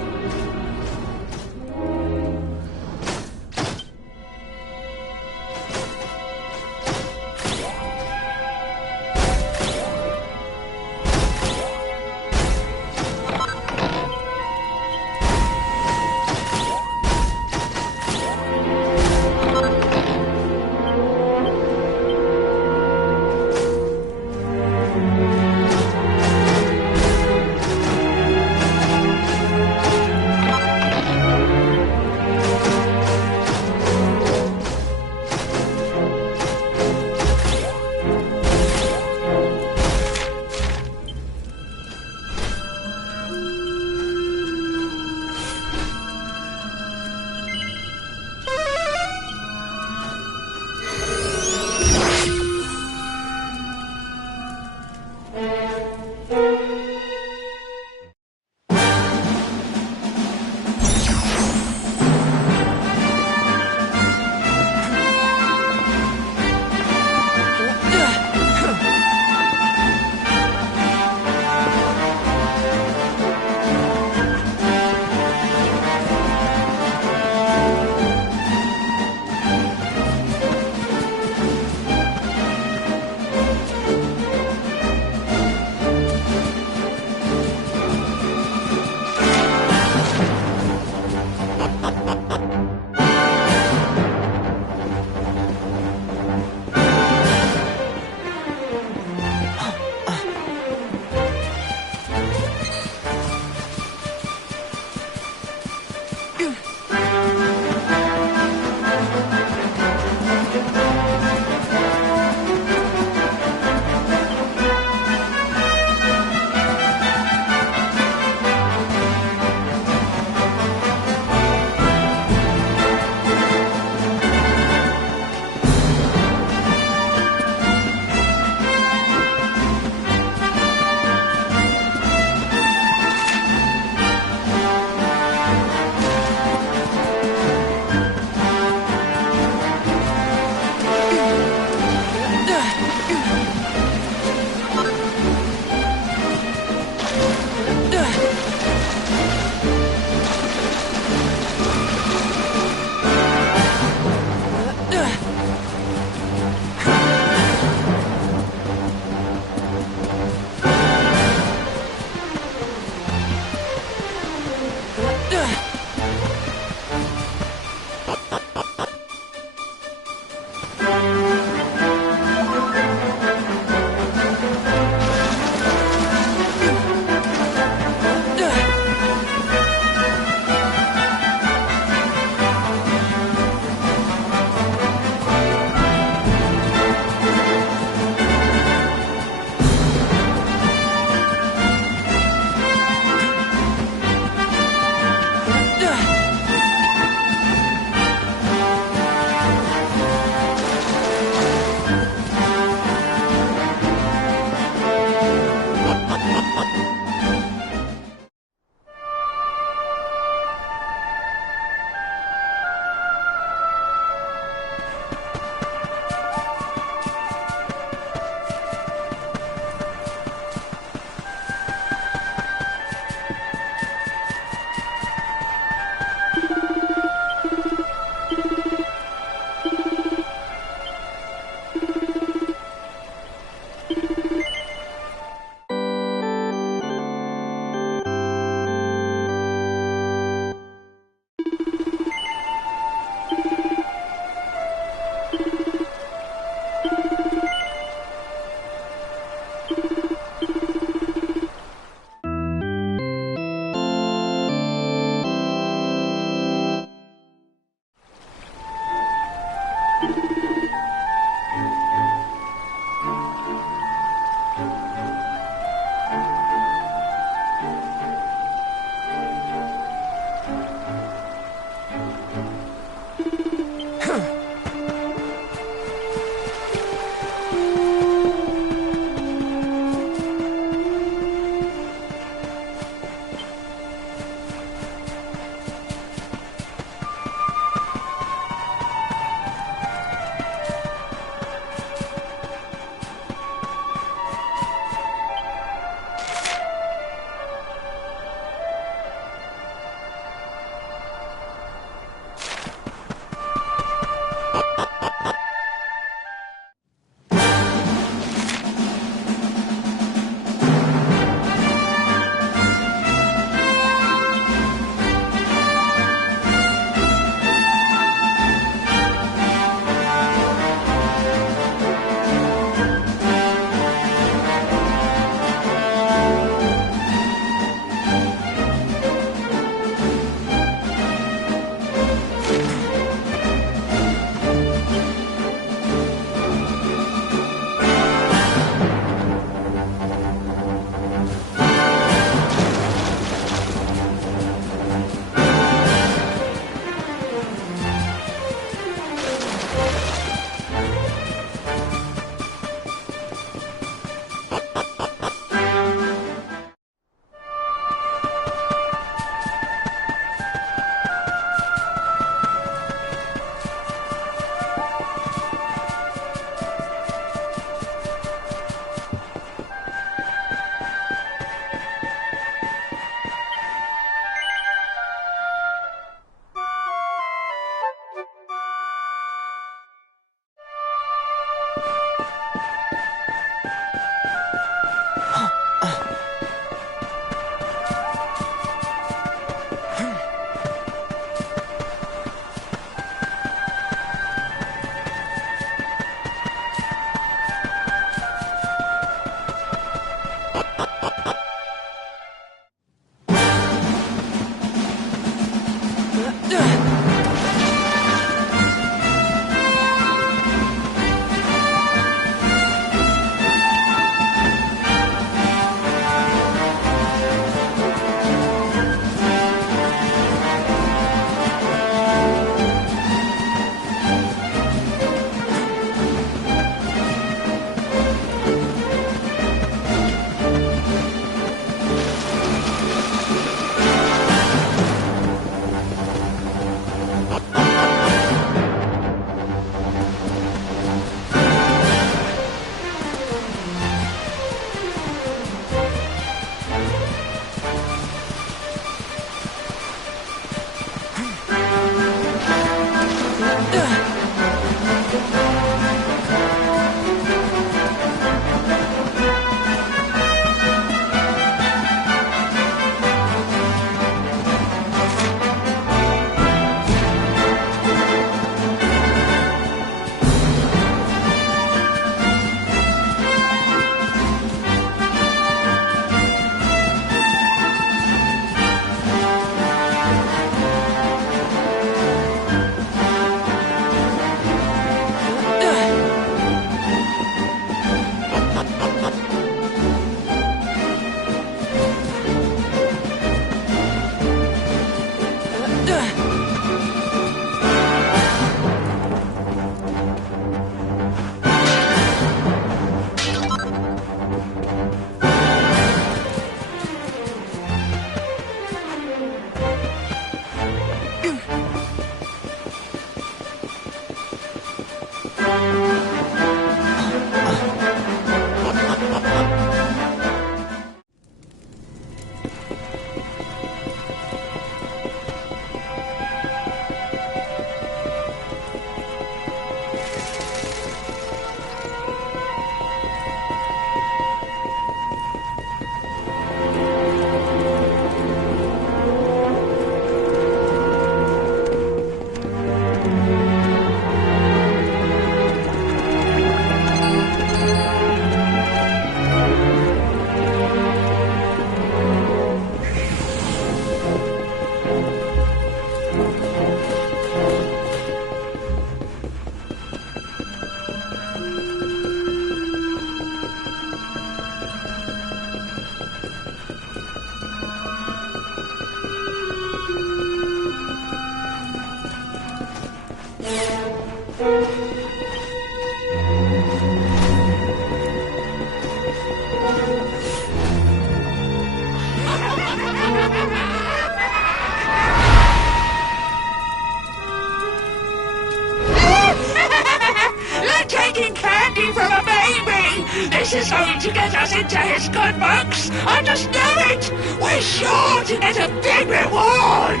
This is going to get us into his good books! I just know it! We're sure to get a big reward!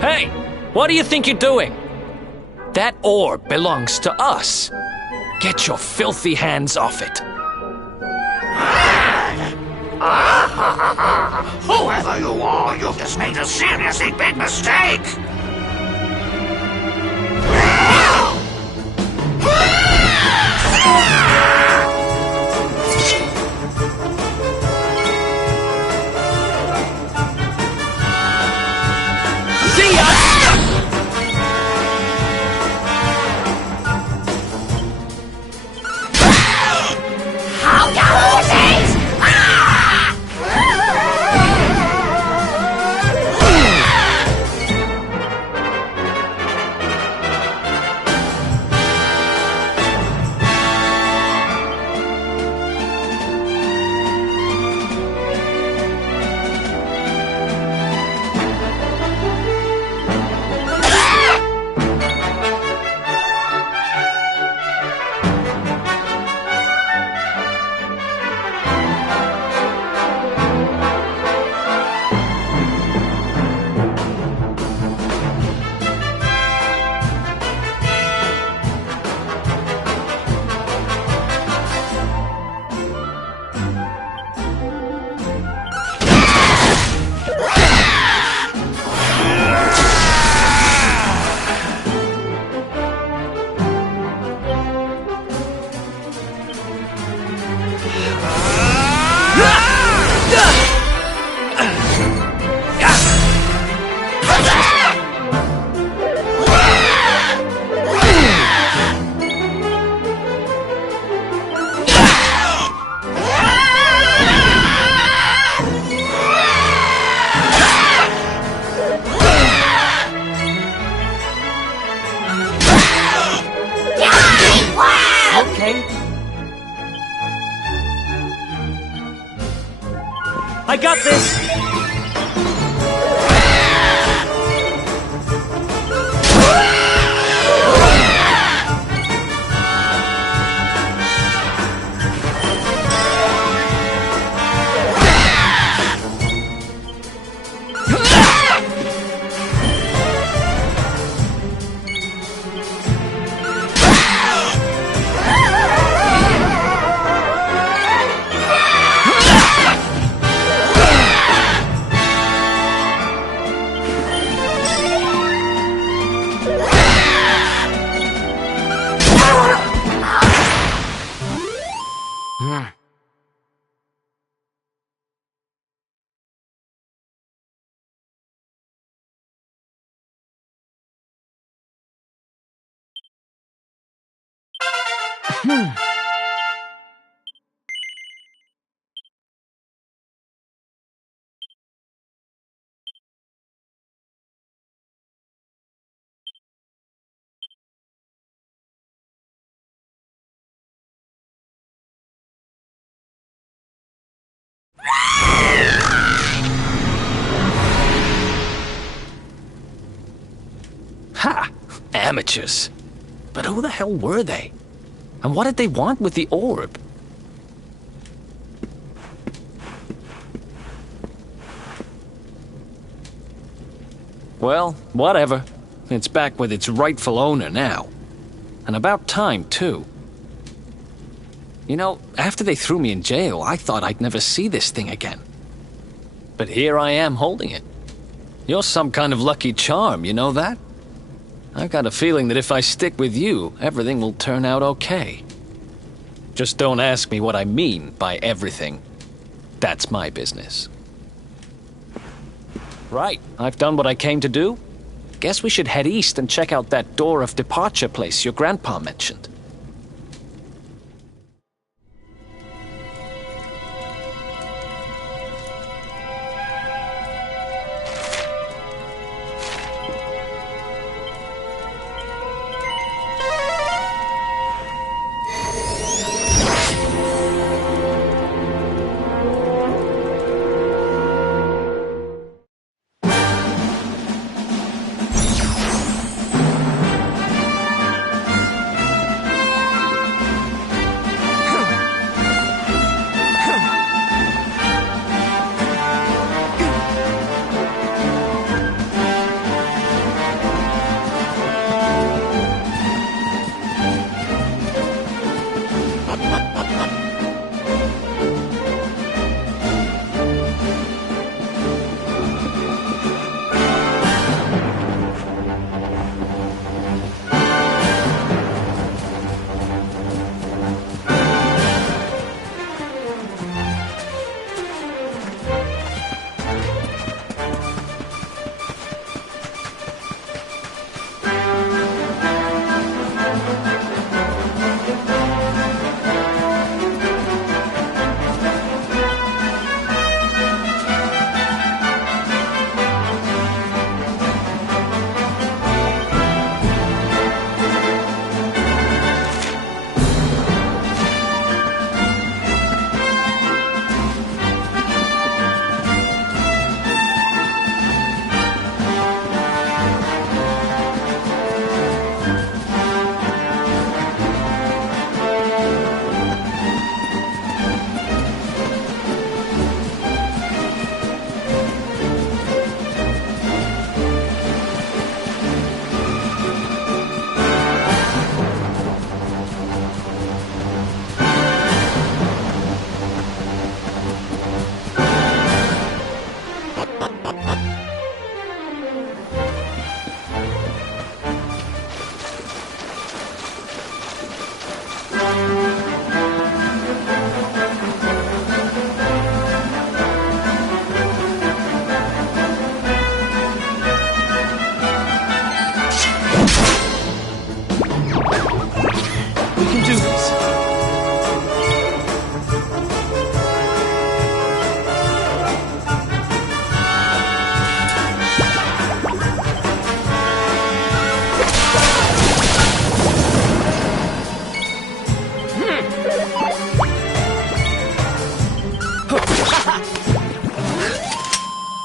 Hey! What do you think you're doing? That orb belongs to us. Get your filthy hands off it. Whoever you are, you've just made a seriously big mistake! okay? I got this! Ha! Amateurs. But who the hell were they? And what did they want with the orb? Well, whatever. It's back with its rightful owner now. And about time, too. You know, after they threw me in jail, I thought I'd never see this thing again. But here I am holding it. You're some kind of lucky charm, you know that? I've got a feeling that if I stick with you, everything will turn out okay. Just don't ask me what I mean by everything. That's my business. Right, I've done what I came to do. Guess we should head east and check out that door of departure place your grandpa mentioned.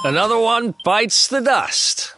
Another one bites the dust.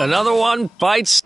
Another one bites.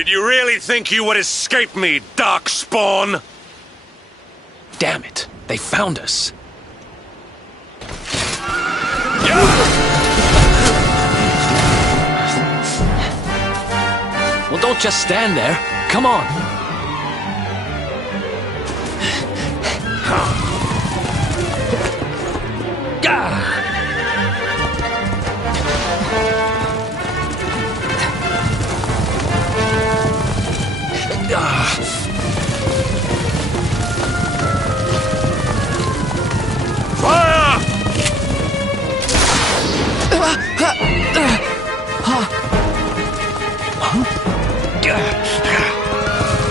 Did you really think you would escape me, Darkspawn? Damn it. They found us. Well, don't just stand there. Come on.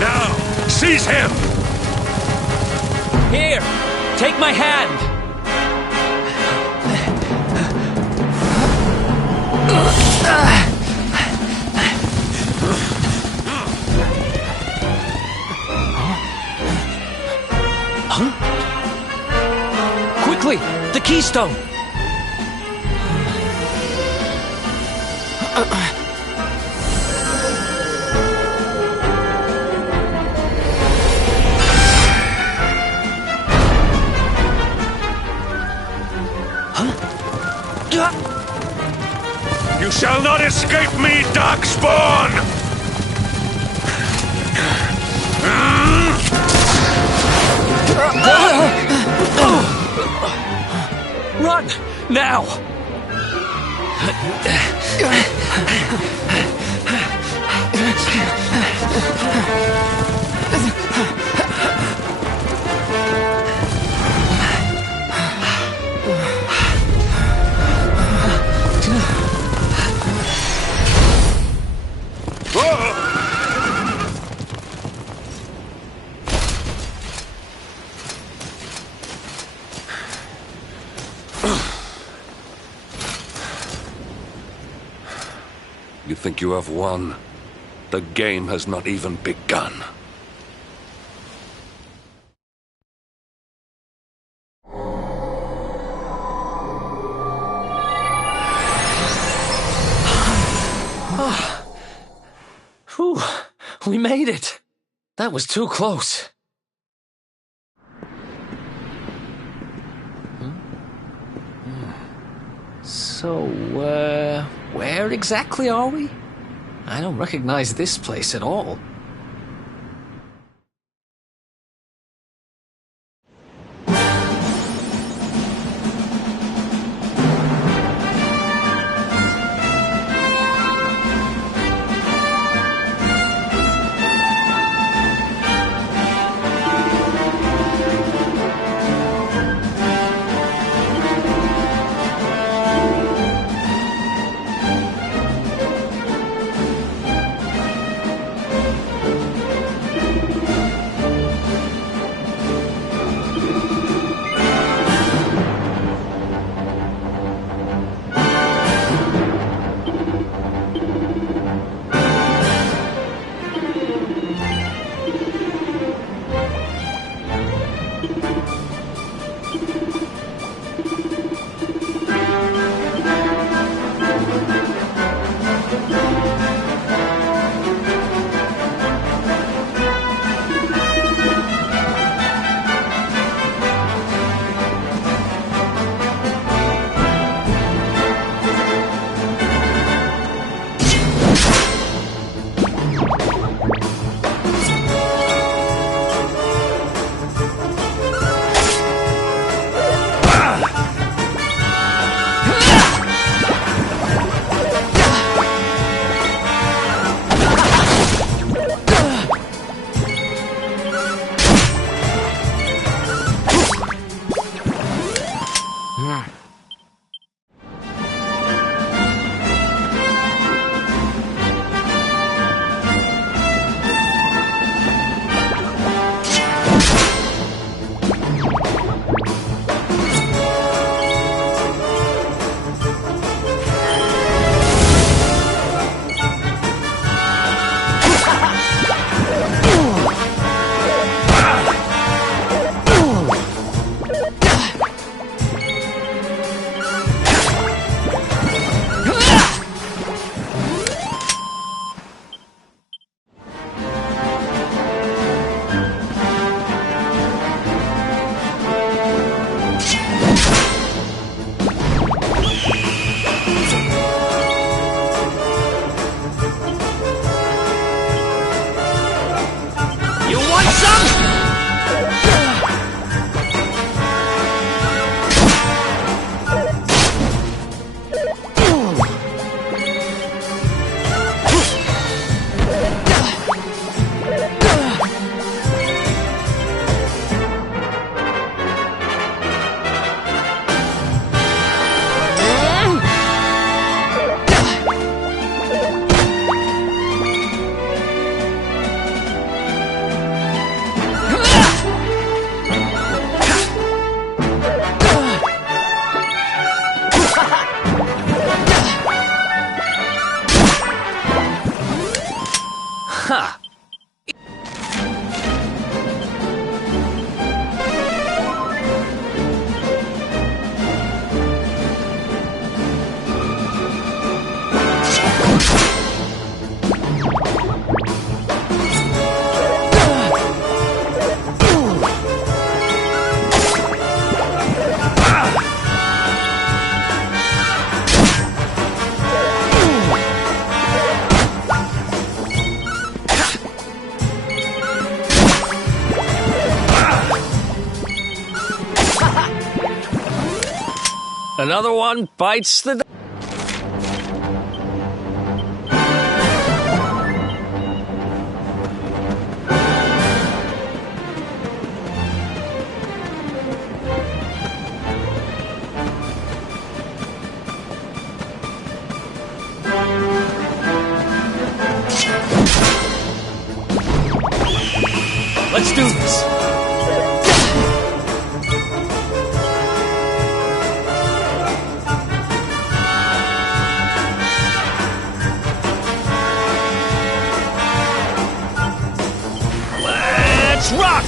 Now, seize him! Here, take my hand. Quickly, the keystone. You shall not escape me, Darkspawn! Run! Now! You think you have won? The game has not even begun. Whew, we made it. That was too close. So, where exactly are we? I don't recognize this place at all. Another one bites the... Let's do this. Let's rock!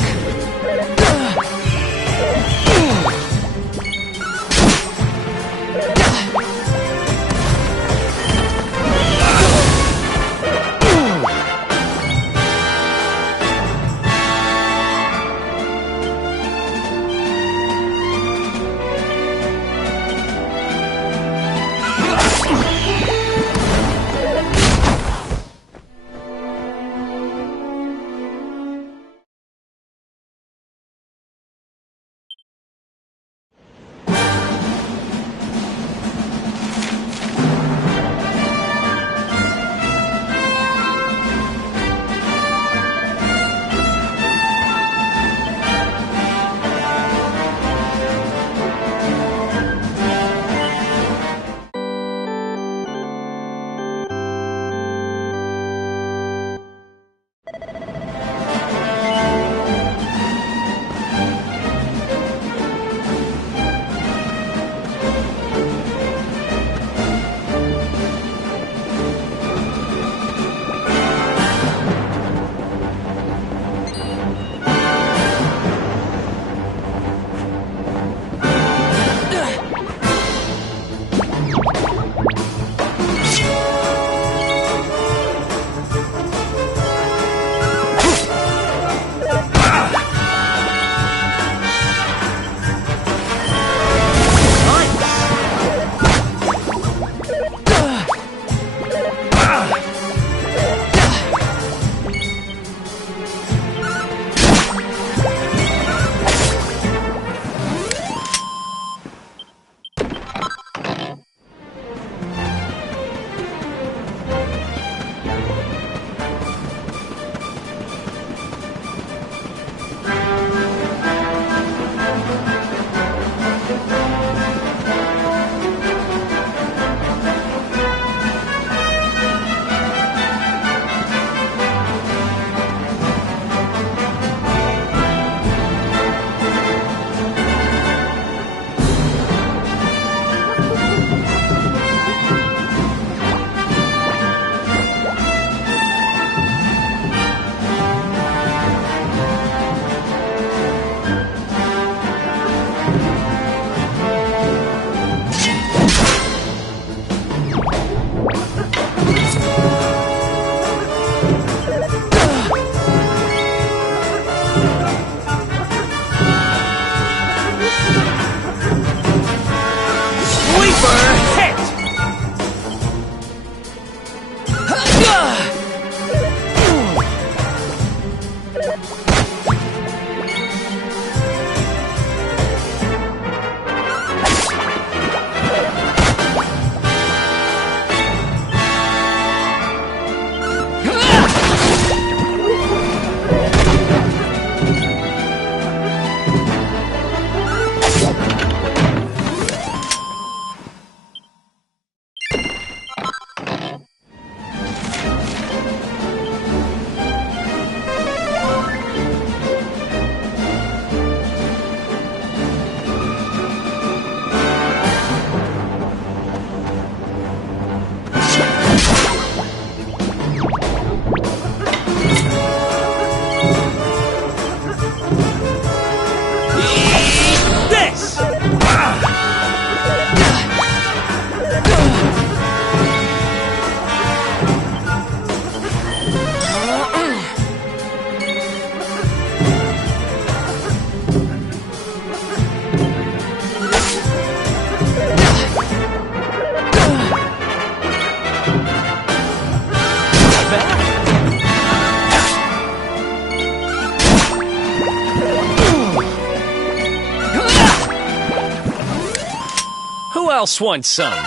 else, swan son?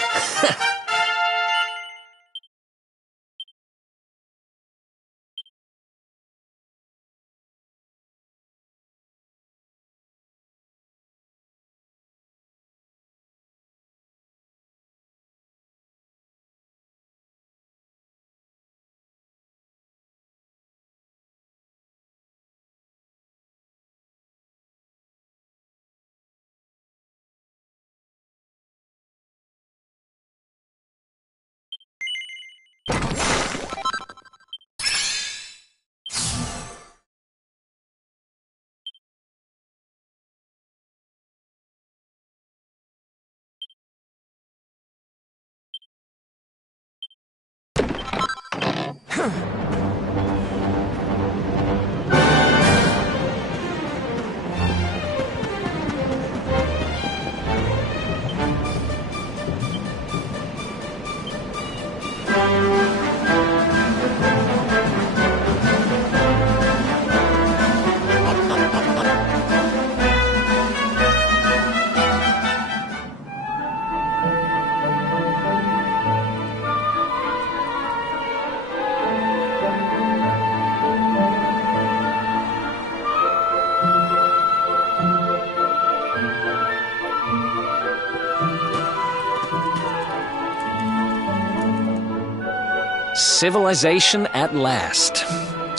Civilization at last.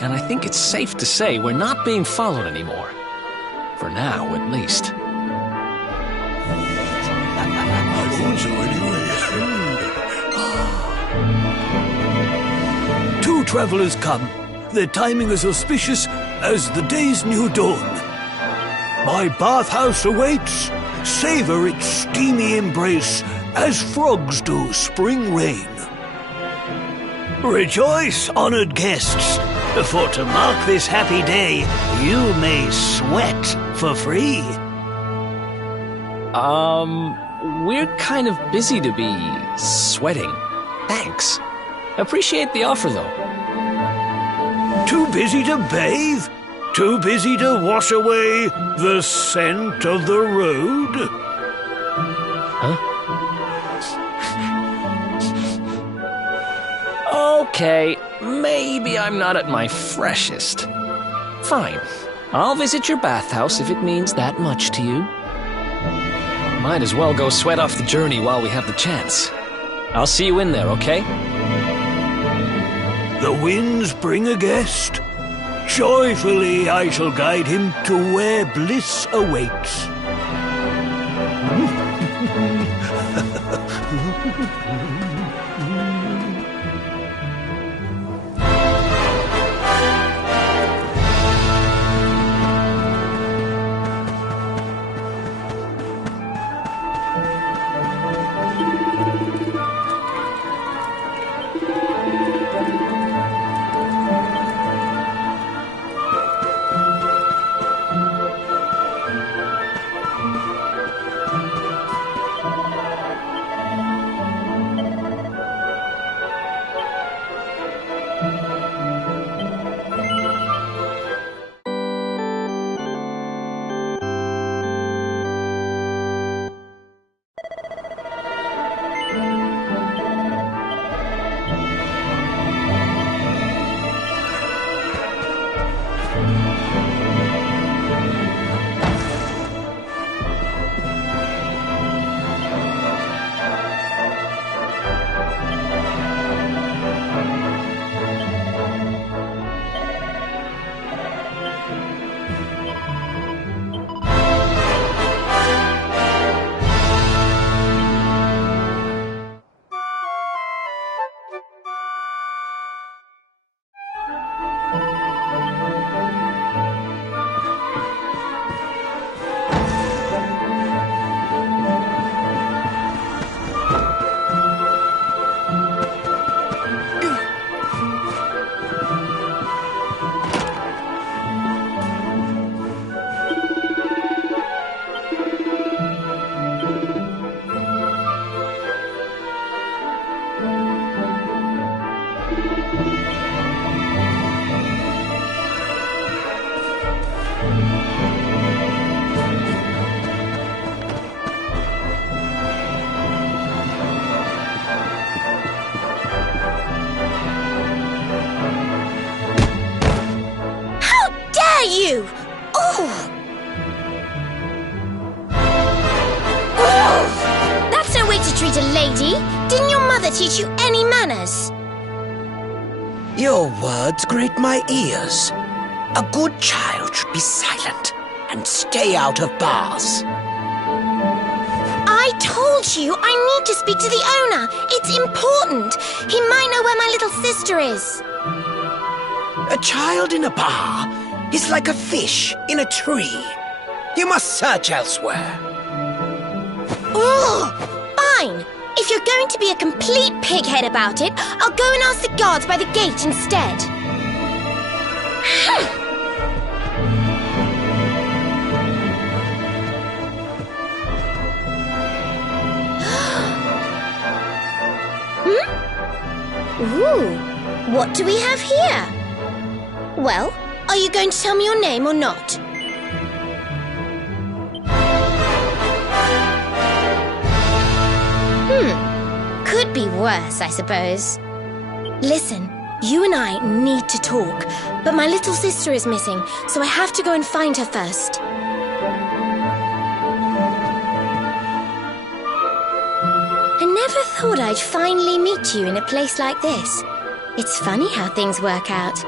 And I think it's safe to say we're not being followed anymore. For now, at least. Two travelers come. Their timing is auspicious as the day's new dawn. My bathhouse awaits. Savor its steamy embrace as frogs do spring rain. Rejoice, honored guests, for to mark this happy day, you may sweat for free. We're kind of busy to be sweating. Thanks. Appreciate the offer, though. Too busy to bathe? Too busy to wash away the scent of the road? Huh? Okay, maybe I'm not at my freshest. Fine. I'll visit your bathhouse if it means that much to you. Might as well go sweat off the journey while we have the chance. I'll see you in there, okay? The winds bring a guest. Joyfully I shall guide him to where bliss awaits. treat a lady? Didn't your mother teach you any manners? Your words grate my ears. A good child should be silent and stay out of bars. I told you I need to speak to the owner. It's important. He might know where my little sister is. A child in a bar is like a fish in a tree. You must search elsewhere. Ugh! Fine. If you're going to be a complete pighead about it, I'll go and ask the guards by the gate instead. Ooh, what do we have here? Well, are you going to tell me your name or not? Could be worse, I suppose. Listen, you and I need to talk, but my little sister is missing, so I have to go and find her first. I never thought I'd finally meet you in a place like this. It's funny how things work out.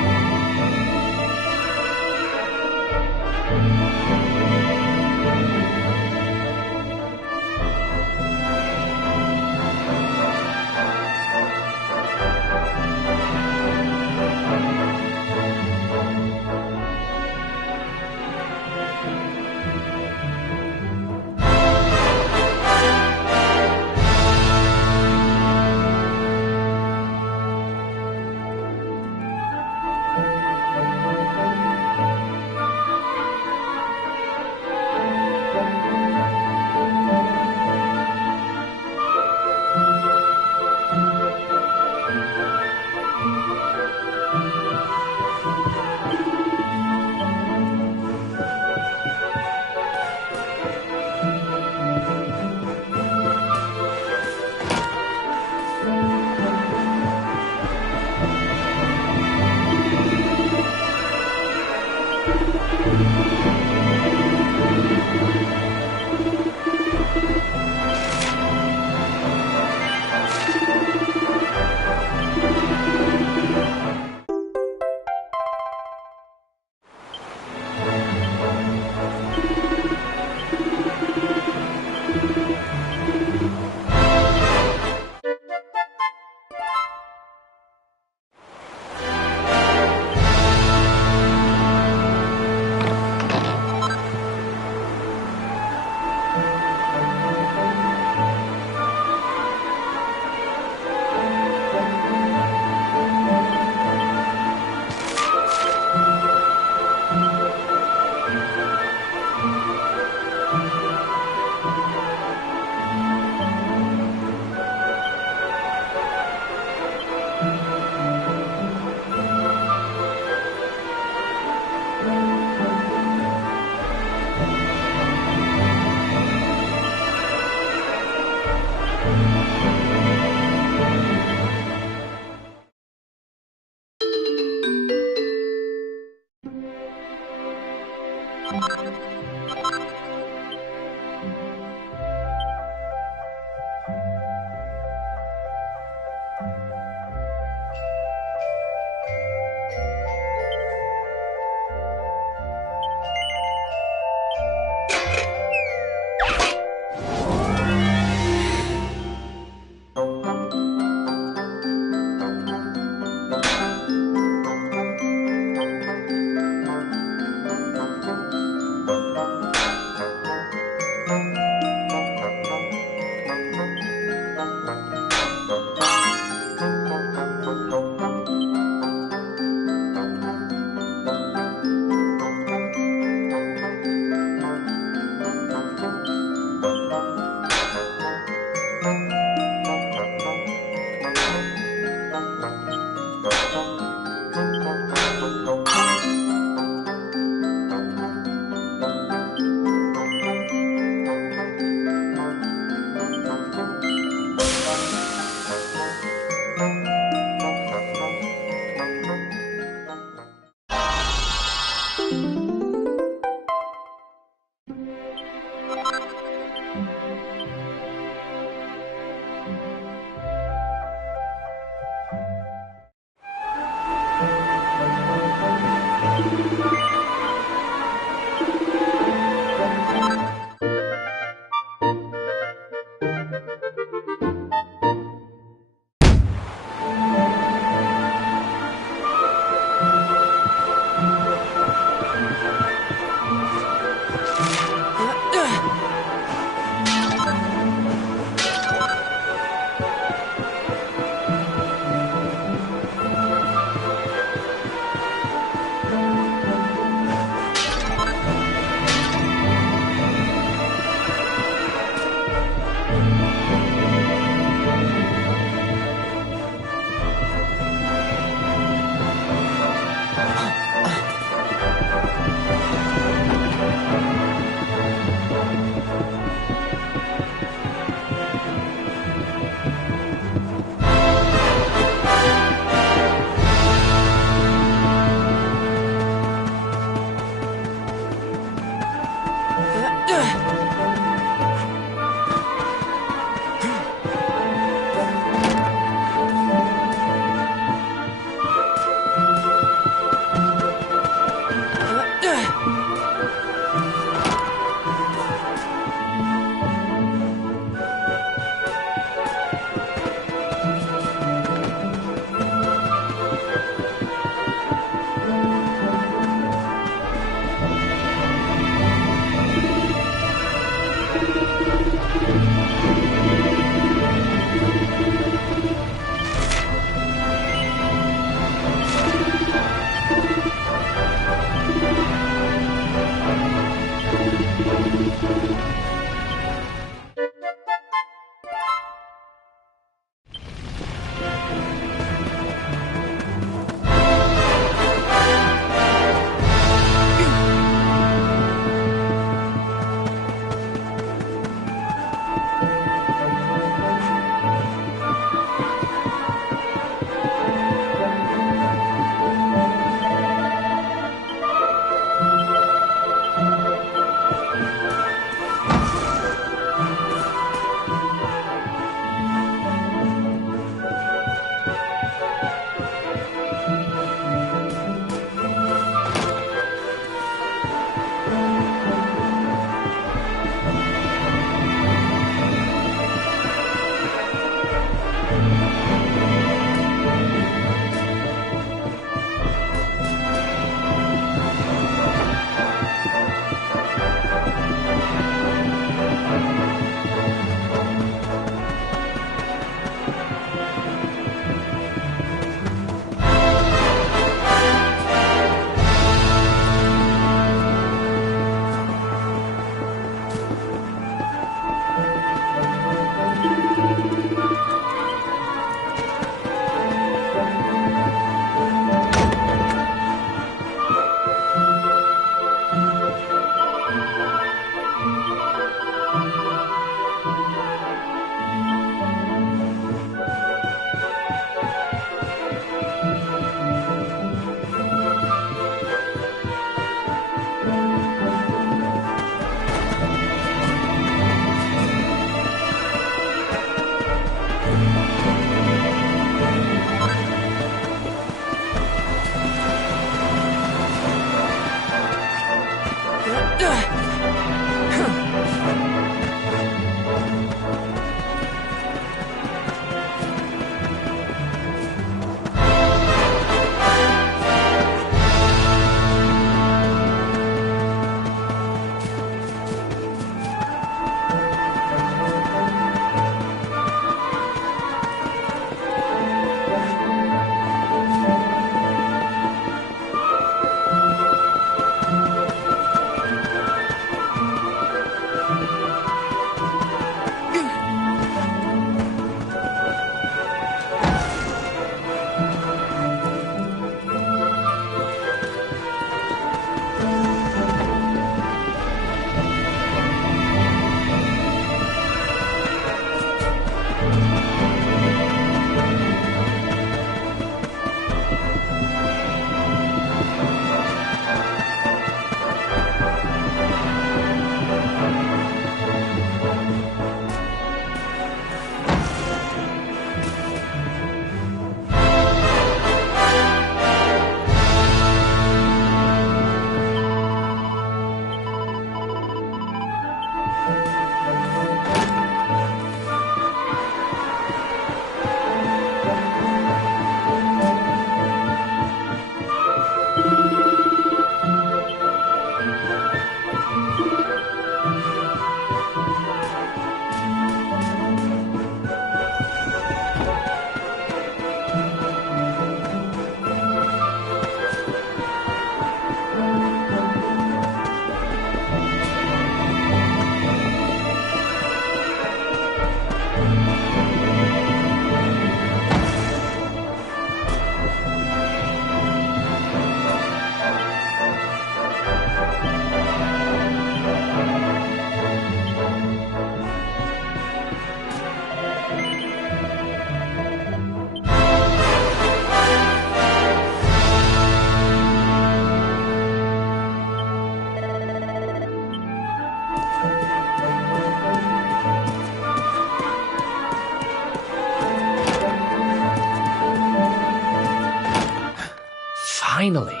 Finally.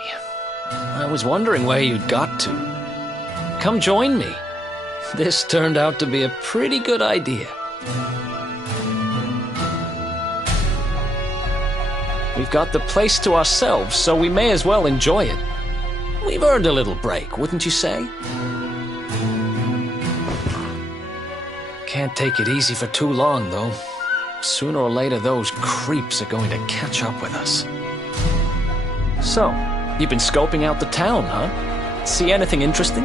I was wondering where you'd got to. Come join me. This turned out to be a pretty good idea. We've got the place to ourselves, so we may as well enjoy it. We've earned a little break, wouldn't you say? Can't take it easy for too long, though. Sooner or later, those creeps are going to catch up with us. So, you've been scoping out the town, huh? See anything interesting?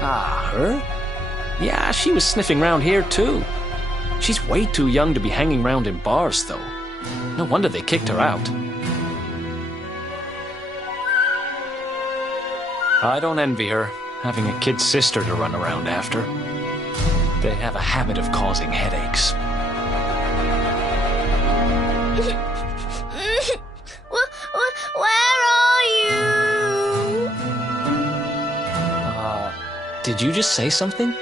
Ah, her? Yeah, she was sniffing round here too. She's way too young to be hanging round in bars, though. No wonder they kicked her out. I don't envy her, having a kid sister to run around after. They have a habit of causing headaches. Where are you? Did you just say something?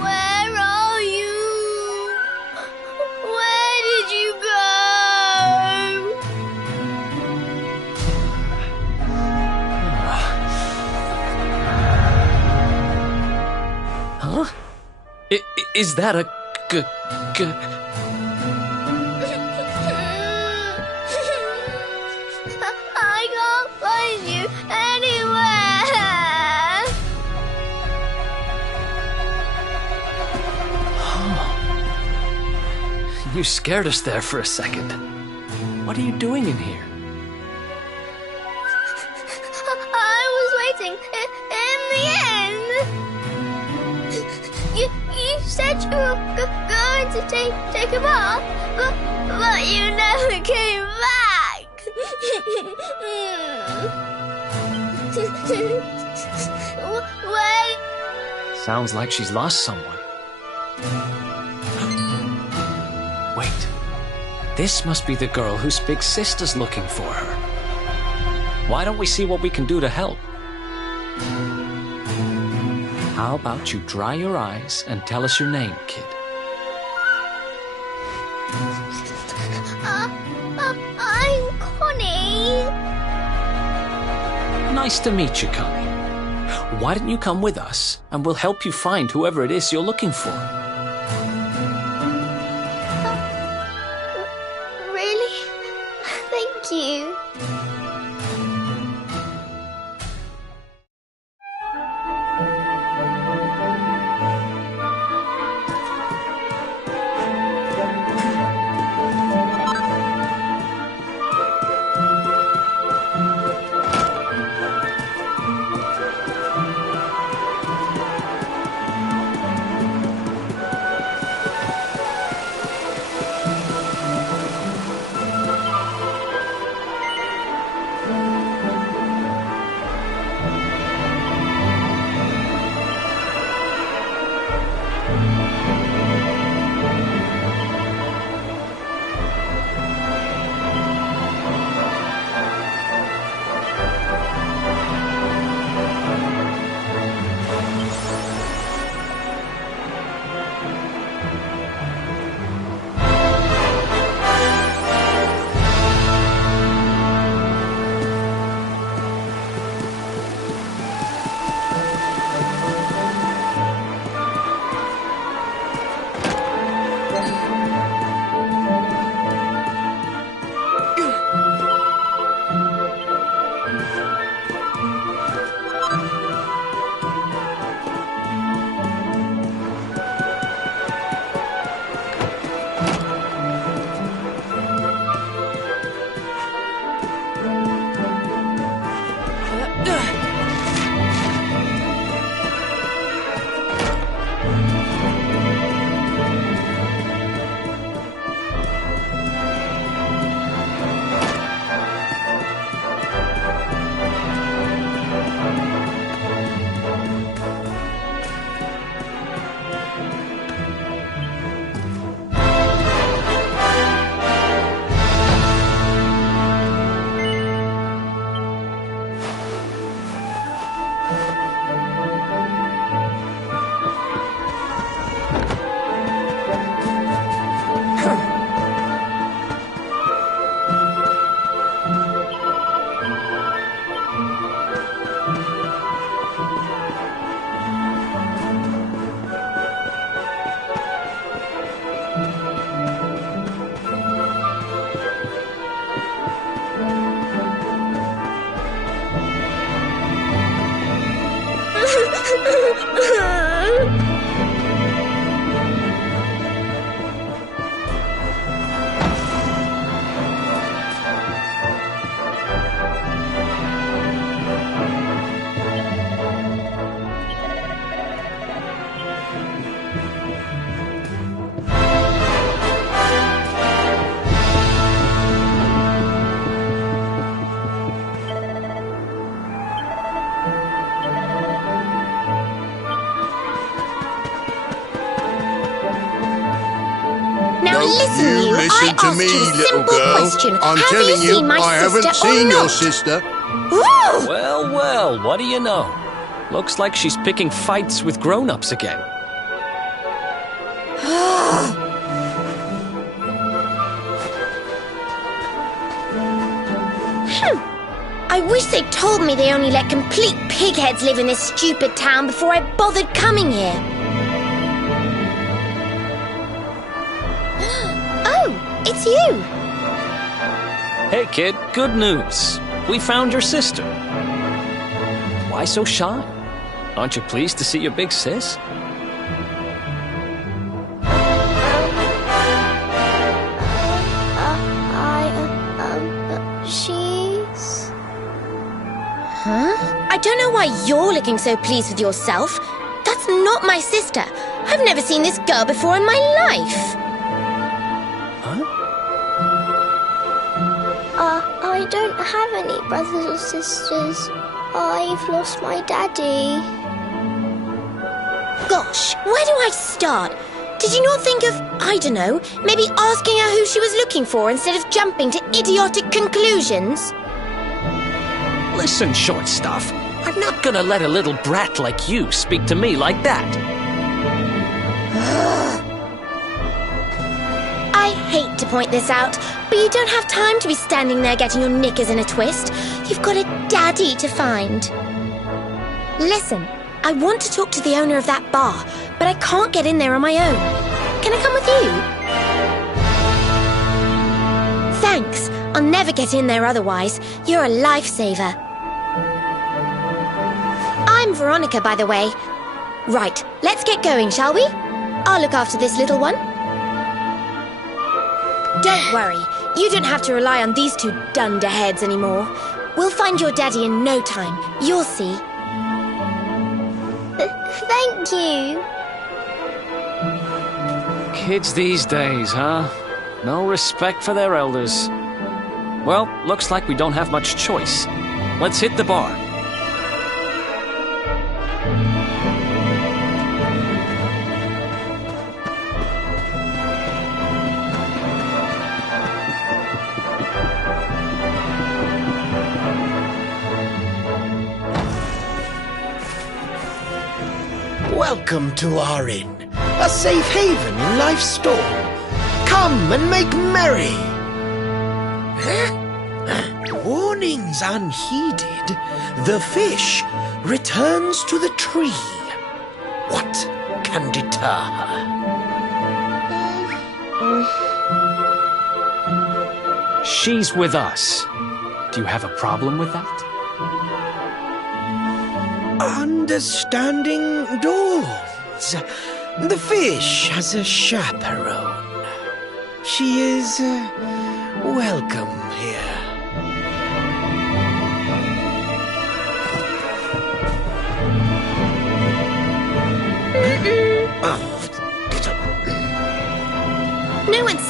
Where are you? Where did you go? Huh? Is that a I can't find you anywhere. You scared us there for a second. What are you doing in here? I was waiting in the end. You said you were going to take a bath, but you never came back. Wait. Sounds like she's lost someone. Wait. This must be the girl whose big sister's looking for her. Why don't we see what we can do to help? How about you dry your eyes and tell us your name, kid? I'm Connie. Nice to meet you, Connie. Why don't you come with us, and we'll help you find whoever it is you're looking for. Really? Thank you. You listen to me, little girl. I'm telling you, I haven't seen your sister. Well, well, what do you know? Looks like she's picking fights with grown-ups again. I wish they'd told me they only let complete pigheads live in this stupid town before I bothered coming here. Oh, it's you! Hey kid, good news. We found your sister. Why so shy? Aren't you pleased to see your big sis? She's... Huh? I don't know why you're looking so pleased with yourself. That's not my sister. I've never seen this girl before in my life. I don't have any brothers or sisters. I've lost my daddy. Gosh, where do I start? Did you not think of, I don't know, maybe asking her who she was looking for instead of jumping to idiotic conclusions? Listen, short stuff. I'm not gonna let a little brat like you speak to me like that. I hate to point this out, but you don't have time to be standing there getting your knickers in a twist. You've got a daddy to find. Listen, I want to talk to the owner of that bar, but I can't get in there on my own. Can I come with you? Thanks. I'll never get in there otherwise. You're a lifesaver. I'm Veronica, by the way. Right, let's get going, shall we? I'll look after this little one. Don't worry. You don't have to rely on these two dunderheads anymore. We'll find your daddy in no time. You'll see. Thank you. Kids these days, huh? No respect for their elders. Well, looks like we don't have much choice. Let's hit the bar. Welcome to our inn, a safe haven in life's storm. Come and make merry. Warnings unheeded, the fish returns to the tree. What can deter her? She's with us. Do you have a problem with that? Understanding dawns. The fish has a chaperone. She is welcome here.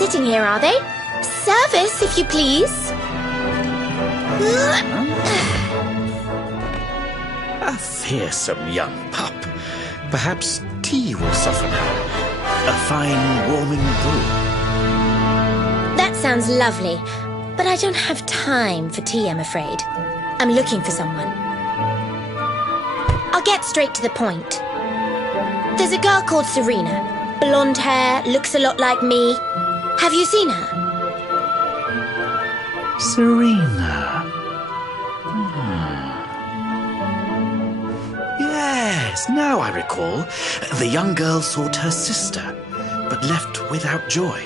sitting here, are they? Service, if you please. A fearsome young pup. Perhaps tea will soften her. A fine, warming brew. That sounds lovely, but I don't have time for tea, I'm afraid. I'm looking for someone. I'll get straight to the point. There's a girl called Serena. Blonde hair, looks a lot like me. Have you seen her? Serena. Yes, now I recall. The young girl sought her sister, but left without joy.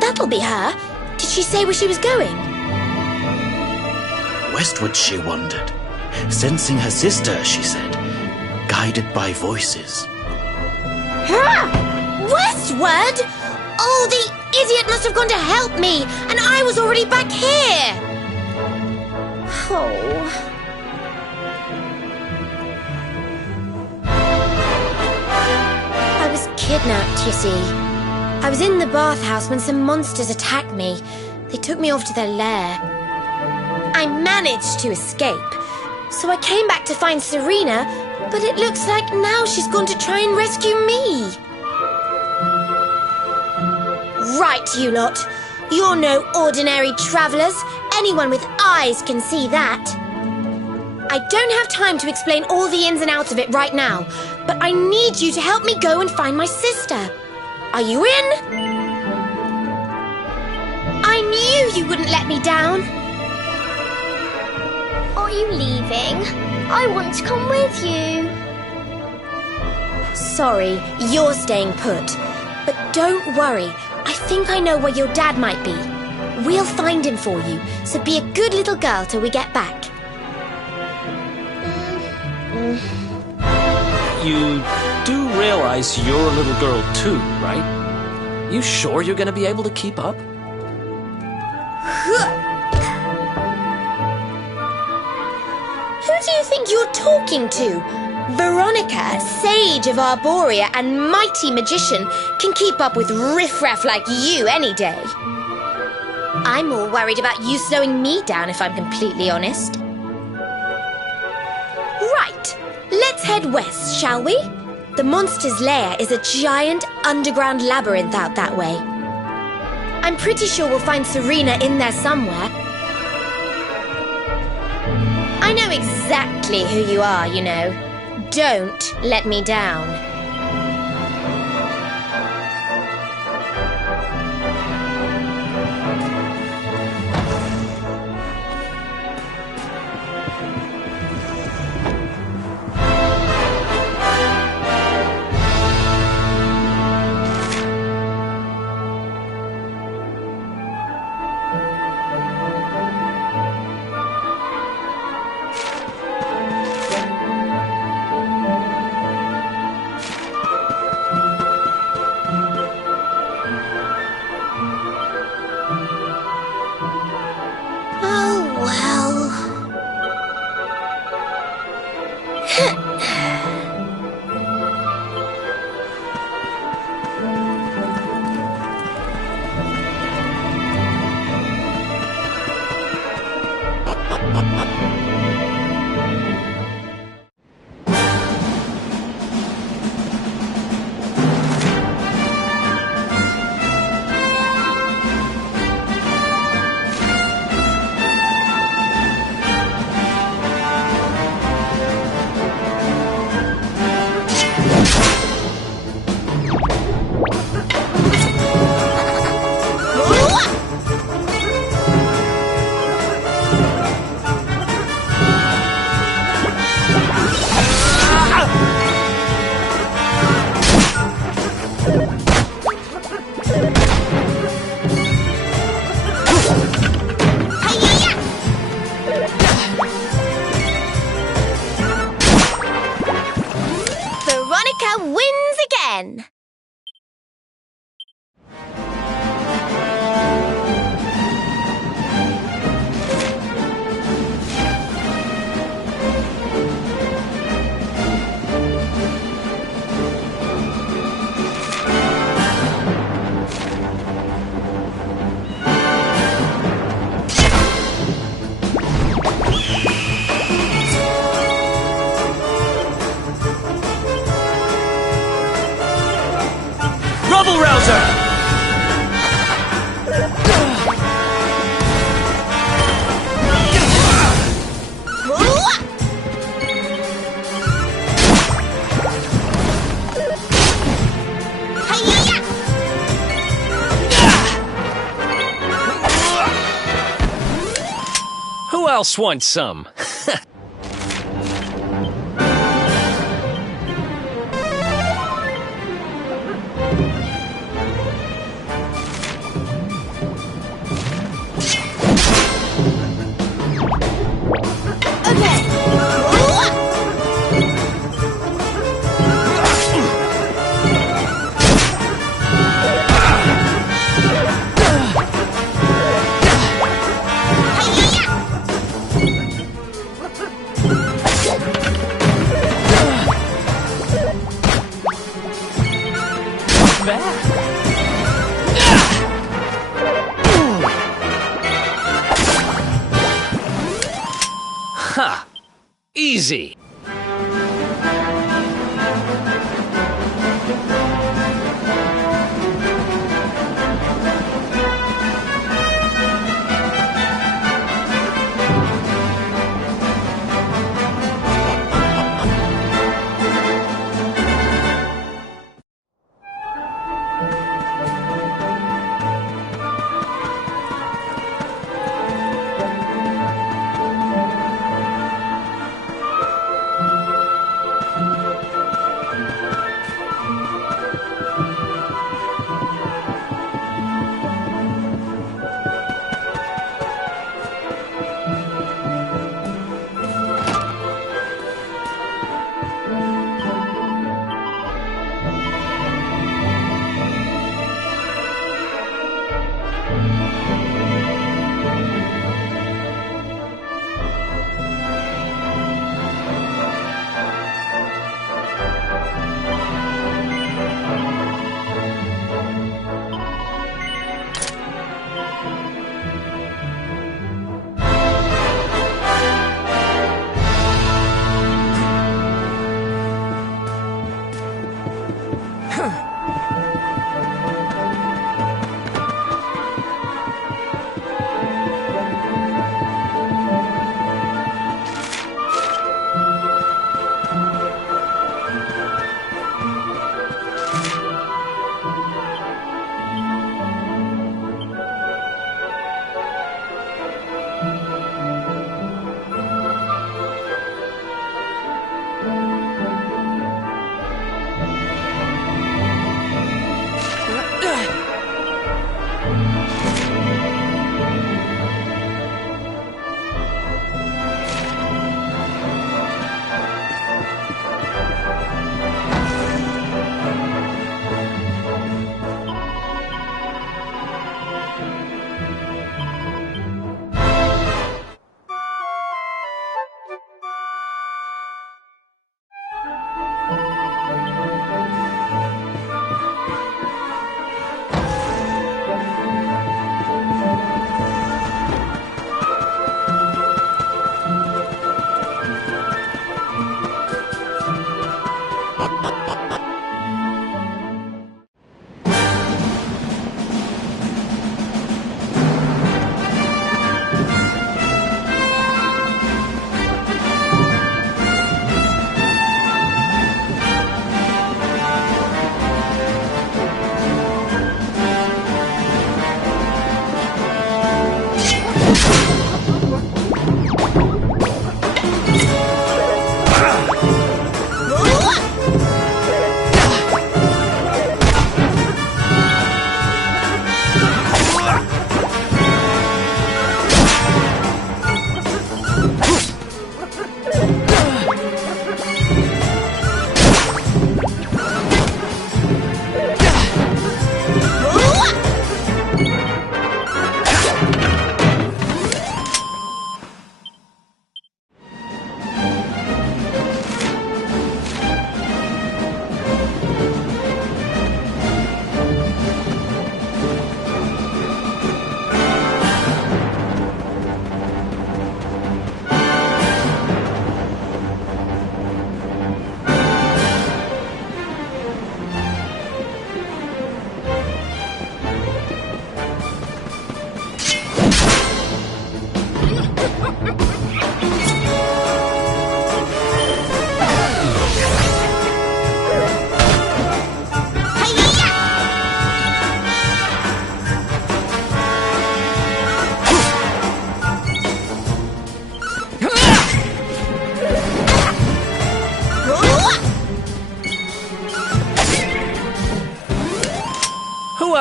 That'll be her. Did she say where she was going? Westward she wandered, sensing her sister, she said, guided by voices. Westward? Oh, the idiot must have gone to help me, and I was already back here. Oh. I was kidnapped, you see. I was in the bathhouse when some monsters attacked me. They took me off to their lair. I managed to escape, so I came back to find Serena, but it looks like now she's gone to try and rescue me. Right, you lot. You're no ordinary travellers. Anyone with eyes can see that. I don't have time to explain all the ins and outs of it right now, but I need you to help me go and find my sister. Are you in? I knew you wouldn't let me down. Are you leaving? I want to come with you. Sorry, you're staying put. But don't worry, I think I know where your dad might be. We'll find him for you, so be a good little girl till we get back. You do realize you're a little girl too, right? You sure you're gonna be able to keep up? Who do you think you're talking to? Veronica, sage of Arborea and mighty magician, can keep up with riffraff like you any day. I'm more worried about you slowing me down, if I'm completely honest. Right, let's head west, shall we? The monster's lair is a giant underground labyrinth out that way. I'm pretty sure we'll find Serena in there somewhere. I know exactly who you are, you know. Don't let me down. else wants some? Ha! Easy.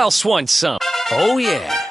else want some? Oh, yeah.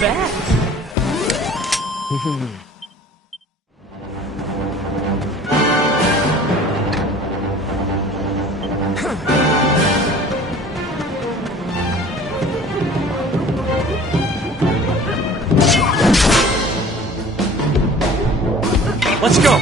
Bet. Let's go!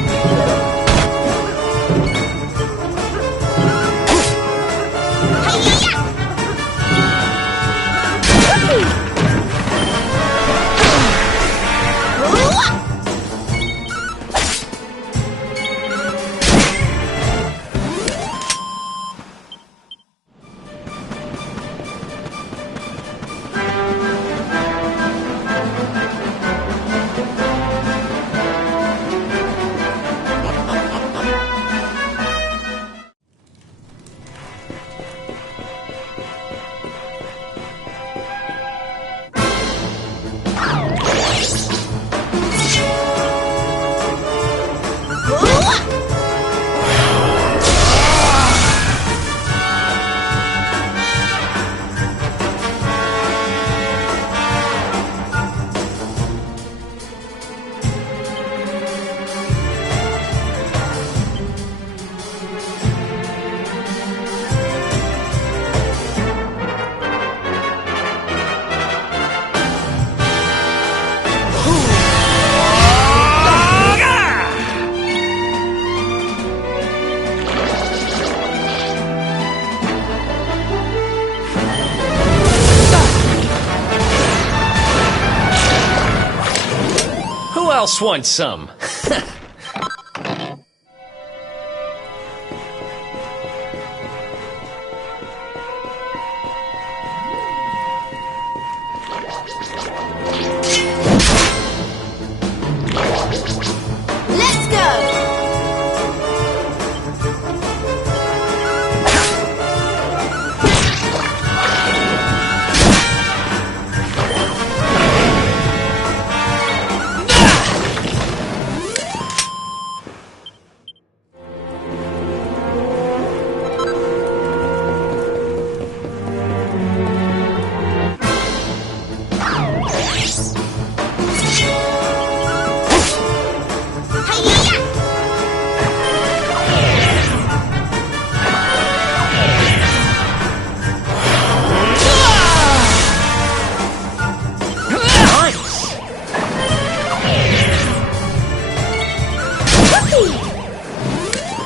Who else wants some? Let's go!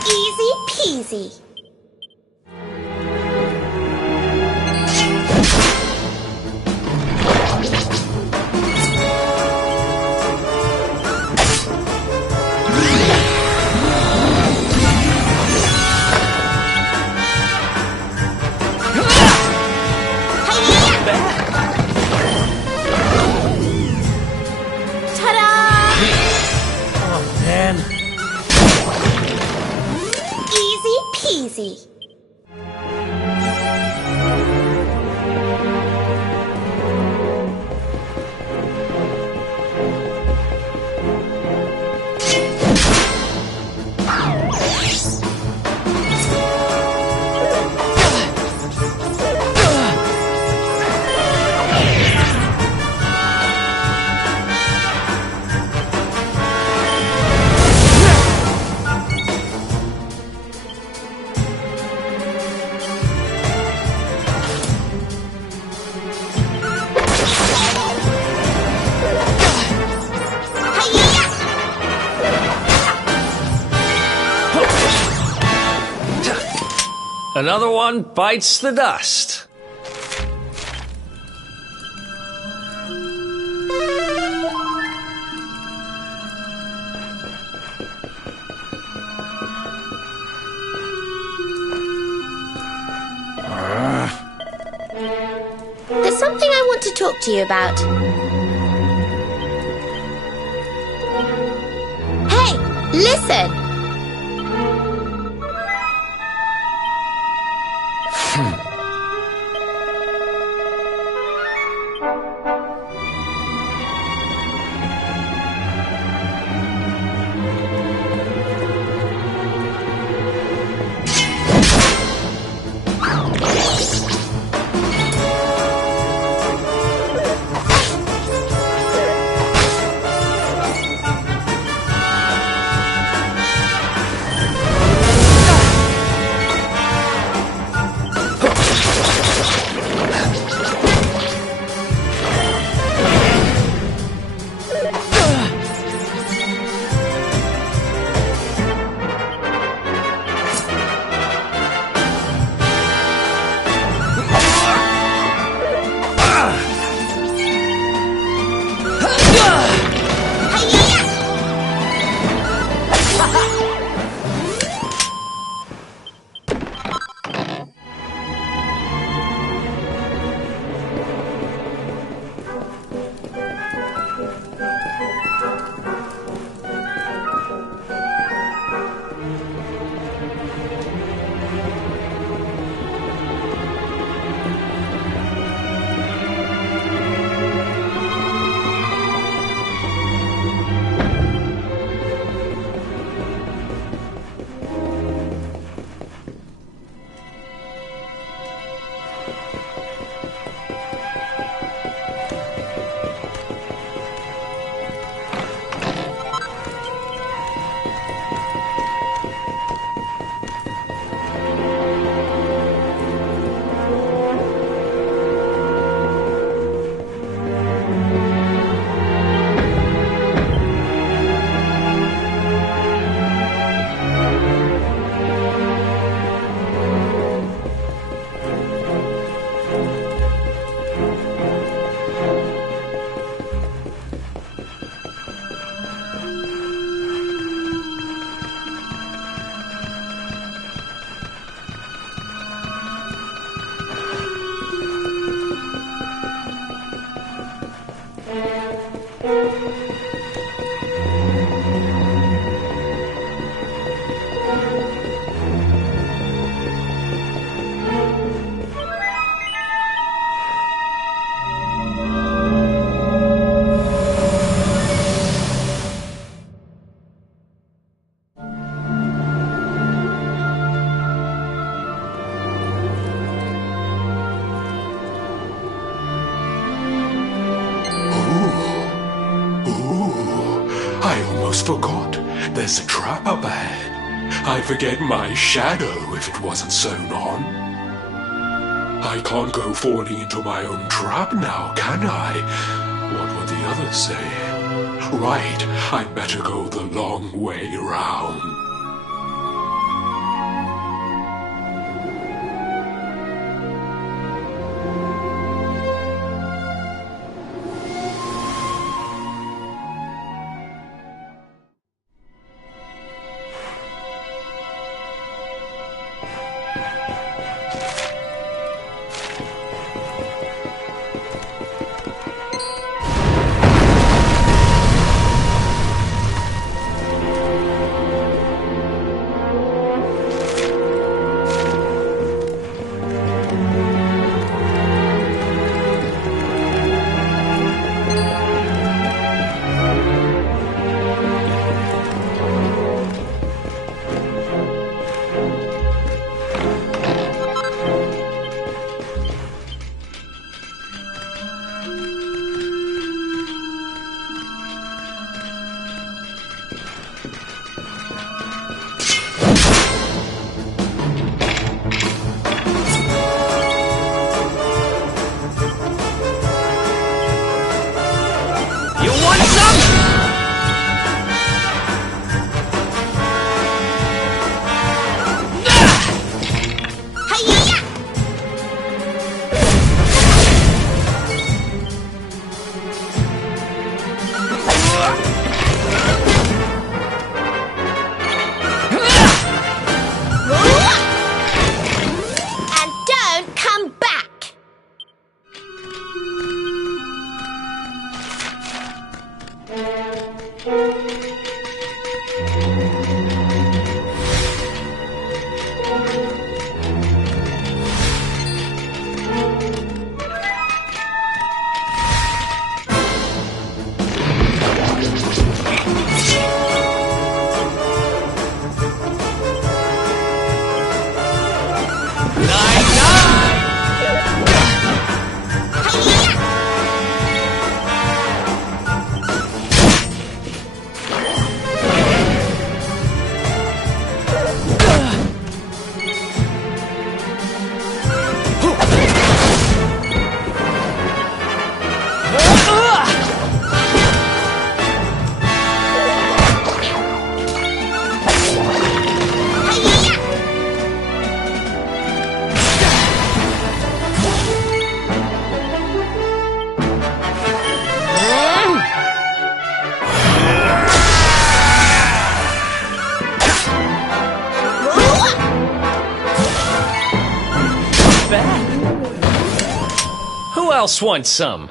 Easy peasy. Oh, man. Easy peasy. Another one bites the dust. There's something I want to talk to you about. Hey, listen! I almost forgot. There's a trap up ahead. I'd forget my shadow if it wasn't sewn on. I can't go falling into my own trap now, can I? What would the others say? Right, I'd better go the long way round. Who else wants some?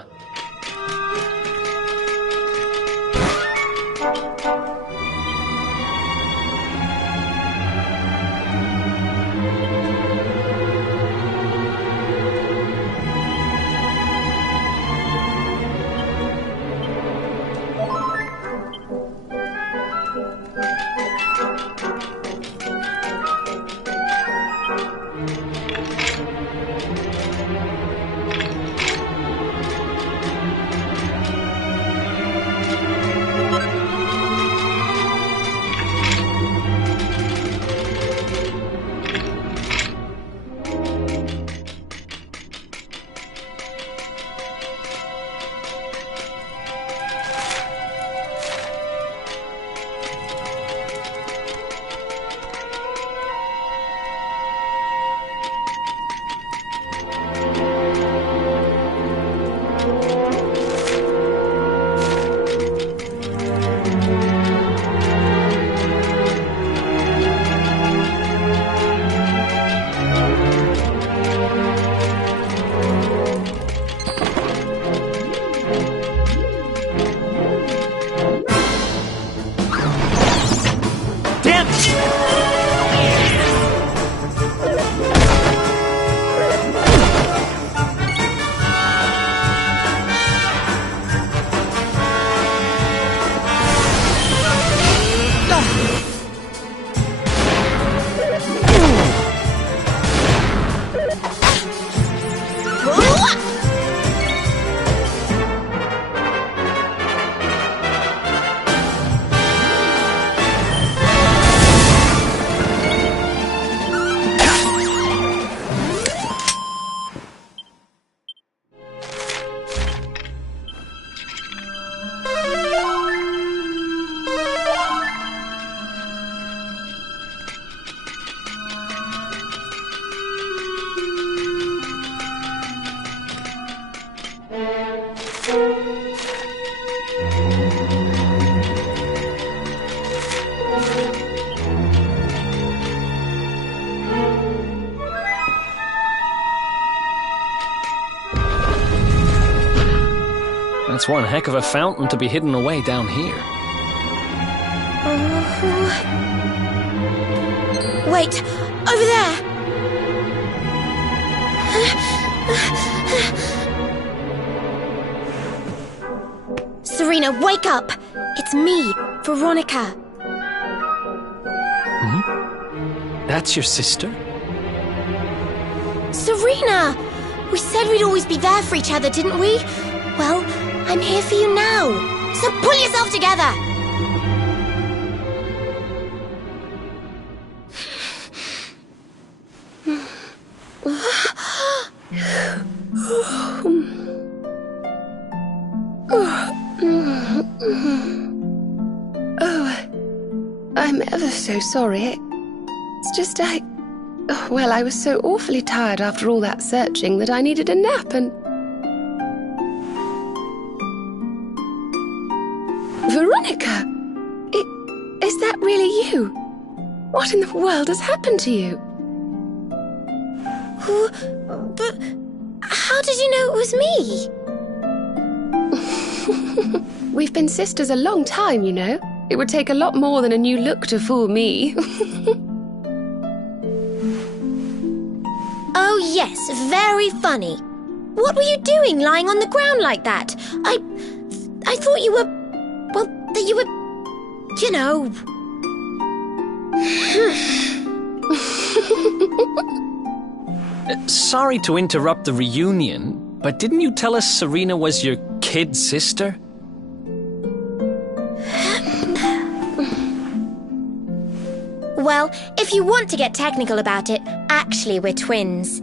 That's one heck of a fountain to be hidden away down here. Wait, over there! Serena, wake up! It's me, Veronica. That's your sister? Serena! We said we'd always be there for each other, didn't we? Well, I'm here for you now. So pull yourself together! Oh, I'm ever so sorry. It's just well, I was so awfully tired after all that searching that I needed a nap and... Veronica! Is that really you? What in the world has happened to you? But how did you know it was me? We've been sisters a long time, you know. It would take a lot more than a new look to fool me. Oh yes, very funny. What were you doing lying on the ground like that? I thought you were... well, that you were... you know... Sorry to interrupt the reunion, but didn't you tell us Serena was your kid sister? Well, if you want to get technical about it, actually we're twins.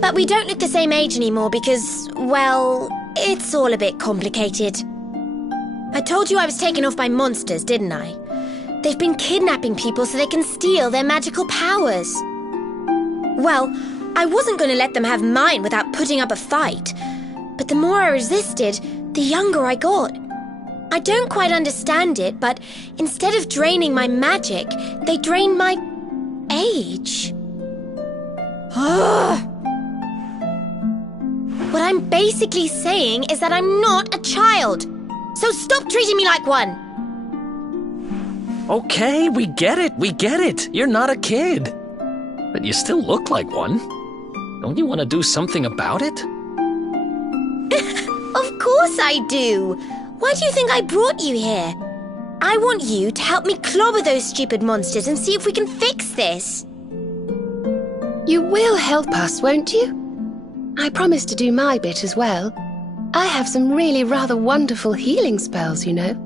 But we don't look the same age anymore because, well, it's all a bit complicated. I told you I was taken off by monsters, didn't I? They've been kidnapping people so they can steal their magical powers. Well, I wasn't going to let them have mine without putting up a fight. But the more I resisted, the younger I got. I don't quite understand it, but instead of draining my magic, they drain my age. What I'm basically saying is that I'm not a child. So stop treating me like one. Okay, we get it. You're not a kid. But you still look like one. Don't you want to do something about it? Of course I do. Why do you think I brought you here? I want you to help me clobber those stupid monsters and see if we can fix this. You will help us, won't you? I promise to do my bit as well. I have some really rather wonderful healing spells, you know.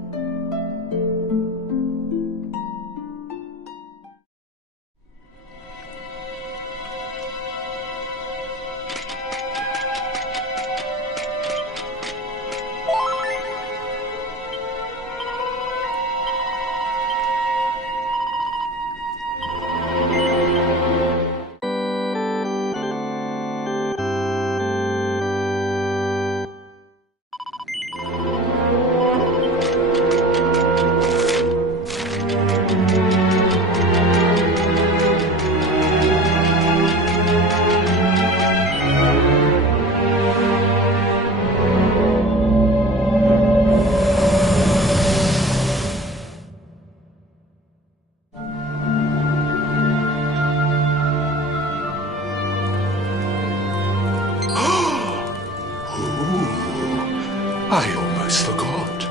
I almost forgot.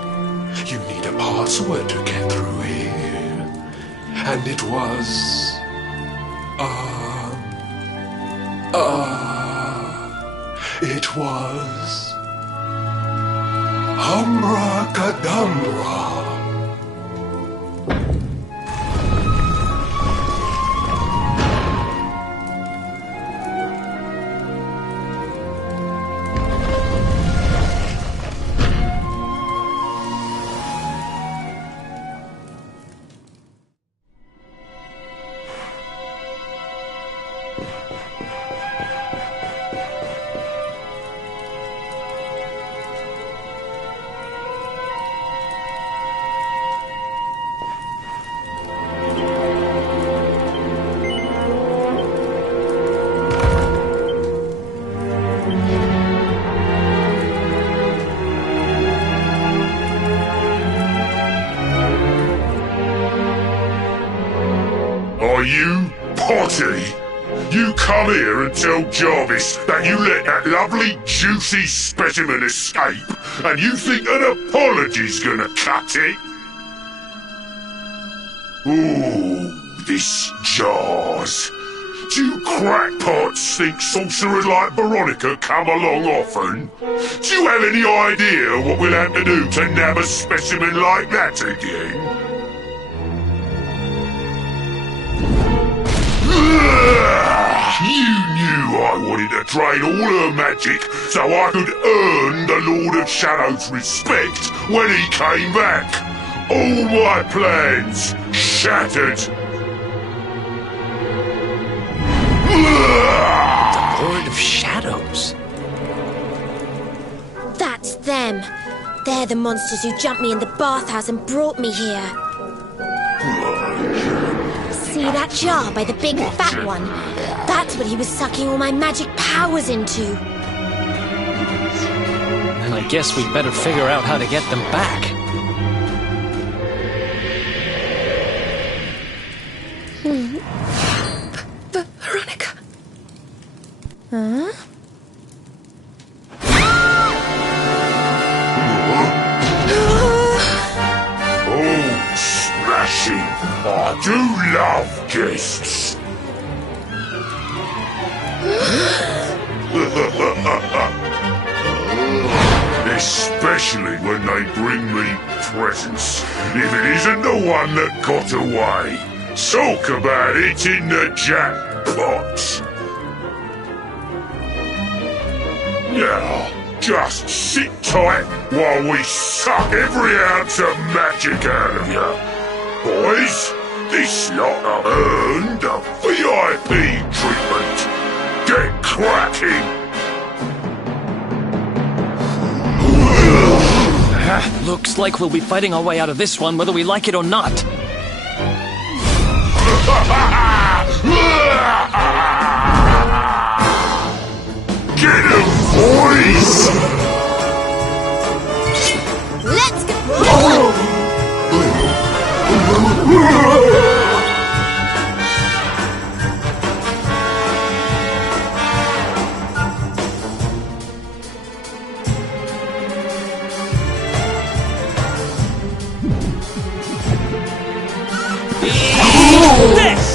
You need a password to get through here. And it was... it was... Humracadabra. are you, Potty? You come here and tell Jarvis that you let that lovely, juicy specimen escape, and you think an apology's gonna cut it? Ooh, this jars. Do you crackpots think sorcerers like Veronica come along often? Do you have any idea what we'll have to do to nab a specimen like that again? You knew I wanted to drain all her magic so I could earn the Lord of Shadow's respect when he came back. All my plans shattered. The Lord of Shadows? That's them. They're the monsters who jumped me in the bathhouse and brought me here. See that jar by the big fat one? That's what he was sucking all my magic powers into. Then I guess we'd better figure out how to get them back. Veronica. Huh? Oh, smashing! I do love guests. Especially when they bring me presents. If it isn't the one that got away. Talk about it in the jackpot. Now, just sit tight while we suck every ounce of magic out of you. Boys, this lot have earned a VIP treatment. Get cracking! Looks like we'll be fighting our way out of this one whether we like it or not. Get him, boys! Let's go! This!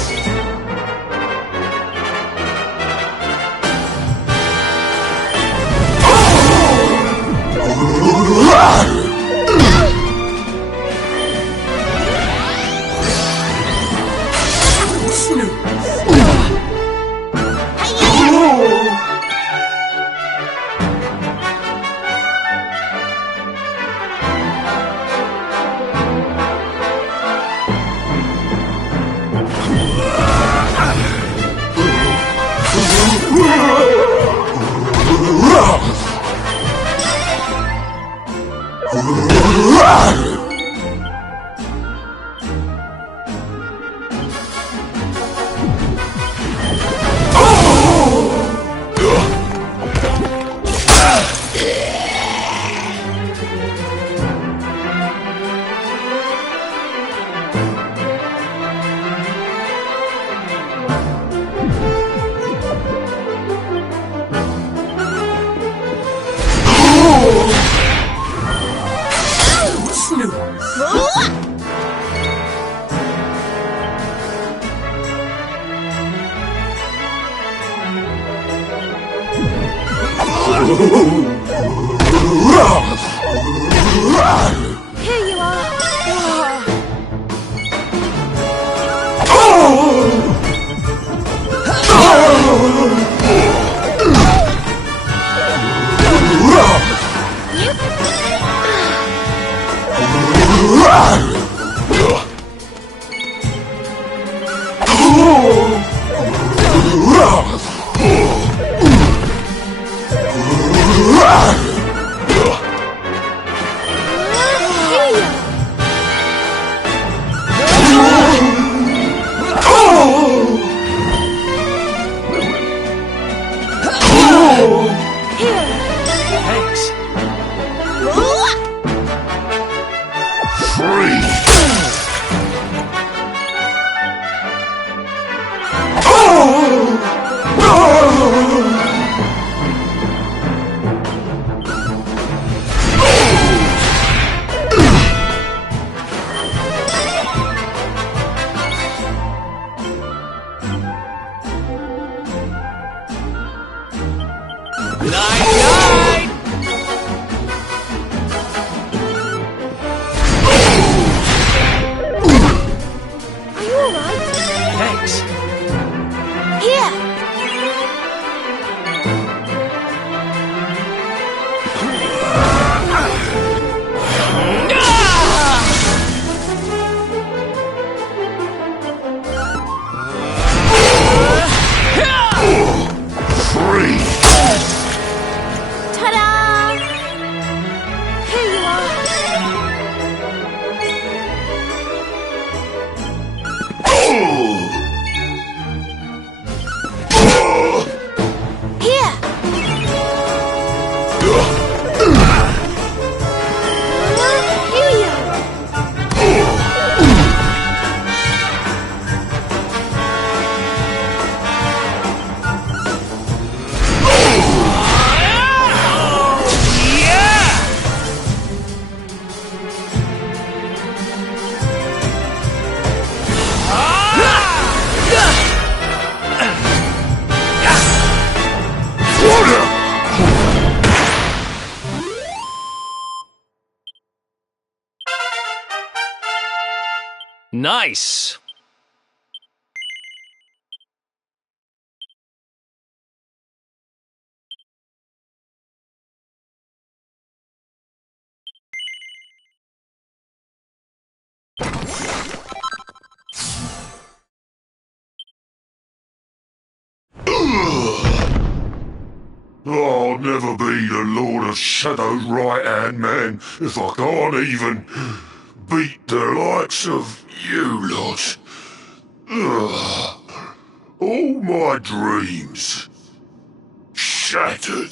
Here you are. Free! Nice! I'll never be the Lord of Shadow's right-hand man if I can't even beat the likes of you lot. All my dreams shattered.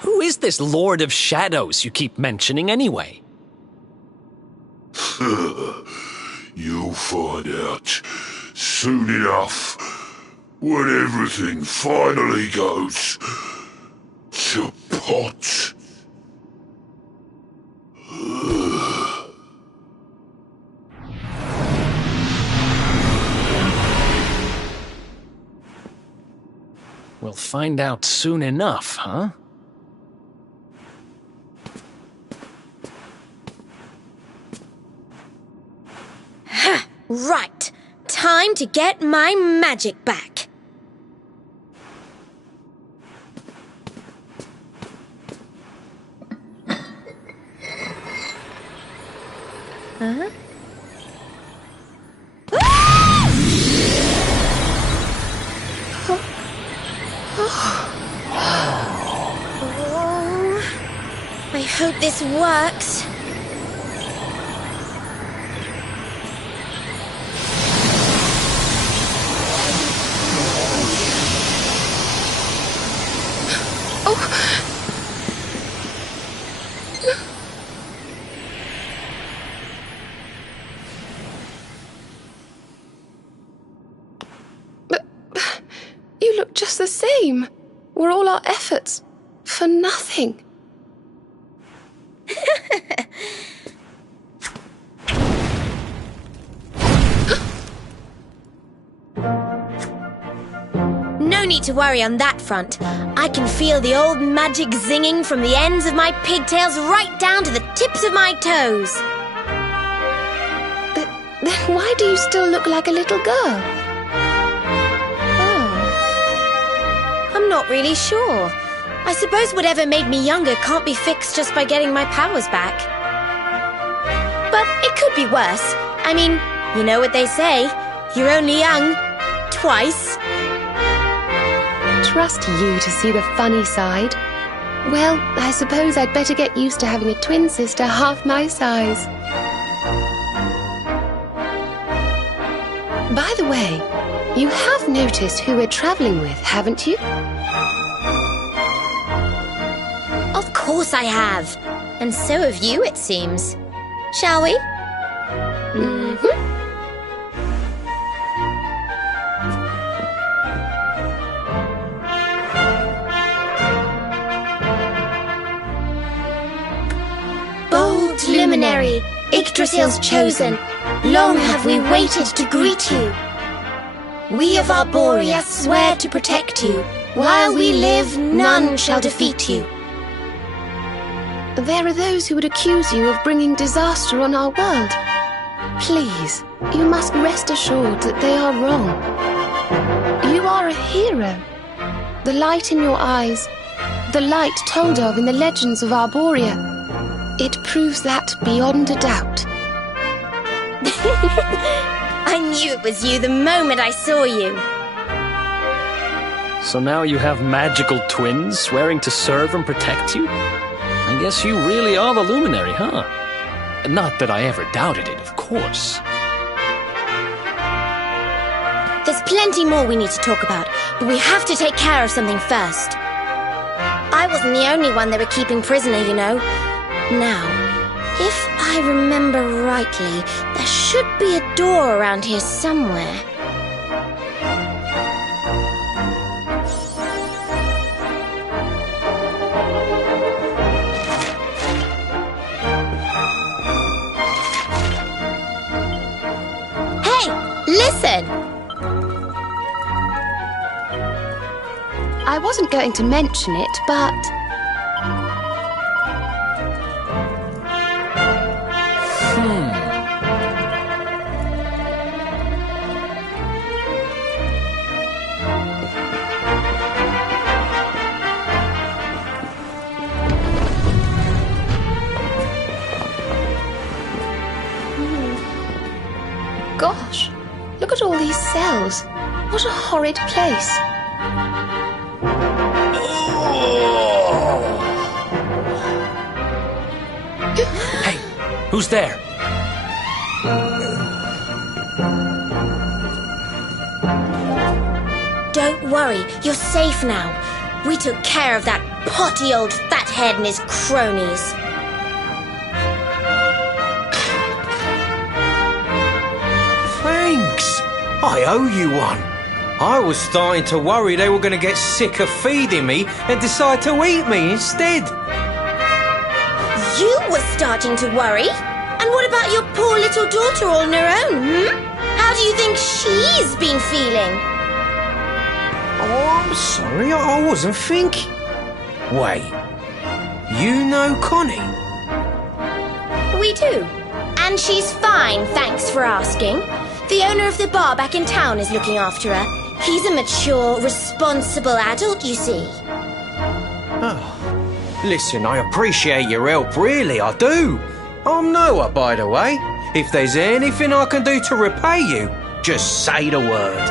Who is this Lord of Shadows you keep mentioning anyway? You'll find out soon enough when everything finally goes to pot. We'll find out soon enough, huh? Right. Time to get my magic back. Huh? Oh, I hope this works. You look just the same. Were all our efforts for nothing? No need to worry on that front. I can feel the old magic zinging from the ends of my pigtails right down to the tips of my toes. Then why do you still look like a little girl? I'm not really sure. I suppose whatever made me younger can't be fixed just by getting my powers back. But it could be worse. I mean, you know what they say. You're only young. Twice. Trust you to see the funny side. Well, I suppose I'd better get used to having a twin sister half my size. By the way, you have noticed who we're traveling with, haven't you? Of course I have. And so have you, it seems. Shall we? Mm-hmm. Bold luminary, Yggdrasil's chosen, long have we waited to greet you. We of Arborea swear to protect you. While we live, none shall defeat you. There are those who would accuse you of bringing disaster on our world. Please, you must rest assured that they are wrong. You are a hero. The light in your eyes, the light told of in the legends of Arborea, it proves that beyond a doubt. I knew it was you the moment I saw you. So now you have magical twins swearing to serve and protect you? I guess you really are the luminary, huh? Not that I ever doubted it, of course. There's plenty more we need to talk about, but we have to take care of something first. I wasn't the only one they were keeping prisoner, you know. Now, if I remember rightly, there should be a door around here somewhere. Listen! I wasn't going to mention it, but... gosh, look at all these cells. What a horrid place. Hey, who's there? Don't worry, you're safe now. We took care of that potty old fathead and his cronies. Thanks. I owe you one. I was starting to worry they were going to get sick of feeding me and decide to eat me instead. You were starting to worry? And what about your poor little daughter all on her own, How do you think she's been feeling? Oh, I'm sorry, I wasn't thinking. Wait, you know Connie? We do. And she's fine, thanks for asking. The owner of the bar back in town is looking after her. He's a mature, responsible adult, you see. Oh, listen, I appreciate your help, really, I do. I'm Noah, by the way. If there's anything I can do to repay you, just say the word.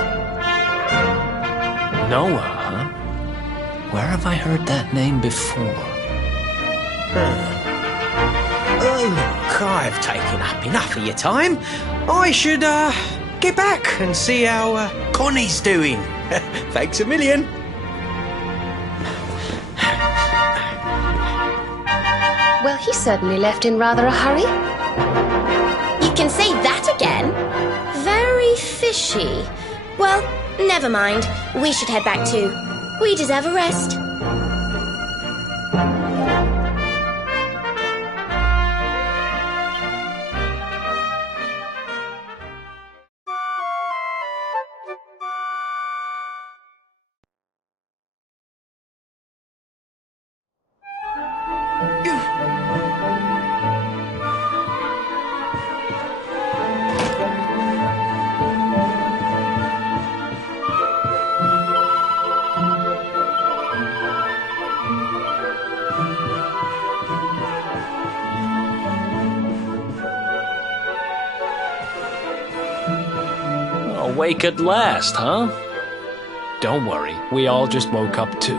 Noah, huh? Where have I heard that name before? Oh, look, I've taken up enough of your time. I should, get back and see how, Connie's doing. Thanks a million. Well, he certainly left in rather a hurry. You can say that again? Very fishy. Well, never mind. We should head back too. We deserve a rest. Awake at last, huh? Don't worry, we all just woke up too.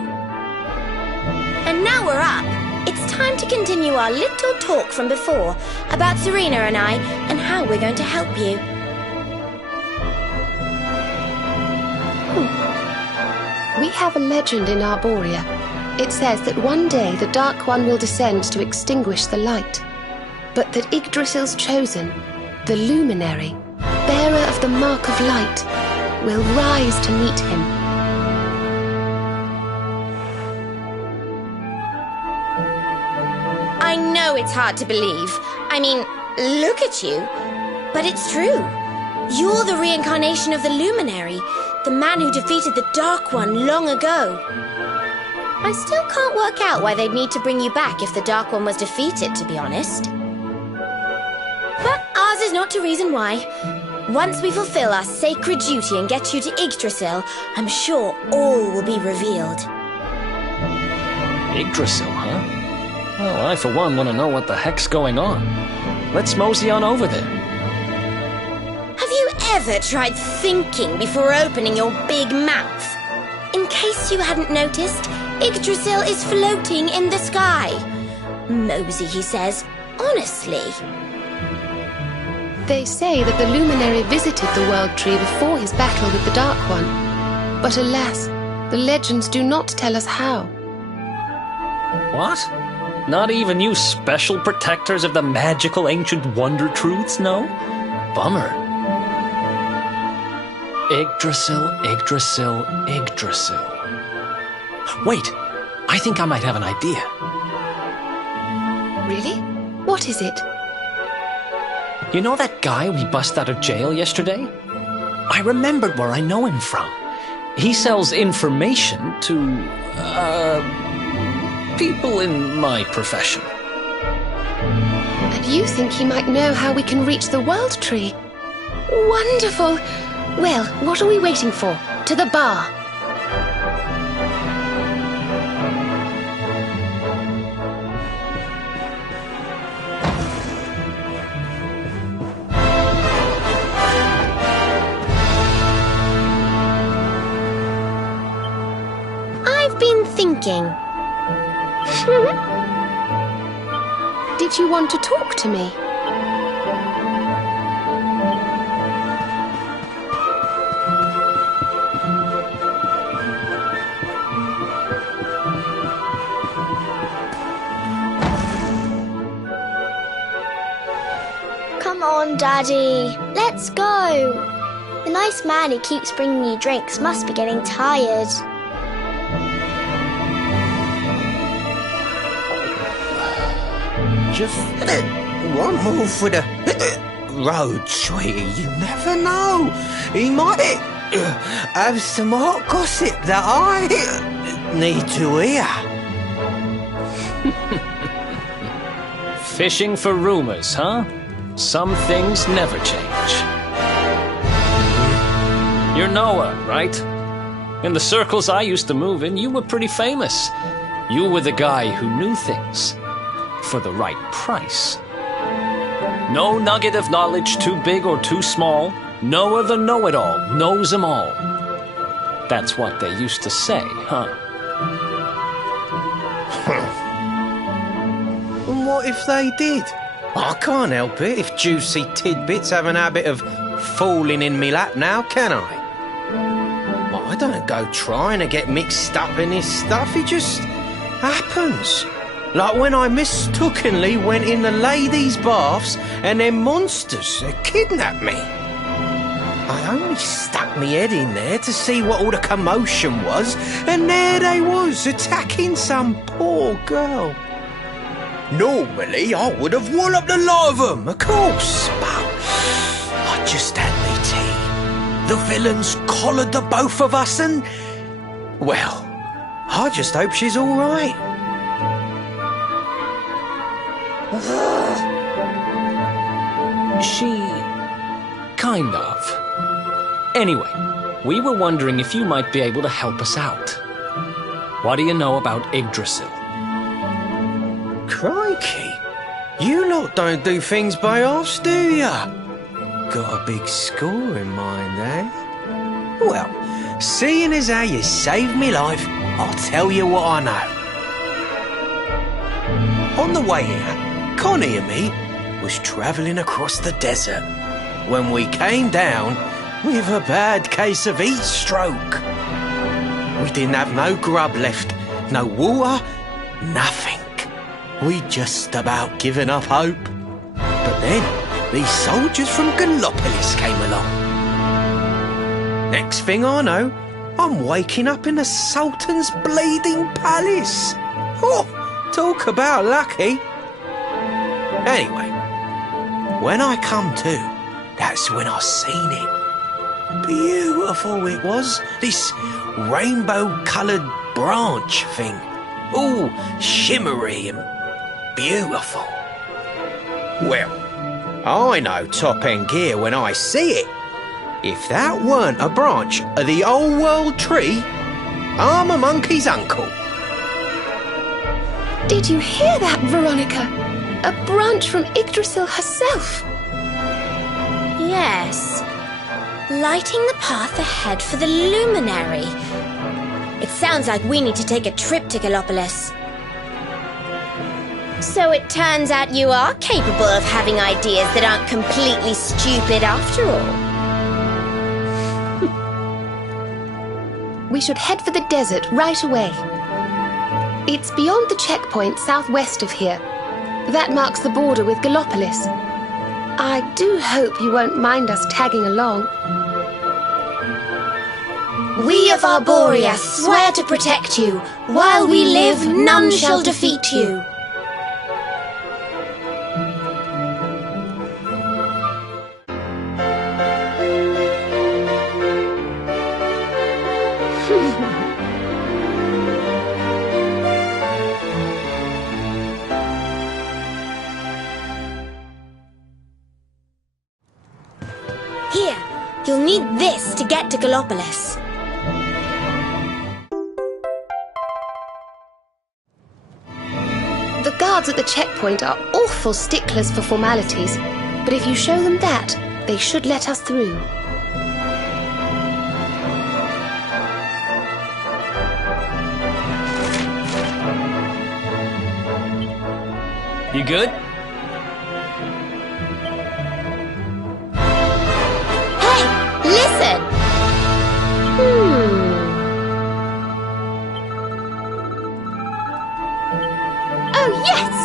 And now we're up. It's time to continue our little talk from before about Serena and I and how we're going to help you. We have a legend in Arborea. It says that one day the Dark One will descend to extinguish the light, but that Yggdrasil's chosen, the Luminary, bearer of the Mark of Light, will rise to meet him. I know it's hard to believe. I mean, look at you. But it's true. You're the reincarnation of the Luminary, the man who defeated the Dark One long ago. I still can't work out why they'd need to bring you back if the Dark One was defeated, to be honest. But ours is not to reason why. Once we fulfill our sacred duty and get you to Yggdrasil, I'm sure all will be revealed. Yggdrasil, huh? Well, I for one want to know what the heck's going on. Let's mosey on over there. Have you ever tried thinking before opening your big mouth? In case you hadn't noticed, Yggdrasil is floating in the sky. Mosey, he says. Honestly. They say that the Luminary visited the World Tree before his battle with the Dark One. But alas, the legends do not tell us how. What? Not even you special protectors of the magical ancient wonder truths, no? Bummer. Yggdrasil, Yggdrasil, Yggdrasil. Wait, I think I might have an idea. Really? What is it? You know that guy we bust out of jail yesterday? I remembered where I know him from. He sells information to, people in my profession. And you think he might know how we can reach the World Tree? Wonderful! Well, what are we waiting for? To the bar! asking. Did you want to talk to me? Come on, Daddy. Let's go. The nice man who keeps bringing you drinks must be getting tired. Just one more for the road, sweetie. You never know. He might have some hot gossip that I need to hear. Fishing for rumors, huh? Some things never change. You're Noah, right? In the circles I used to move in, you were pretty famous. You were the guy who knew things. For the right price. No nugget of knowledge too big or too small. Noah the know-it-all knows them all. That's what they used to say, huh? And what if they did? I can't help it if juicy tidbits have an habit of falling in me lap now, can I? Well, I don't go trying to get mixed up in this stuff, it just happens. Like when I mistakenly went in the ladies' baths and them monsters kidnapped me. I only stuck me head in there to see what all the commotion was, and there they was, attacking some poor girl. Normally, I would have walloped the lot of them, of course, but I just had me tea. The villains collared the both of us and... well, I just hope she's all right. She... kind of. Anyway, we were wondering if you might be able to help us out. What do you know about Yggdrasil? Crikey, you lot don't do things by halves, do ya? Got a big score in mind, eh? Well, seeing as how you saved me life, I'll tell you what I know. On the way here, Connie and me was travelling across the desert when we came down with a bad case of heat stroke. We didn't have no grub left, no water, nothing. We'd just about given up hope. But then, these soldiers from Gallopolis came along. Next thing I know, I'm waking up in the Sultan's bleeding palace. Oh, talk about lucky. Anyway, when I come to, that's when I seen it. Beautiful it was, this rainbow-coloured branch thing. All shimmery and beautiful. Well, I know top-end gear when I see it. If that weren't a branch of the old world tree, I'm a monkey's uncle. Did you hear that, Veronica? A branch from Yggdrasil herself. Yes. Lighting the path ahead for the luminary. It sounds like we need to take a trip to Gallopolis. So it turns out you are capable of having ideas that aren't completely stupid after all. We should head for the desert right away. It's beyond the checkpoint southwest of here. That marks the border with Gallopolis. I do hope you won't mind us tagging along. We of Arborea swear to protect you. While we live, none shall defeat you. Here, you'll need this to get to Gallopolis. The guards at the checkpoint are awful sticklers for formalities, but if you show them that, they should let us through. You good? Hey, listen! Oh, yes!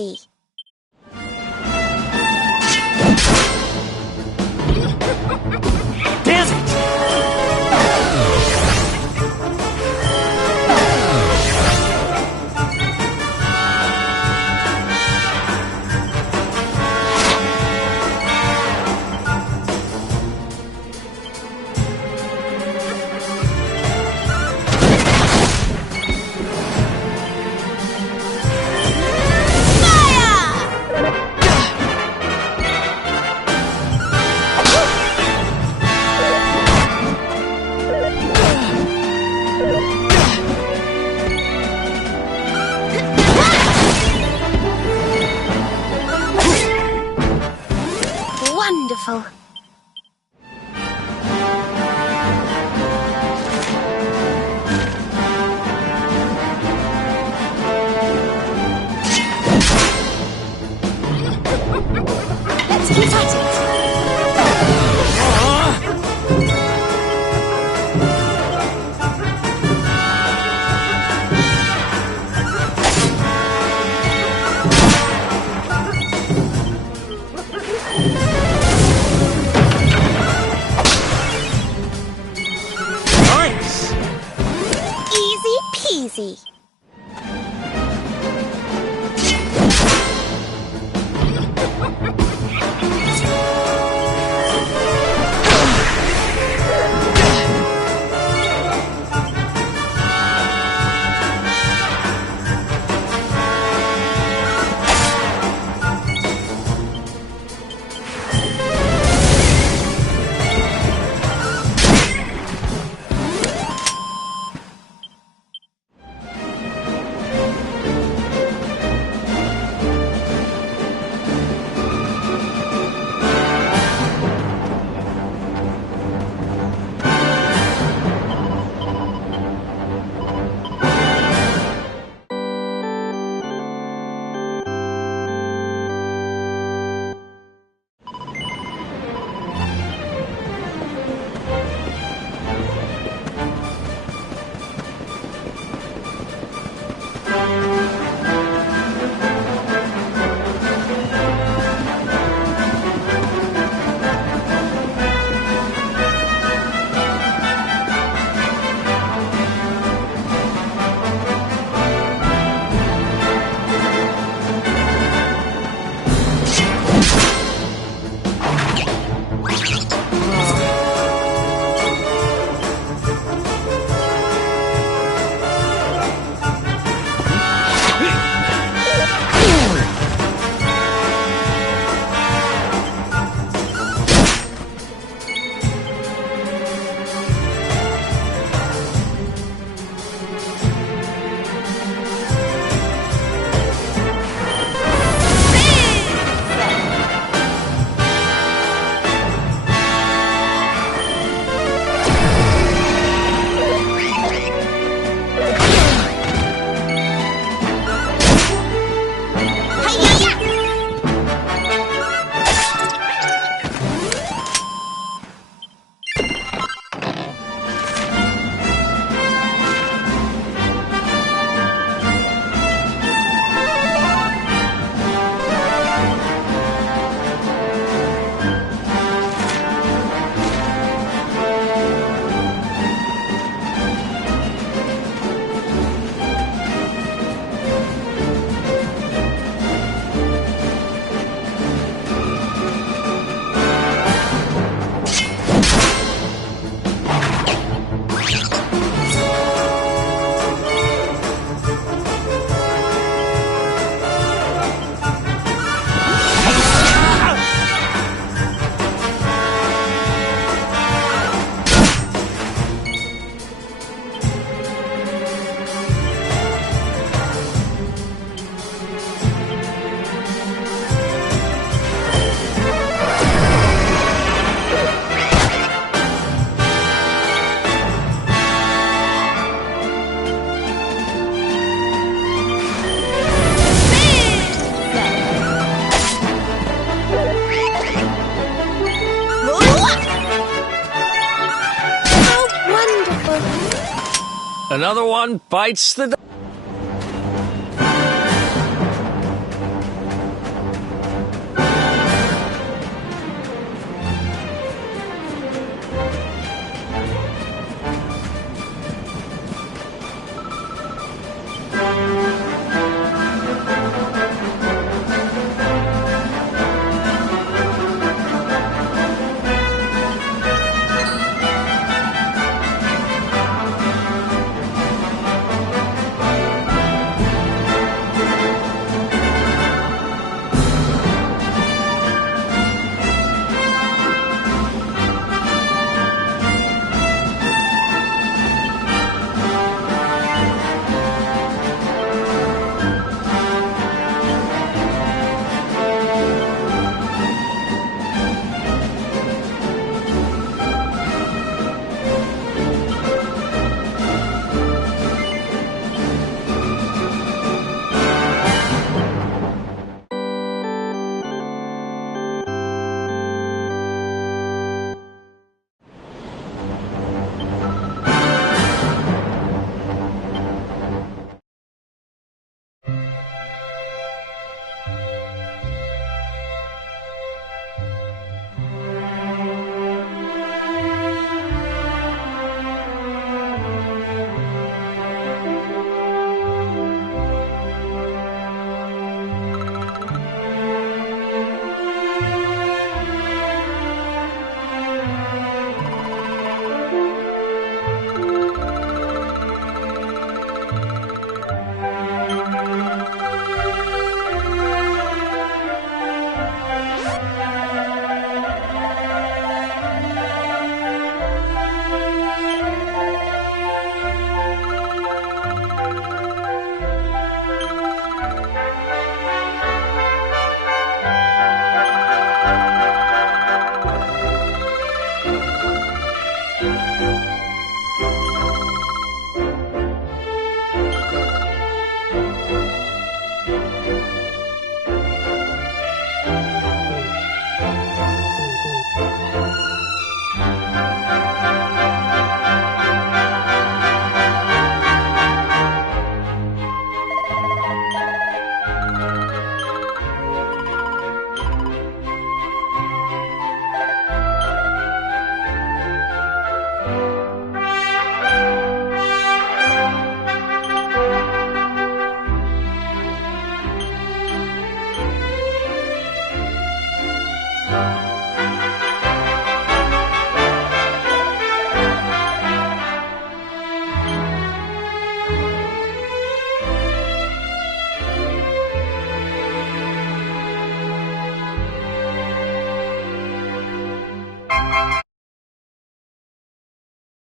peasy. Does it? Wonderful. Let's get at it. Nice! Easy peasy. Another one bites the dust.